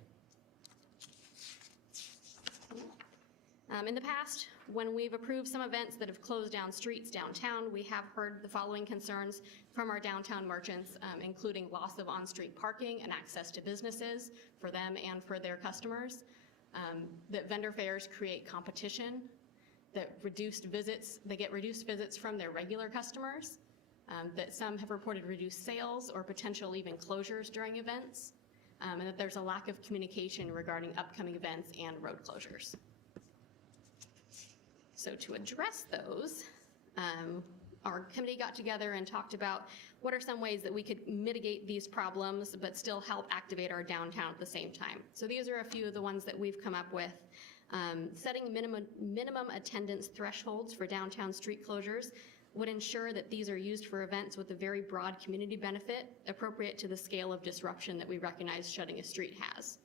In the past, when we've approved some events that have closed down streets downtown, we have heard the following concerns from our downtown merchants, including loss of on-street parking and access to businesses for them and for their customers, that vendor fairs create competition, that they get reduced visits from their regular customers, that some have reported reduced sales or potential even closures during events, and that there's a lack of communication regarding upcoming events and road closures. So to address those, our committee got together and talked about what are some ways that we could mitigate these problems but still help activate our downtown at the same time. So these are a few of the ones that we've come up with. Setting minimum attendance thresholds for downtown street closures would ensure that these are used for events with a very broad community benefit, appropriate to the scale of disruption that we recognize shutting a street has.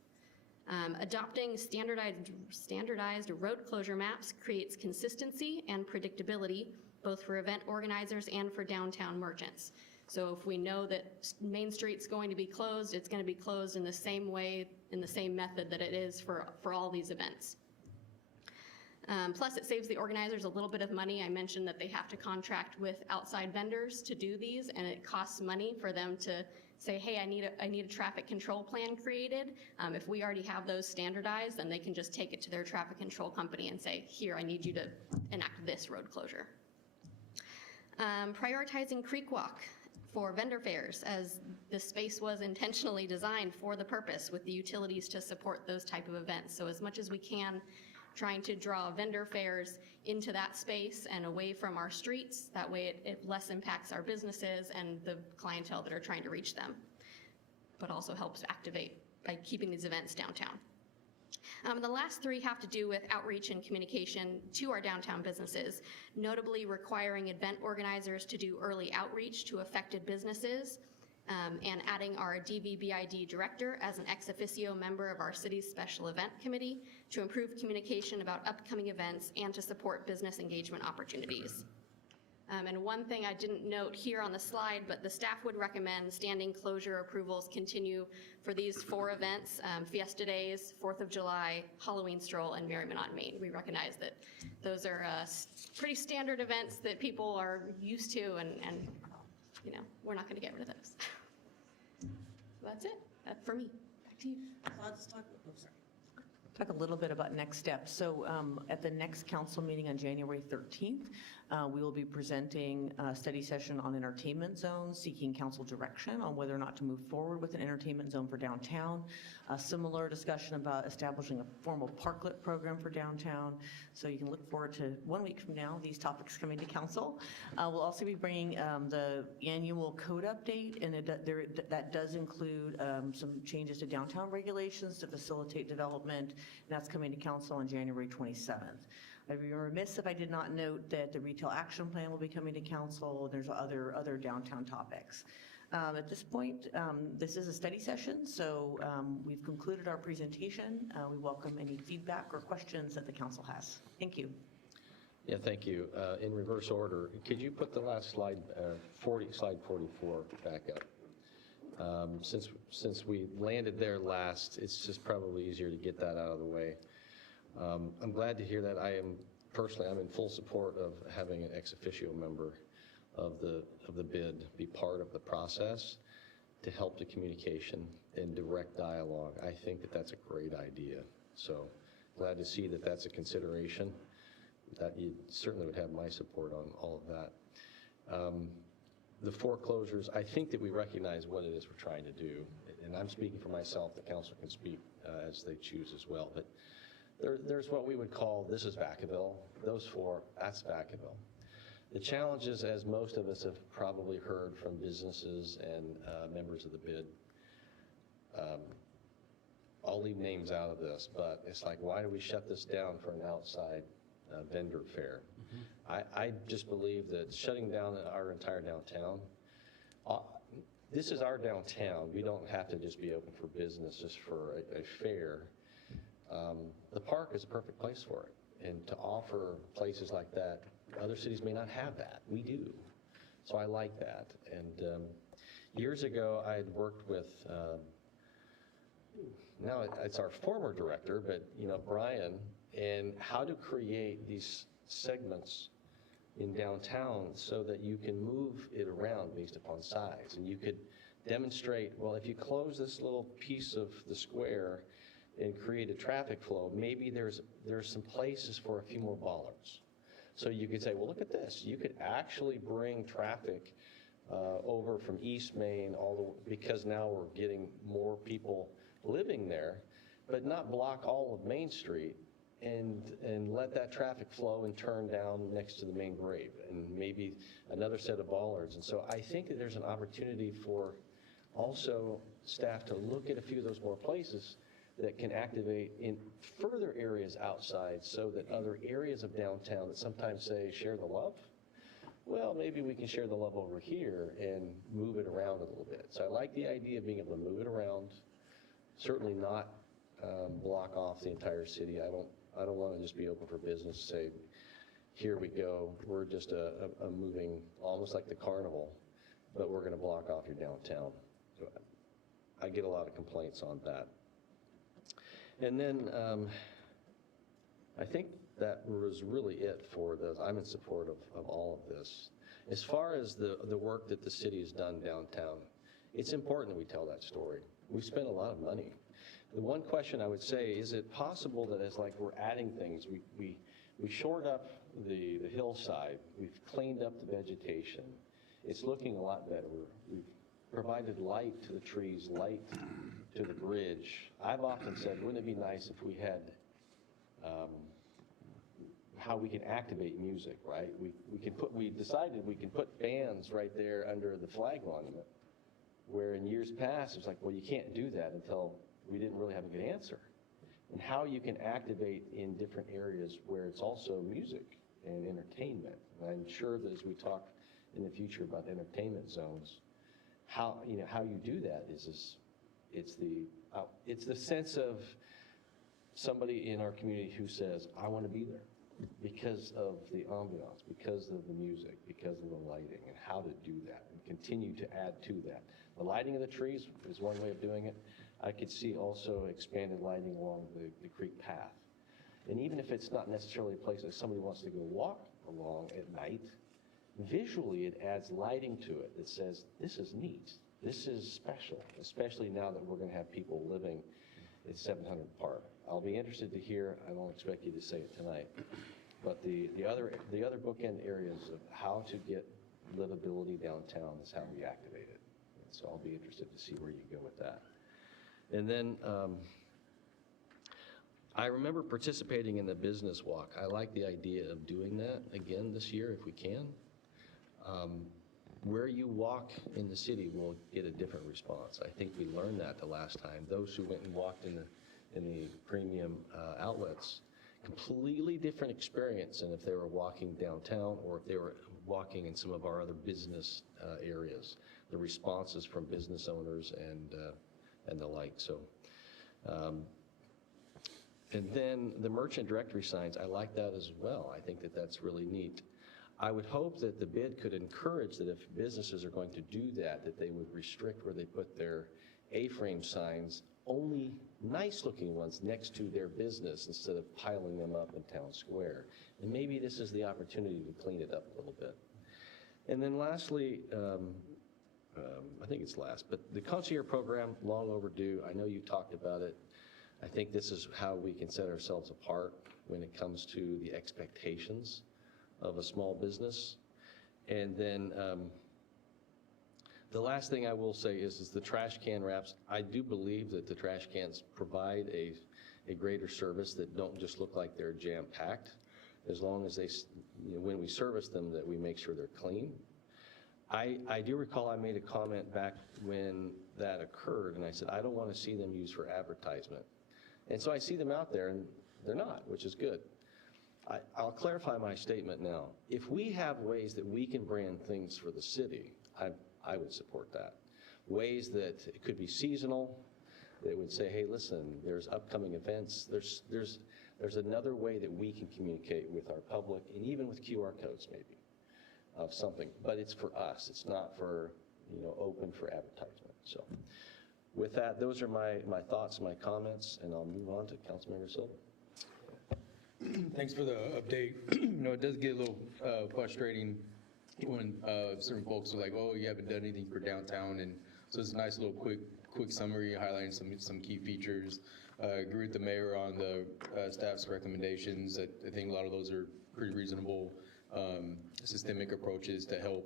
Adopting standardized road closure maps creates consistency and predictability, both for event organizers and for downtown merchants. So if we know that Main Street's going to be closed, it's going to be closed in the same way, in the same method that it is for all these events. Plus, it saves the organizers a little bit of money. I mentioned that they have to contract with outside vendors to do these, and it costs money for them to say, hey, I need a traffic control plan created. If we already have those standardized, then they can just take it to their traffic control company and say, here, I need you to enact this road closure. Prioritizing Creek Walk for vendor fairs, as the space was intentionally designed for the purpose with the utilities to support those type of events. So as much as we can, trying to draw vendor fairs into that space and away from our streets. That way it less impacts our businesses and the clientele that are trying to reach them, but also helps activate by keeping these events downtown. The last three have to do with outreach and communication to our downtown businesses, notably requiring event organizers to do early outreach to affected businesses, and adding our DVBID director as an ex officio member of our city's special event committee to improve communication about upcoming events and to support business engagement opportunities. And one thing I didn't note here on the slide, but the staff would recommend standing closure approvals continue for these 4 events, Fiesta Days, 4th of July, Halloween Stroll, and Merriment on Main. We recognize that those are pretty standard events that people are used to, and you know, we're not going to get rid of those. So that's it. That's for me. Back to you. I'll just talk a little bit about next steps. So at the next council meeting on January 13th, we will be presenting a study session on entertainment zones, seeking council direction on whether or not to move forward with an entertainment zone for downtown. A similar discussion about establishing a formal parklet program for downtown. So you can look forward to 1 week from now, these topics coming to council. We'll also be bringing the annual code update, and that does include some changes to downtown regulations to facilitate development, and that's coming to council on January 27th. I'd be remiss if I did not note that the retail action plan will be coming to council, and there's other downtown topics. At this point, this is a study session, so we've concluded our presentation. We welcome any feedback or questions that the council has. Thank you. Yeah, thank you. In reverse order, could you put the last slide, slide 44 back up? Since we landed there last, it's just probably easier to get that out of the way. I'm glad to hear that. I'm in full support of having an ex officio member of the bid be part of the process to help the communication and direct dialogue. I think that that's a great idea. So glad to see that that's a consideration. That you certainly would have my support on all of that. The foreclosures, I think that we recognize what it is we're trying to do. And I'm speaking for myself, the council can speak as they choose as well. But there's what we would call, this is Vacaville, those 4, that's Vacaville. The challenges, as most of us have probably heard from businesses and members of the bid, I'll leave names out of this, but it's like, why do we shut this down for an outside vendor fair? I just believe that shutting down our entire downtown, this is our downtown. We don't have to just be open for business just for a fair. The park is a perfect place for it. And to offer places like that, other cities may not have that. We do. So I like that. And years ago, I had worked with, now it's our former director, but Brian, and how to create these segments in downtown so that you can move it around based upon size. And you could demonstrate, well, if you close this little piece of the square and create a traffic flow, maybe there's some places for a few more bollards. So you could say, well, look at this. You could actually bring traffic over from East Main because now we're getting more people living there, but not block all of Main Street and let that traffic flow and turn down next to the main grave and maybe another set of bollards. And so I think that there's an opportunity for also staff to look at a few of those more places that can activate in further areas outside so that other areas of downtown that sometimes say share the love, well, maybe we can share the love over here and move it around a little bit. So I like the idea of being able to move it around, certainly not block off the entire city. I don't want to just be open for business, say, here we go, we're just a moving, almost like the carnival, but we're going to block off your downtown. So I get a lot of complaints on that. And then I think that was really it for this. I'm in support of all of this. As far as the work that the city has done downtown, it's important that we tell that story. We spent a lot of money. The one question I would say, is it possible that as like we're adding things, we shored up the hillside, we've cleaned up the vegetation, it's looking a lot better. We've provided light to the trees, light to the bridge. I've often said, wouldn't it be nice if we had how we can activate music, right? We decided we can put bands right there under the flag monument, where in years past, it's like, well, you can't do that until we didn't really have a good answer. And how you can activate in different areas where it's also music and entertainment. And I'm sure that as we talk in the future about entertainment zones, how you do that is it's the sense of somebody in our community who says, I want to be there because of the ambiance, because of the music, because of the lighting, and how to do that and continue to add to that. The lighting of the trees is one way of doing it. I could see also expanded lighting along the creek path. And even if it's not necessarily a place that somebody wants to go walk along at night, visually it adds lighting to it that says, this is neat, this is special, especially now that we're going to have people living at 700 Park. I'll be interested to hear, I don't expect you to say it tonight, but the other bookend areas of how to get livability downtown is how we activate it. And so I'll be interested to see where you go with that. And then I remember participating in the business walk. I like the idea of doing that again this year if we can. Where you walk in the city will get a different response. I think we learned that the last time. Those who went and walked in the premium outlets, completely different experience than if they were walking downtown or if they were walking in some of our other business areas. The responses from business owners and the like. So, and then the merchant directory signs, I like that as well. I think that that's really neat. I would hope that the bid could encourage that if businesses are going to do that, that they would restrict where they put their A-frame signs, only nice-looking ones next to their business instead of piling them up in town square. And maybe this is the opportunity to clean it up a little bit. And then lastly, I think it's last, but the concierge program, long overdue. I know you talked about it. I think this is how we can set ourselves apart when it comes to the expectations of a small business. And then the last thing I will say is the trash can wraps. I do believe that the trash cans provide a greater service that don't just look like they're jam-packed, as long as they, when we service them, that we make sure they're clean. I do recall I made a comment back when that occurred, and I said, I don't want to see them used for advertisement. And so I see them out there, and they're not, which is good. I'll clarify my statement now. If we have ways that we can brand things for the city, I would support that. Ways that it could be seasonal, that would say, hey, listen, there's upcoming events. There's another way that we can communicate with our public, and even with QR codes maybe, of something. But it's for us. It's not for, open for advertisement. So with that, those are my thoughts, my comments, and I'll move on to Councilmember Silva. Thanks for the update. It does get a little frustrating when certain folks are like, oh, you haven't done anything for downtown. And so it's a nice little quick summary highlighting some key features. I agree with the mayor on the staff's recommendations. I think a lot of those are pretty reasonable systemic approaches to help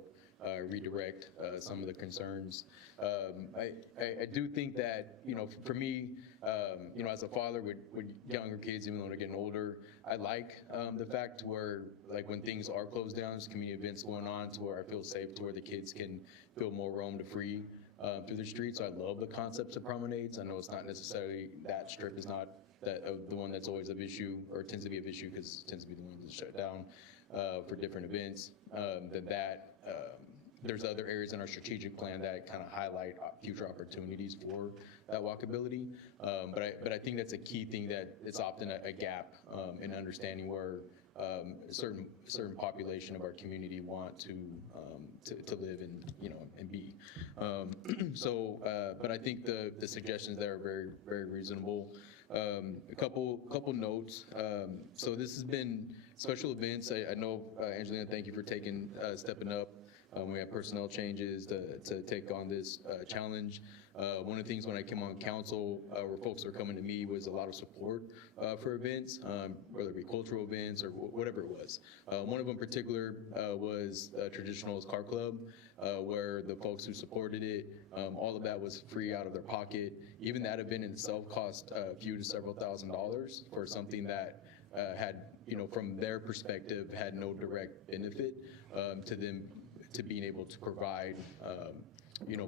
redirect some of the concerns. I do think that, for me, as a father with younger kids, even though they're getting older, I like the fact where, like, when things are closed down, there's community events going on to where I feel safe, to where the kids can feel more roam to free through the streets. So I love the concepts of promenades. I know it's not necessarily that strict. It's not the one that's always an issue, or tends to be an issue because it tends to be the one that's shut down for different events. There's other areas in our strategic plan that kind of highlight future opportunities for that walkability. But I think that's a key thing, that it's often a gap in understanding where a certain population of our community want to live and be. But I think the suggestions there are very, very reasonable. A couple notes. So this has been special events. I know, Angelina, thank you for stepping up. We have personnel changes to take on this challenge. One of the things when I came on council, where folks are coming to me, was a lot of support for events, whether it be cultural events or whatever it was. One of them in particular was Traditionalist Car Club, where the folks who supported it, all of that was free out of their pocket. Even that event in itself cost a few to several $1,000s for something that had, from their perspective, had no direct benefit to them to being able to provide,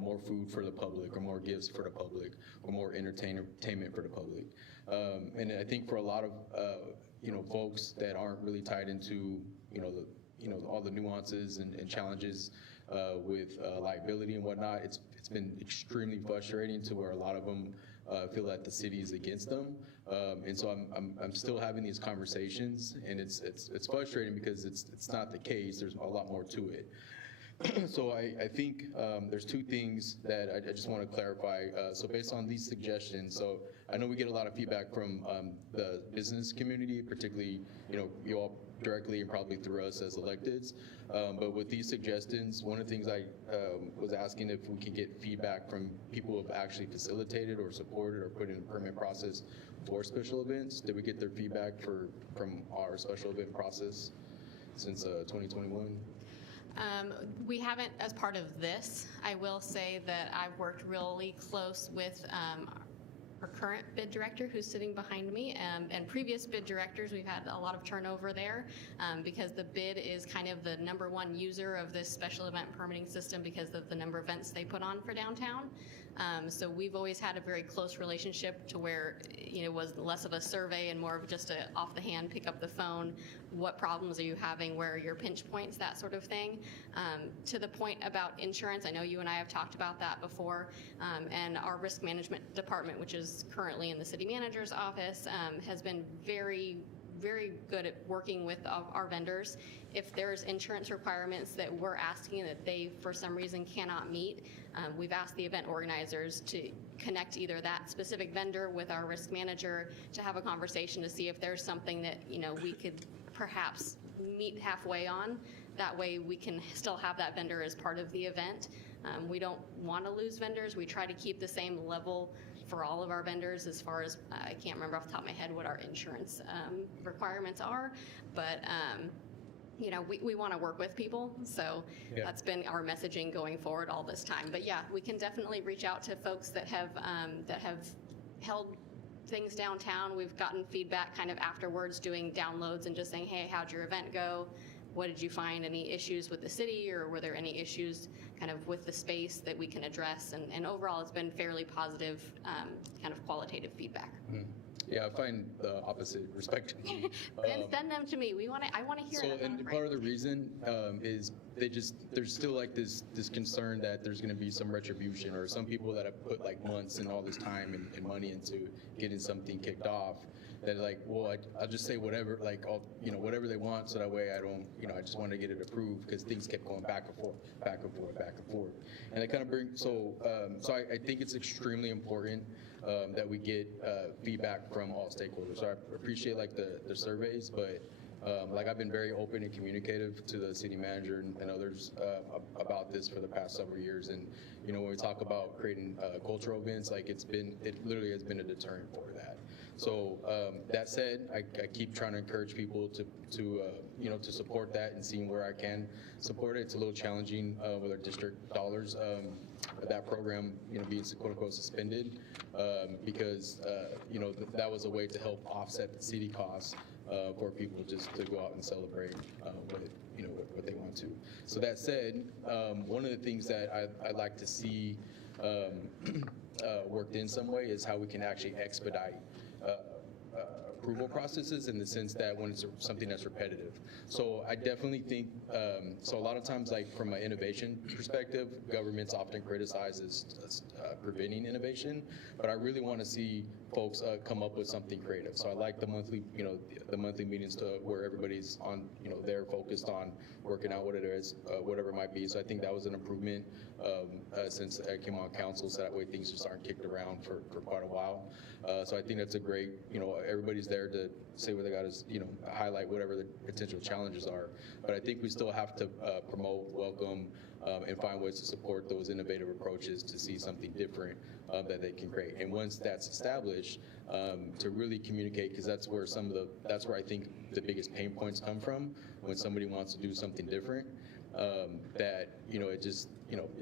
more food for the public or more gifts for the public or more entertainment for the public. And I think for a lot of, folks that aren't really tied into, all the nuances and challenges with liability and whatnot, it's been extremely frustrating to where a lot of them feel that the city is against them. And so I'm still having these conversations, and it's frustrating because it's not the case. There's a lot more to it. So I think there's two things that I just want to clarify. So based on these suggestions, so I know we get a lot of feedback from the business community, particularly, you all directly and probably through us as electeds. But with these suggestions, one of the things I was asking if we could get feedback from people who have actually facilitated or supported or put in a permit process for special events. Did we get their feedback from our special event process since 2021? We haven't as part of this. I will say that I've worked really close with our current bid director who's sitting behind me, and previous bid directors. We've had a lot of turnover there because the bid is kind of the #1 user of this special event permitting system because of the number of events they put on for downtown. So we've always had a very close relationship to where it was less of a survey and more of just a off the hand, pick up the phone, what problems are you having, where are your pinch points, that sort of thing. To the point about insurance, I know you and I have talked about that before, and our risk management department, which is currently in the city manager's office, has been very good at working with our vendors. If there's insurance requirements that we're asking that they, for some reason, cannot meet, we've asked the event organizers to connect either that specific vendor with our risk manager to have a conversation to see if there's something that, we could perhaps meet halfway on. That way we can still have that vendor as part of the event. We don't want to lose vendors. We try to keep the same level for all of our vendors as far as, I can't remember off the top of my head what our insurance requirements are, but we want to work with people, so that's been our messaging going forward all this time. But yeah, we can definitely reach out to folks that have held things downtown. We've gotten feedback kind of afterwards, doing downloads and just saying, hey, how'd your event go? What did you find? Any issues with the city, or were there any issues kind of with the space that we can address? And overall, it's been fairly positive, kind of qualitative feedback. Yeah, I find the opposite, respectively. Then send them to me. I want to hear it. And part of the reason is there's still like this concern that there's going to be some retribution, or some people that have put like months and all this time and money into getting something kicked off. That like, well, I'll just say whatever, like, whatever they want, so that way I don't, I just want to get it approved, because things kept going back and forth, back and forth, back and forth. And it kind of brings, so I think it's extremely important that we get feedback from all stakeholders. So I appreciate like the surveys, but like I've been very open and communicative to the city manager and others about this for the past several years. And when we talk about creating cultural events, like it literally has been a deterrent for that. So that said, I keep trying to encourage people to support that and seeing where I can support it. It's a little challenging with our district dollars. That program, being quote unquote suspended because that was a way to help offset the city costs for people just to go out and celebrate what they want to. So that said, one of the things that I'd like to see worked in some way is how we can actually expedite approval processes, in the sense that when it's something that's repetitive. So I definitely think, so a lot of times, like from an innovation perspective, government's often criticized as preventing innovation, but I really want to see folks come up with something creative. So I like the monthly, the monthly meetings where everybody's on, they're focused on working out what it is, whatever it might be. So I think that was an improvement since I came on council, so that way things just aren't kicked around for quite a while. So I think that's a great, everybody's there to say what they got is, highlight whatever the potential challenges are. But I think we still have to promote, welcome, and find ways to support those innovative approaches to see something different that they can create. And once that's established, to really communicate, because that's where I think the biggest pain points come from when somebody wants to do something different. that, it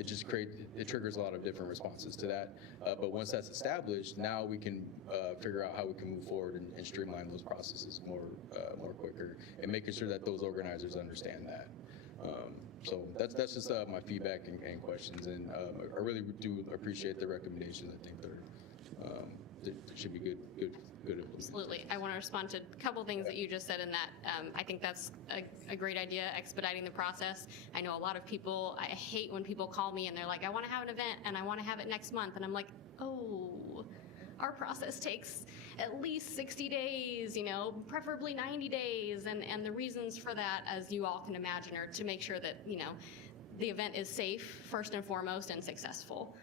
just triggers a lot of different responses to that. But once that's established, now we can figure out how we can move forward and streamline those processes more quicker, and making sure that those organizers understand that. So that's just my feedback and questions, and I really do appreciate the recommendations. I think that should be good. Absolutely. I want to respond to a couple things that you just said in that. I think that's a great idea, expediting the process. I know a lot of people, I hate when people call me and they're like, I want to have an event and I want to have it next month. And I'm like, oh, our process takes at least 60 days, preferably 90 days. And the reasons for that, as you all can imagine, are to make sure that, the event is safe, first and foremost, and successful.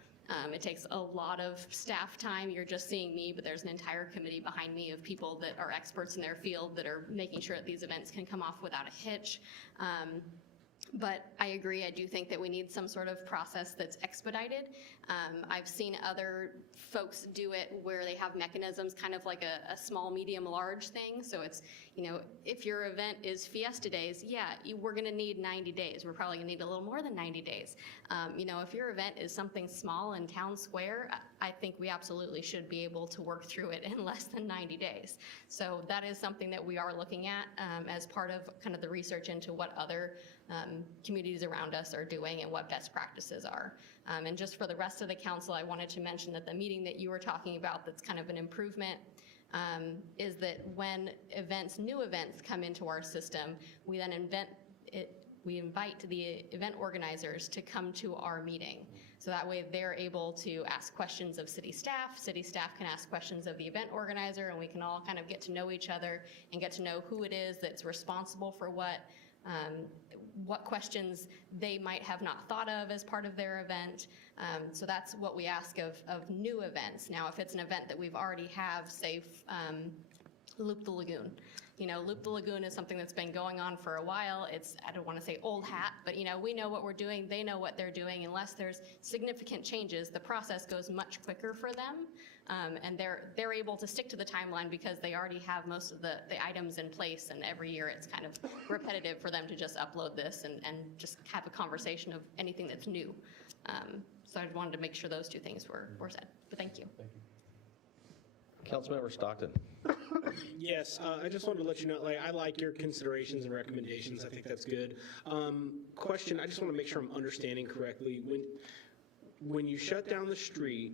It takes a lot of staff time. You're just seeing me, but there's an entire committee behind me of people that are experts in their field that are making sure that these events can come off without a hitch. But I agree, I do think that we need some sort of process that's expedited. I've seen other folks do it where they have mechanisms, kind of like a small, medium, large thing. So it's, if your event is Fiesta Days, we're gonna need 90 days. We're probably gonna need a little more than 90 days. If your event is something small in town square, I think we absolutely should be able to work through it in less than 90 days. So that is something that we are looking at as part of kind of the research into what other communities around us are doing and what best practices are. And just for the rest of the council, I wanted to mention that the meeting that you were talking about that's kind of an improvement is that when new events come into our system, we then we invite the event organizers to come to our meeting. So that way they're able to ask questions of city staff can ask questions of the event organizer, and we can all kind of get to know each other and get to know who it is that's responsible for what questions they might have not thought of as part of their event. So that's what we ask of new events. Now, if it's an event that we've already have, say, Loop the Lagoon. Loop the Lagoon is something that's been going on for a while. It's, I don't want to say old hat, but we know what we're doing, they know what they're doing. Unless there's significant changes, the process goes much quicker for them. And they're able to stick to the timeline because they already have most of the items in place, and every year it's kind of repetitive for them to just upload this and just have a conversation of anything that's new. So I wanted to make sure those two things were said, but thank you. Councilmember Stockton. Yes, I just wanted to let you know, I like your considerations and recommendations. I think that's good. Question, I just want to make sure I'm understanding correctly. When you shut down the street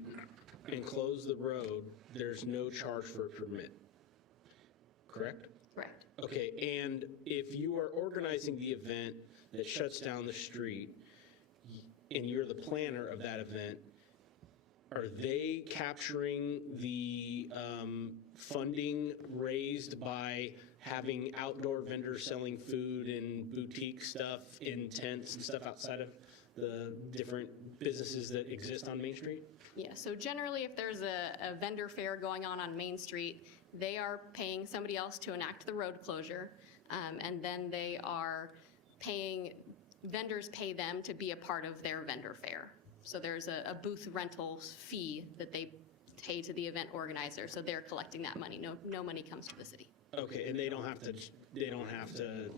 and close the road, there's no charge for a permit, correct? Correct. Okay, and if you are organizing the event that shuts down the street, and you're the planner of that event, are they capturing the funding raised by having outdoor vendors selling food and boutique stuff in tents and stuff outside of the different businesses that exist on Main Street? Yeah, so generally if there's a vendor fair going on Main Street, they are paying somebody else to enact the road closure, and then they are vendors pay them to be a part of their vendor fair. So there's a booth rental fee that they pay to the event organizer, so they're collecting that money. No money comes to the city. Okay, and they don't have to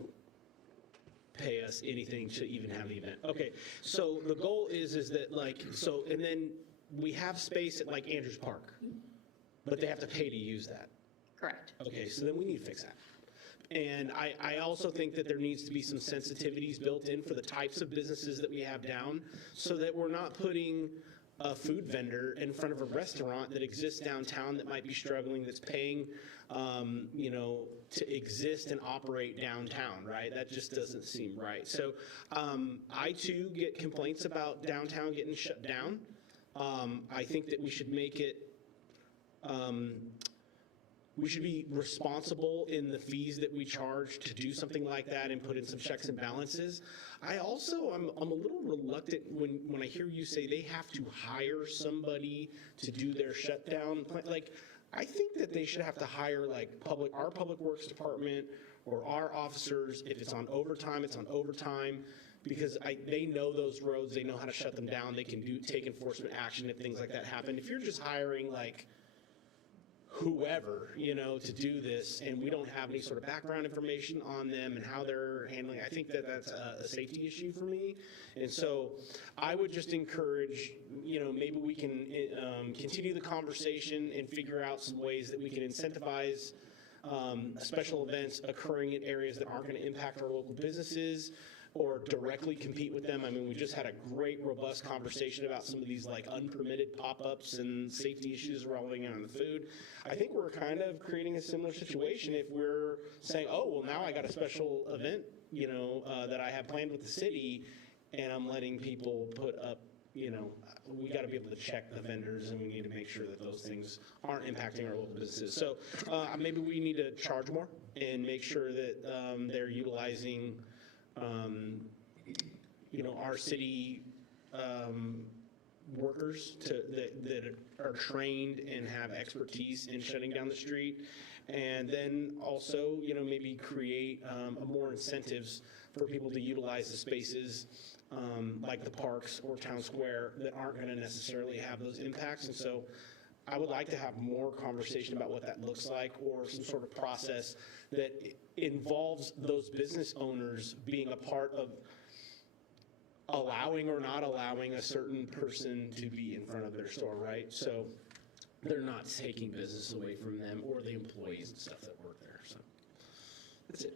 pay us anything to even have the event. Okay, so the goal is that and then we have space at Andrews Park, but they have to pay to use that. Correct. Okay, so then we need to fix that. And I also think that there needs to be some sensitivities built in for the types of businesses that we have down, so that we're not putting a food vendor in front of a restaurant that exists downtown that might be struggling, that's paying, to exist and operate downtown, right? That just doesn't seem right. So I too get complaints about downtown getting shut down. I think that we should make it, we should be responsible in the fees that we charge to do something like that and put in some checks and balances. I'm a little reluctant when I hear you say they have to hire somebody to do their shutdown plan. I think that they should have to hire our public works department or our officers. If it's on overtime, it's on overtime, because they know those roads, they know how to shut them down, they can take enforcement action if things like that happen. If you're just hiring whoever, to do this, and we don't have any sort of background information on them and how they're handling. I think that that's a safety issue for me. And so I would just encourage, maybe we can continue the conversation and figure out some ways that we can incentivize special events occurring in areas that aren't going to impact our local businesses or directly compete with them. I mean, we just had a great, robust conversation about some of these like unpermitted pop-ups and safety issues rolling on the food. I think we're kind of creating a similar situation if we're saying, oh, well, now I got a special event, that I have planned with the city, and I'm letting people put up, we got to be able to check the vendors, and we need to make sure that those things aren't impacting our local businesses. So maybe we need to charge more and make sure that they're utilizing our city workers that are trained and have expertise in shutting down the street. And then also, maybe create more incentives for people to utilize the spaces like the parks or town square that aren't going to necessarily have those impacts. And so I would like to have more conversation about what that looks like, or some sort of process that involves those business owners being a part of allowing or not allowing a certain person to be in front of their store, right? So they're not taking business away from them or the employees and stuff that work there. So that's it.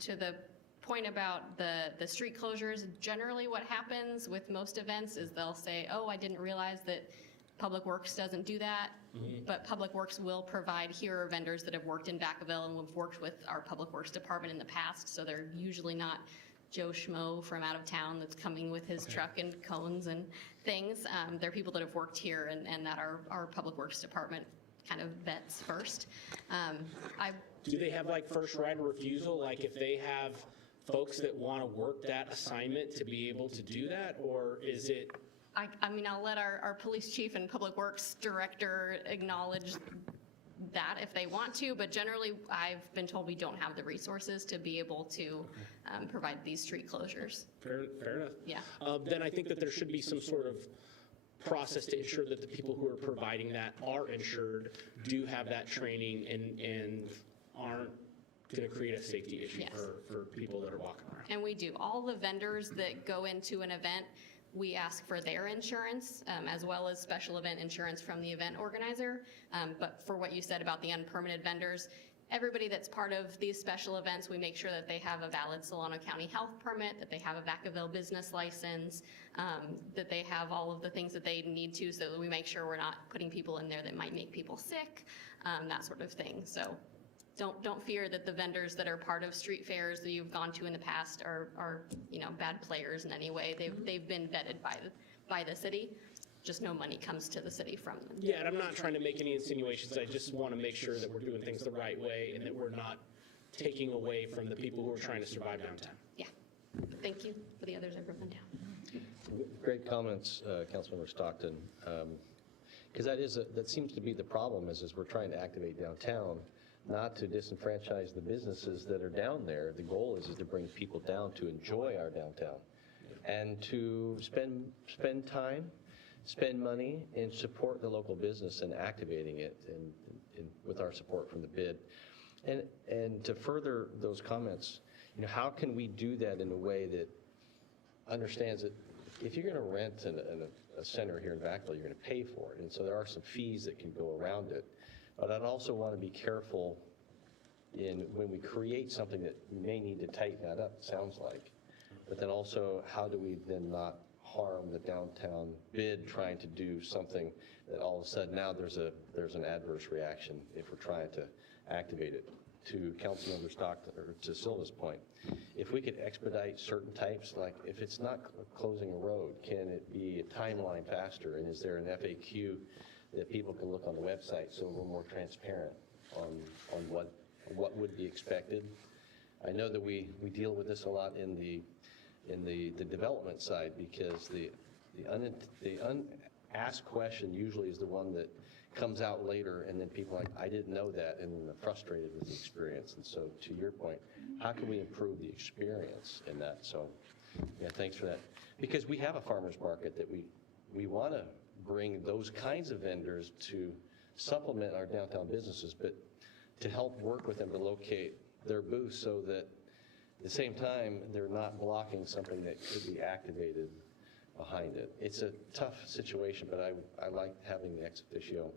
To the point about the street closures, generally what happens with most events is they'll say, oh, I didn't realize that Public Works doesn't do that, but Public Works will provide, here are vendors that have worked in Vacaville and have worked with our Public Works department in the past, so they're usually not Joe Schmo from out of town that's coming with his truck and cones and things. They're people that have worked here and that our Public Works department kind of vets first. Do they have like first right of refusal, like if they have folks that want to work that assignment to be able to do that, or is it? I mean, I'll let our police chief and public works director acknowledge that if they want to, but generally I've been told we don't have the resources to be able to provide these street closures. Fair enough. Yeah. Then I think that there should be some sort of process to ensure that the people who are providing that are insured, do have that training, and aren't going to create a safety issue for people that are walking around. And we do. All the vendors that go into an event, we ask for their insurance, as well as special event insurance from the event organizer. But for what you said about the unpermitted vendors, everybody that's part of these special events, we make sure that they have a valid Solano County health permit, that they have a Vacaville business license, that they have all of the things that they need to, so that we make sure we're not putting people in there that might make people sick, that sort of thing. So don't fear that the vendors that are part of street fairs that you've gone to in the past are bad players in any way. They've been vetted by the city. Just no money comes to the city from them. Yeah, and I'm not trying to make any insinuations. I just want to make sure that we're doing things the right way and that we're not taking away from the people who are trying to survive downtown. Yeah. Thank you for the others I've written down. Great comments, Councilmember Stockton. Because that seems to be the problem is we're trying to activate downtown, not to disenfranchise the businesses that are down there. The goal is to bring people down to enjoy our downtown and to spend time, spend money, and support the local business and activating it and with our support from the bid. And to further those comments, how can we do that in a way that understands that if you're going to rent a center here in Vacaville, you're going to pay for it. And so there are some fees that can go around it. But I'd also want to be careful when we create something that we may need to tighten that up, it sounds like. But then also, how do we then not harm the downtown bid trying to do something that all of a sudden now there's an adverse reaction if we're trying to activate it. To Councilmember Stockton, or to Silva's point, if we could expedite certain types, like if it's not closing a road, can it be a timeline faster? And is there an FAQ that people can look on the website so we're more transparent on what would be expected? I know that we deal with this a lot in the development side, because the unasked question usually is the one that comes out later, and then people are like, I didn't know that, and then they're frustrated with the experience. And so to your point, how can we improve the experience in that? So yeah, thanks for that. Because we have a farmer's market that we want to bring those kinds of vendors to supplement our downtown businesses, but to help work with them to locate their booths so that at the same time, they're not blocking something that could be activated behind it. It's a tough situation, but I like having the ex officio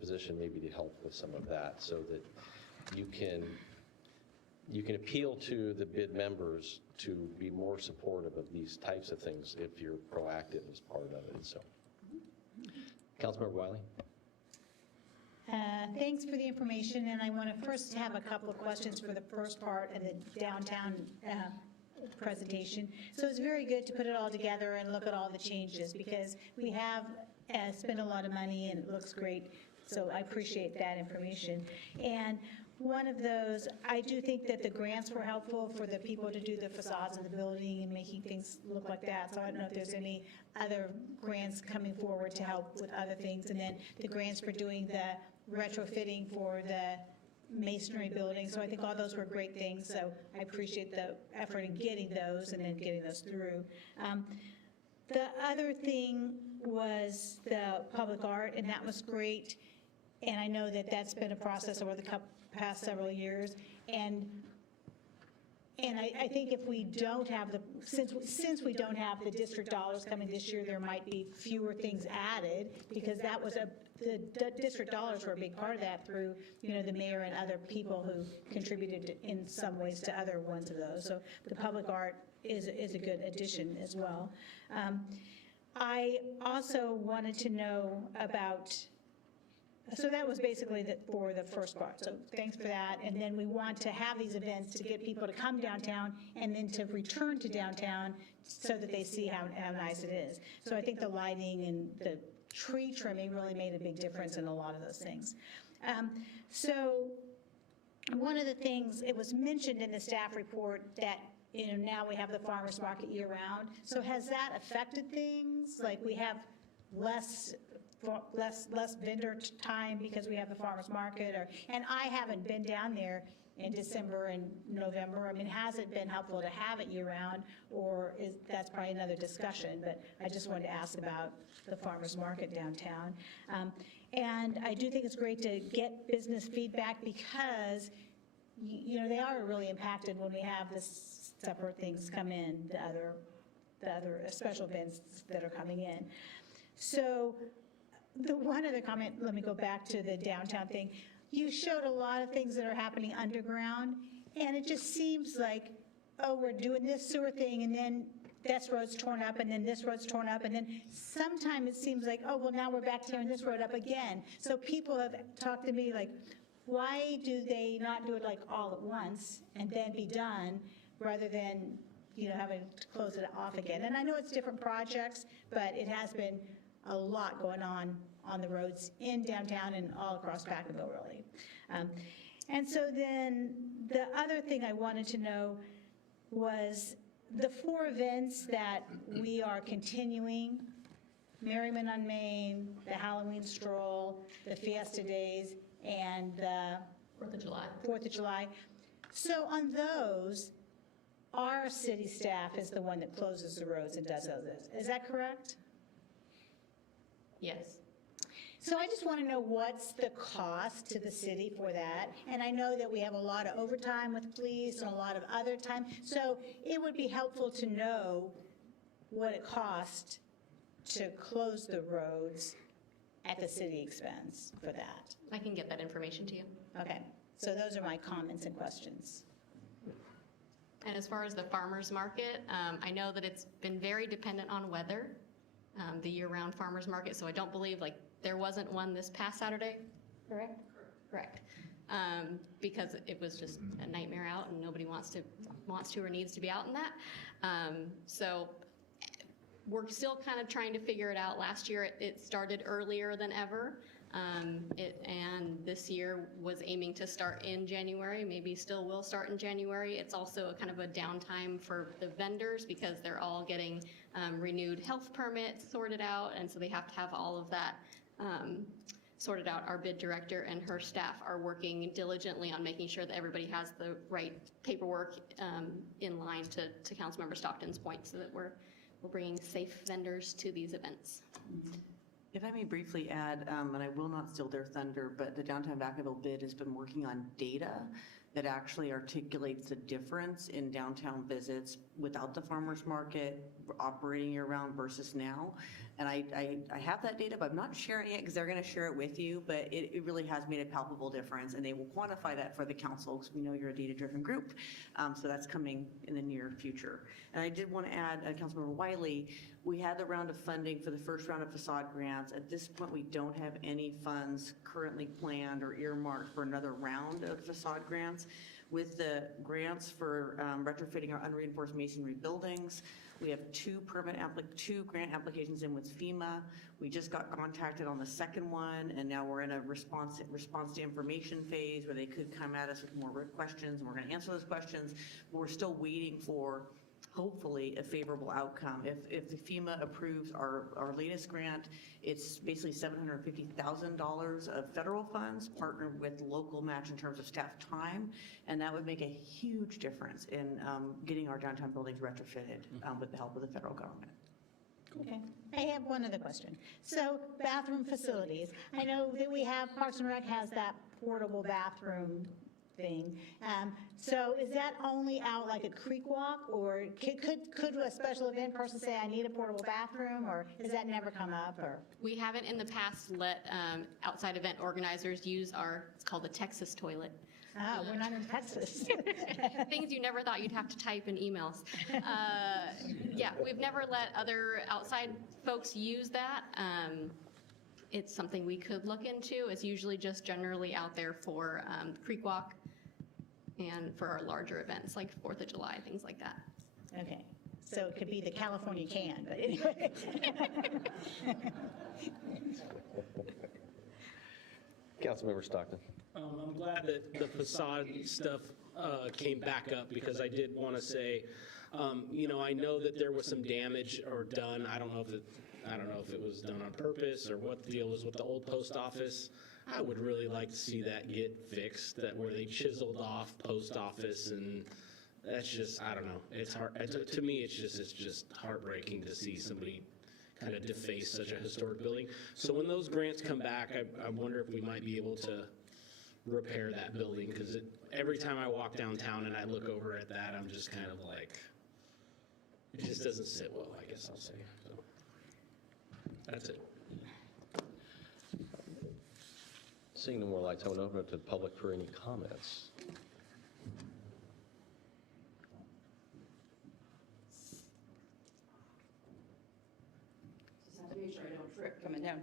position maybe to help with some of that so that you can appeal to the bid members to be more supportive of these types of things if you're proactive as part of it. So, Councilmember Wiley. Thanks for the information, and I want to first have a couple of questions for the first part of the downtown presentation. So it's very good to put it all together and look at all the changes, because we have spent a lot of money and it looks great, so I appreciate that information. And one of those, I do think that the grants were helpful for the people to do the facades of the building and making things look like that, so I don't know if there's any other grants coming forward to help with other things. And then the grants for doing the retrofitting for the masonry building, so I think all those were great things, so I appreciate the effort in getting those and then getting those through. The other thing was the public art, and that was great, and I know that that's been a process over the past several years, and I think if we don't have since we don't have the district dollars coming this year, there might be fewer things added, because that was the district dollars were a big part of that through, the mayor and other people who contributed in some ways to other ones of those. So the public art is a good addition as well. I also wanted to know about, so that was basically for the first part, so thanks for that. And then we want to have these events to get people to come downtown and then to return to downtown so that they see how nice it is. So I think the lighting and the tree trimming really made a big difference in a lot of those things. So one of the things, it was mentioned in the staff report that now we have the farmers market year-round. So has that affected things? Like we have less vendor time because we have the farmers market, and I haven't been down there in December and November. I mean, has it been helpful to have it year-round, or that's probably another discussion, but I just wanted to ask about the farmers market downtown. And I do think it's great to get business feedback, because they are really impacted when we have this separate things come in, the other special events that are coming in. So the one other comment, let me go back to the downtown thing. You showed a lot of things that are happening underground, and it just seems like, oh, we're doing this sewer thing, and then this road's torn up, and then this road's torn up, and then sometimes it seems like, oh, well, now we're back tearing this road up again. So people have talked to me like, why do they not do it like all at once and then be done, rather than having to close it off again? And I know it's different projects, but it has been a lot going on the roads in downtown and all across Vacaville, really. And so then the other thing I wanted to know was the 4 events that we are continuing: Merriment on Main, the Halloween Stroll, the Fiesta Days, and the 4th of July. 4th of July. So on those, our city staff is the one that closes the roads and does all this. Is that correct? Yes. So I just want to know what's the cost to the city for that. And I know that we have a lot of overtime with police and a lot of other time. So it would be helpful to know what it costs to close the roads at the city expense for that. I can get that information to you. Okay, so those are my comments and questions. And as far as the farmers market, I know that it's been very dependent on weather, the year-round farmers market, so I don't believe, there wasn't one this past Saturday, correct? Correct. Because it was just a nightmare out, and nobody wants to or needs to be out in that. So we're still kind of trying to figure it out. Last year, it started earlier than ever, and this year was aiming to start in January, maybe still will start in January. It's also a kind of a downtime for the vendors, because they're all getting renewed health permits sorted out, and so they have to have all of that sorted out. Our bid director and her staff are working diligently on making sure that everybody has the right paperwork in line, to Councilmember Stockton's point, so that we're bringing safe vendors to these events. If I may briefly add, and I will not steal their thunder, but the Downtown Vacaville bid has been working on data that actually articulates the difference in downtown visits without the farmer's market operating year-round versus now. And I have that data, but I'm not sharing it because they're going to share it with you, but it really has made a palpable difference, and they will quantify that for the council because we know you're a data-driven group. So that's coming in the near future. And I did want to add, Councilmember Wiley, we had the round of funding for the first round of facade grants. At this point, we don't have any funds currently planned or earmarked for another round of facade grants. With the grants for retrofitting our unreinforced masonry buildings, we have two grant applications in with FEMA. We just got contacted on the second one, and now we're in a response to information phase where they could come at us with more questions, and we're going to answer those questions. But we're still waiting for, hopefully, a favorable outcome. If the FEMA approves our latest grant, it's basically $750,000 of federal funds partnered with local match in terms of staff time, and that would make a huge difference in getting our downtown buildings retrofitted with the help of the federal government. Okay. I have one other question. So bathroom facilities. I know that we have, Parks and Rec has that portable bathroom thing. So is that only out like a creek walk, or could a special event person say, I need a portable bathroom, or has that never come up? Or We haven't in the past let outside event organizers use it's called the Texas toilet. We're not in Texas. Things you never thought you'd have to type in emails. Yeah, we've never let other outside folks use that. It's something we could look into. It's usually just generally out there for Creek Walk and for our larger events like 4th of July, things like that. Okay, so it could be the California can, but anyway. Councilmember Stockton. I'm glad that the facade stuff came back up, because I did want to say, I know that there was some damage or done. I don't know if it was done on purpose or what the deal was with the old post office. I would really like to see that get fixed, where they chiseled off post office, and that's just, I don't know. It's hard. To me, it's just heartbreaking to see somebody kind of deface such a historic building. So when those grants come back, I wonder if we might be able to repair that building, because every time I walk downtown and I look over at that, I'm just kind of like, it just doesn't sit well, I guess I'll say. So that's it. Seeing no more lights, I will open it to the public for any comments. Just have to make sure I don't trip coming down.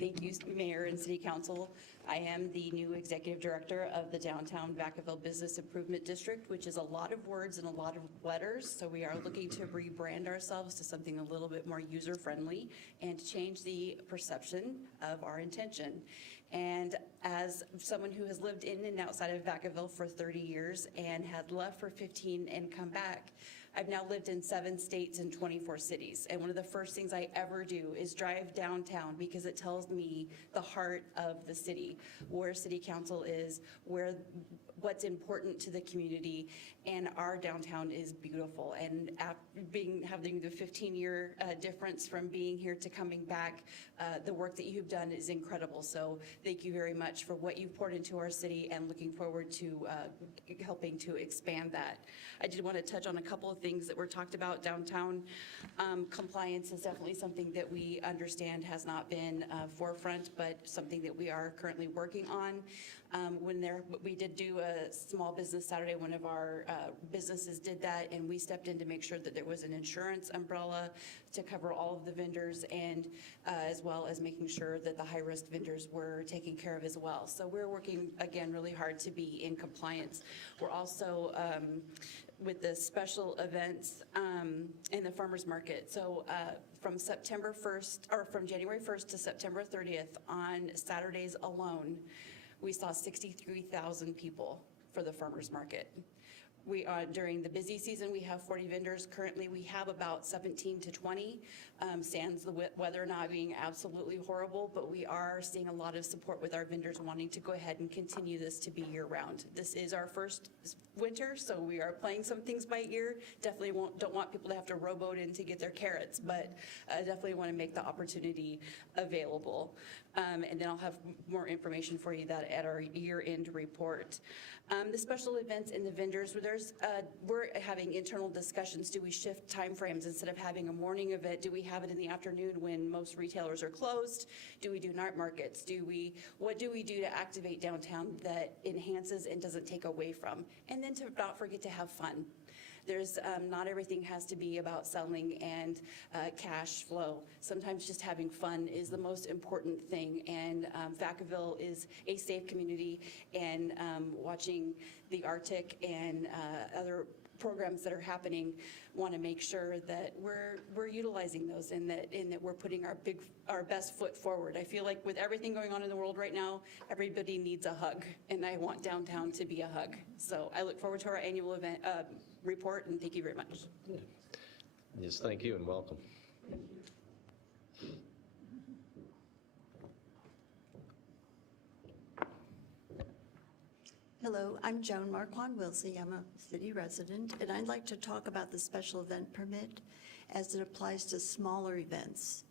Thank you, Mayor and City Council. I am the new Executive Director of the Downtown Vacaville Business Improvement District, which is a lot of words and a lot of letters. So we are looking to rebrand ourselves to something a little bit more user-friendly and to change the perception of our intention. And as someone who has lived in and outside of Vacaville for 30 years and had left for 15 and come back, I've now lived in 7 states and 24 cities. And one of the first things I ever do is drive downtown, because it tells me the heart of the city, where City Council is, what's important to the community, and our downtown is beautiful. And having the 15-year difference from being here to coming back, the work that you've done is incredible. So thank you very much for what you've poured into our city, and looking forward to helping to expand that. I did want to touch on a couple of things that were talked about downtown. Compliance is definitely something that we understand has not been forefront, but something that we are currently working on. We did do a small business Saturday. One of our businesses did that, and we stepped in to make sure that there was an insurance umbrella to cover all of the vendors, and as well as making sure that the high-risk vendors were taken care of as well. So we're working, again, really hard to be in compliance. We're also with the special events in the farmers market. So from January 1st to September 30th, on Saturdays alone, we saw 63,000 people for the farmers market. during the busy season, we have 40 vendors. Currently, we have about 17 to 20, sans the weather not being absolutely horrible, but we are seeing a lot of support with our vendors wanting to go ahead and continue this to be year-round. This is our first winter, so we are playing some things by ear. Definitely don't want people to have to rowboat in to get their carrots, but definitely want to make the opportunity available. And then I'll have more information for you that at our year-end report. The special events and the vendors, we're having internal discussions. Do we shift timeframes? Instead of having a morning event, do we have it in the afternoon when most retailers are closed? Do we do night markets? What do we do to activate downtown that enhances and doesn't take away from? And then to not forget to have fun. There's not everything has to be about selling and cash flow. Sometimes just having fun is the most important thing, and Vacaville is a safe community, and watching the Arctic and other programs that are happening, want to make sure that we're utilizing those and that we're putting our best foot forward. I feel like with everything going on in the world right now, everybody needs a hug, and I want downtown to be a hug. So I look forward to our annual event report, and thank you very much. Yes, thank you and welcome. Hello, I'm Joan Marquand-Wilsey. I'm a city resident, and I'd like to talk about the special event permit as it applies to smaller events.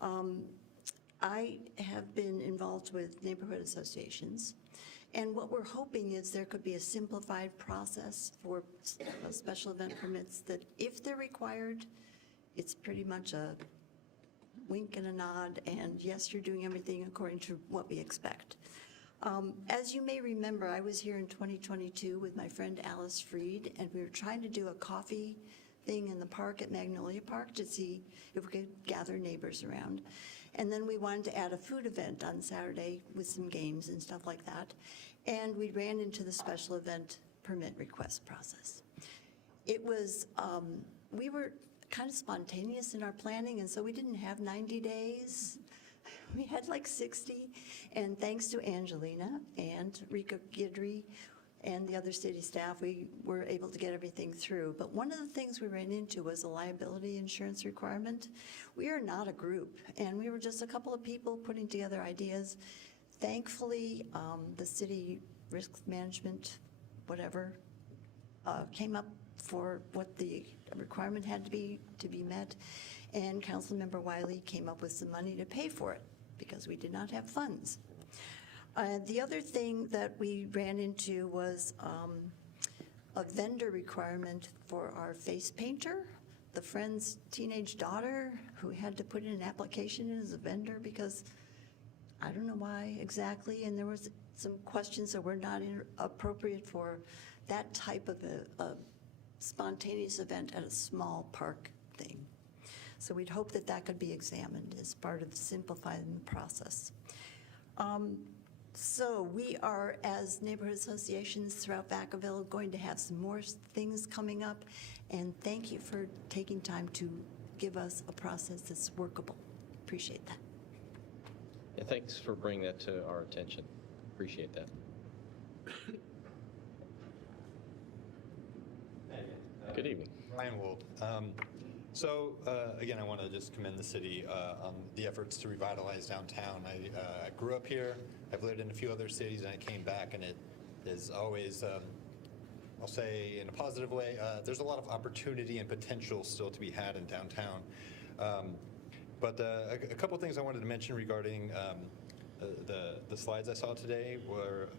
I have been involved with neighborhood associations, and what we're hoping is there could be a simplified process for special event permits that if they're required, it's pretty much a wink and a nod, and yes, you're doing everything according to what we expect. As you may remember, I was here in 2022 with my friend Alice Freed, and we were trying to do a coffee thing in the park at Magnolia Park to see if we could gather neighbors around. And then we wanted to add a food event on Saturday with some games and stuff like that. And we ran into the special event permit request process. It was, we were kind of spontaneous in our planning, and so we didn't have 90 days. We had like 60, and thanks to Angelina and Rika Guidry and the other city staff, we were able to get everything through. But one of the things we ran into was a liability insurance requirement. We are not a group, and we were just a couple of people putting together ideas. Thankfully, the city risk management, whatever, came up for what the requirement had to be met, and Councilmember Wiley came up with some money to pay for it, because we did not have funds. The other thing that we ran into was a vendor requirement for our face painter, the friend's teenage daughter, who had to put in an application as a vendor because I don't know why exactly, and there was some questions that were not appropriate for that type of a spontaneous event at a small park thing. So we'd hope that that could be examined as part of simplifying the process. So we are, as neighborhood associations throughout Vacaville, going to have some more things coming up, and thank you for taking time to give us a process that's workable. Appreciate that. And thanks for bringing that to our attention. Appreciate that. Good evening. Ryan Wold. Again, I want to just commend the city on the efforts to revitalize downtown. I grew up here. I've lived in a few other cities, and I came back, and it is always, I'll say in a positive way, there's a lot of opportunity and potential still to be had in downtown. But a couple things I wanted to mention regarding the slides I saw today were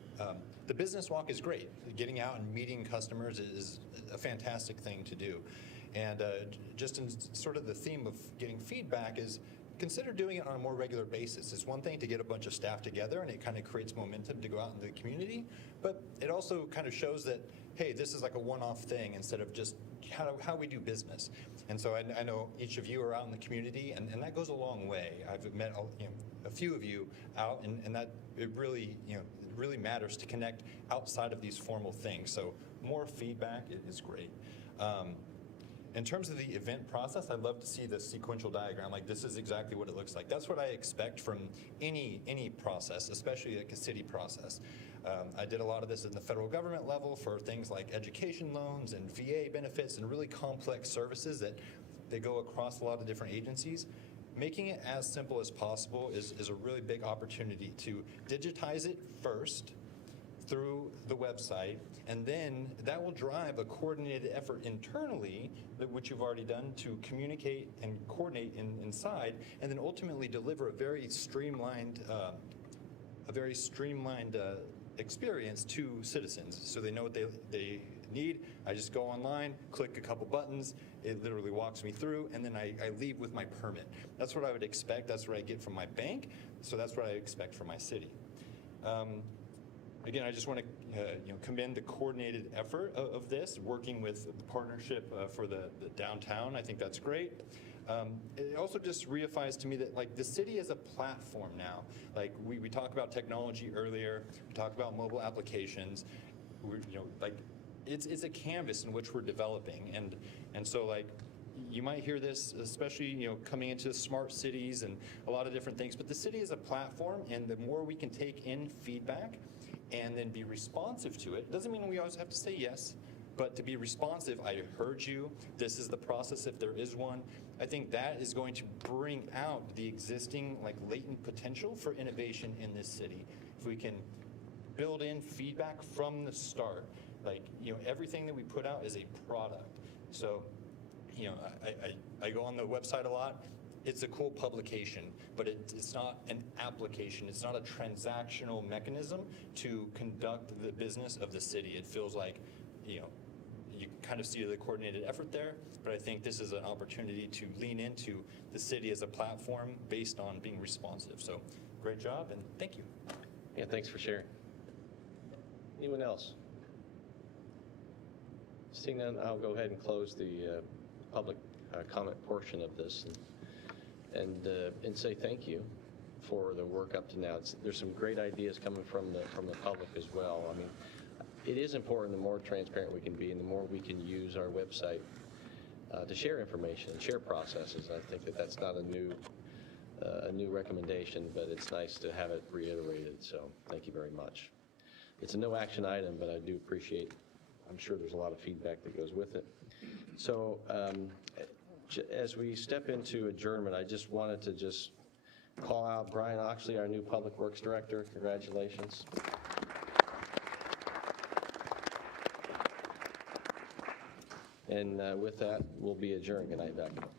the business walk is great. Getting out and meeting customers is a fantastic thing to do. And just in sort of the theme of getting feedback is consider doing it on a more regular basis. It's one thing to get a bunch of staff together and it kind of creates momentum to go out in the community, but it also kind of shows that, hey, this is like a one-off thing instead of just how we do business. And so I know each of you are out in the community, and that goes a long way. I've met a few of you out, and that it really, it really matters to connect outside of these formal things. So more feedback is great. In terms of the event process, I'd love to see the sequential diagram. Like, this is exactly what it looks like. That's what I expect from any process, especially like a city process. I did a lot of this in the federal government level for things like education loans and VA benefits and really complex services that they go across a lot of different agencies. Making it as simple as possible is a really big opportunity to digitize it first through the website, and then that will drive a coordinated effort internally, which you've already done, to communicate and coordinate inside, and then ultimately deliver a very streamlined experience to citizens, so they know what they need. I just go online, click a couple buttons, it literally walks me through, and then I leave with my permit. That's what I would expect. That's what I get from my bank, so that's what I expect from my city. Again, I just want to commend the coordinated effort of this, working with the partnership for the downtown. I think that's great. It also just reifies to me that like the city is a platform now. Like we talked about technology earlier, we talked about mobile applications. Like it's a canvas in which we're developing, and so like you might hear this, especially coming into smart cities and a lot of different things. But the city is a platform, and the more we can take in feedback and then be responsive to it. Doesn't mean we always have to say yes, but to be responsive. I heard you. This is the process if there is one. I think that is going to bring out the existing like latent potential for innovation in this city. If we can build in feedback from the start, like everything that we put out is a product. So I go on the website a lot. It's a cool publication, but it's not an application. It's not a transactional mechanism to conduct the business of the city. It feels like, you kind of see the coordinated effort there, but I think this is an opportunity to lean into the city as a platform based on being responsive. So great job, and thank you. Yeah, thanks for sharing. Anyone else? Seeing none, I'll go ahead and close the public comment portion of this and say thank you for the work up to now. There's some great ideas coming from the public as well. I mean, it is important the more transparent we can be and the more we can use our website to share information and share processes. I think that's not a new recommendation, but it's nice to have it reiterated. So thank you very much. It's a no action item, but I do appreciate, I'm sure there's a lot of feedback that goes with it. So as we step into adjournment, I just wanted to call out Brian Oxley, our new Public Works Director. Congratulations. And with that, we'll be adjourned. Good night, Vacaville.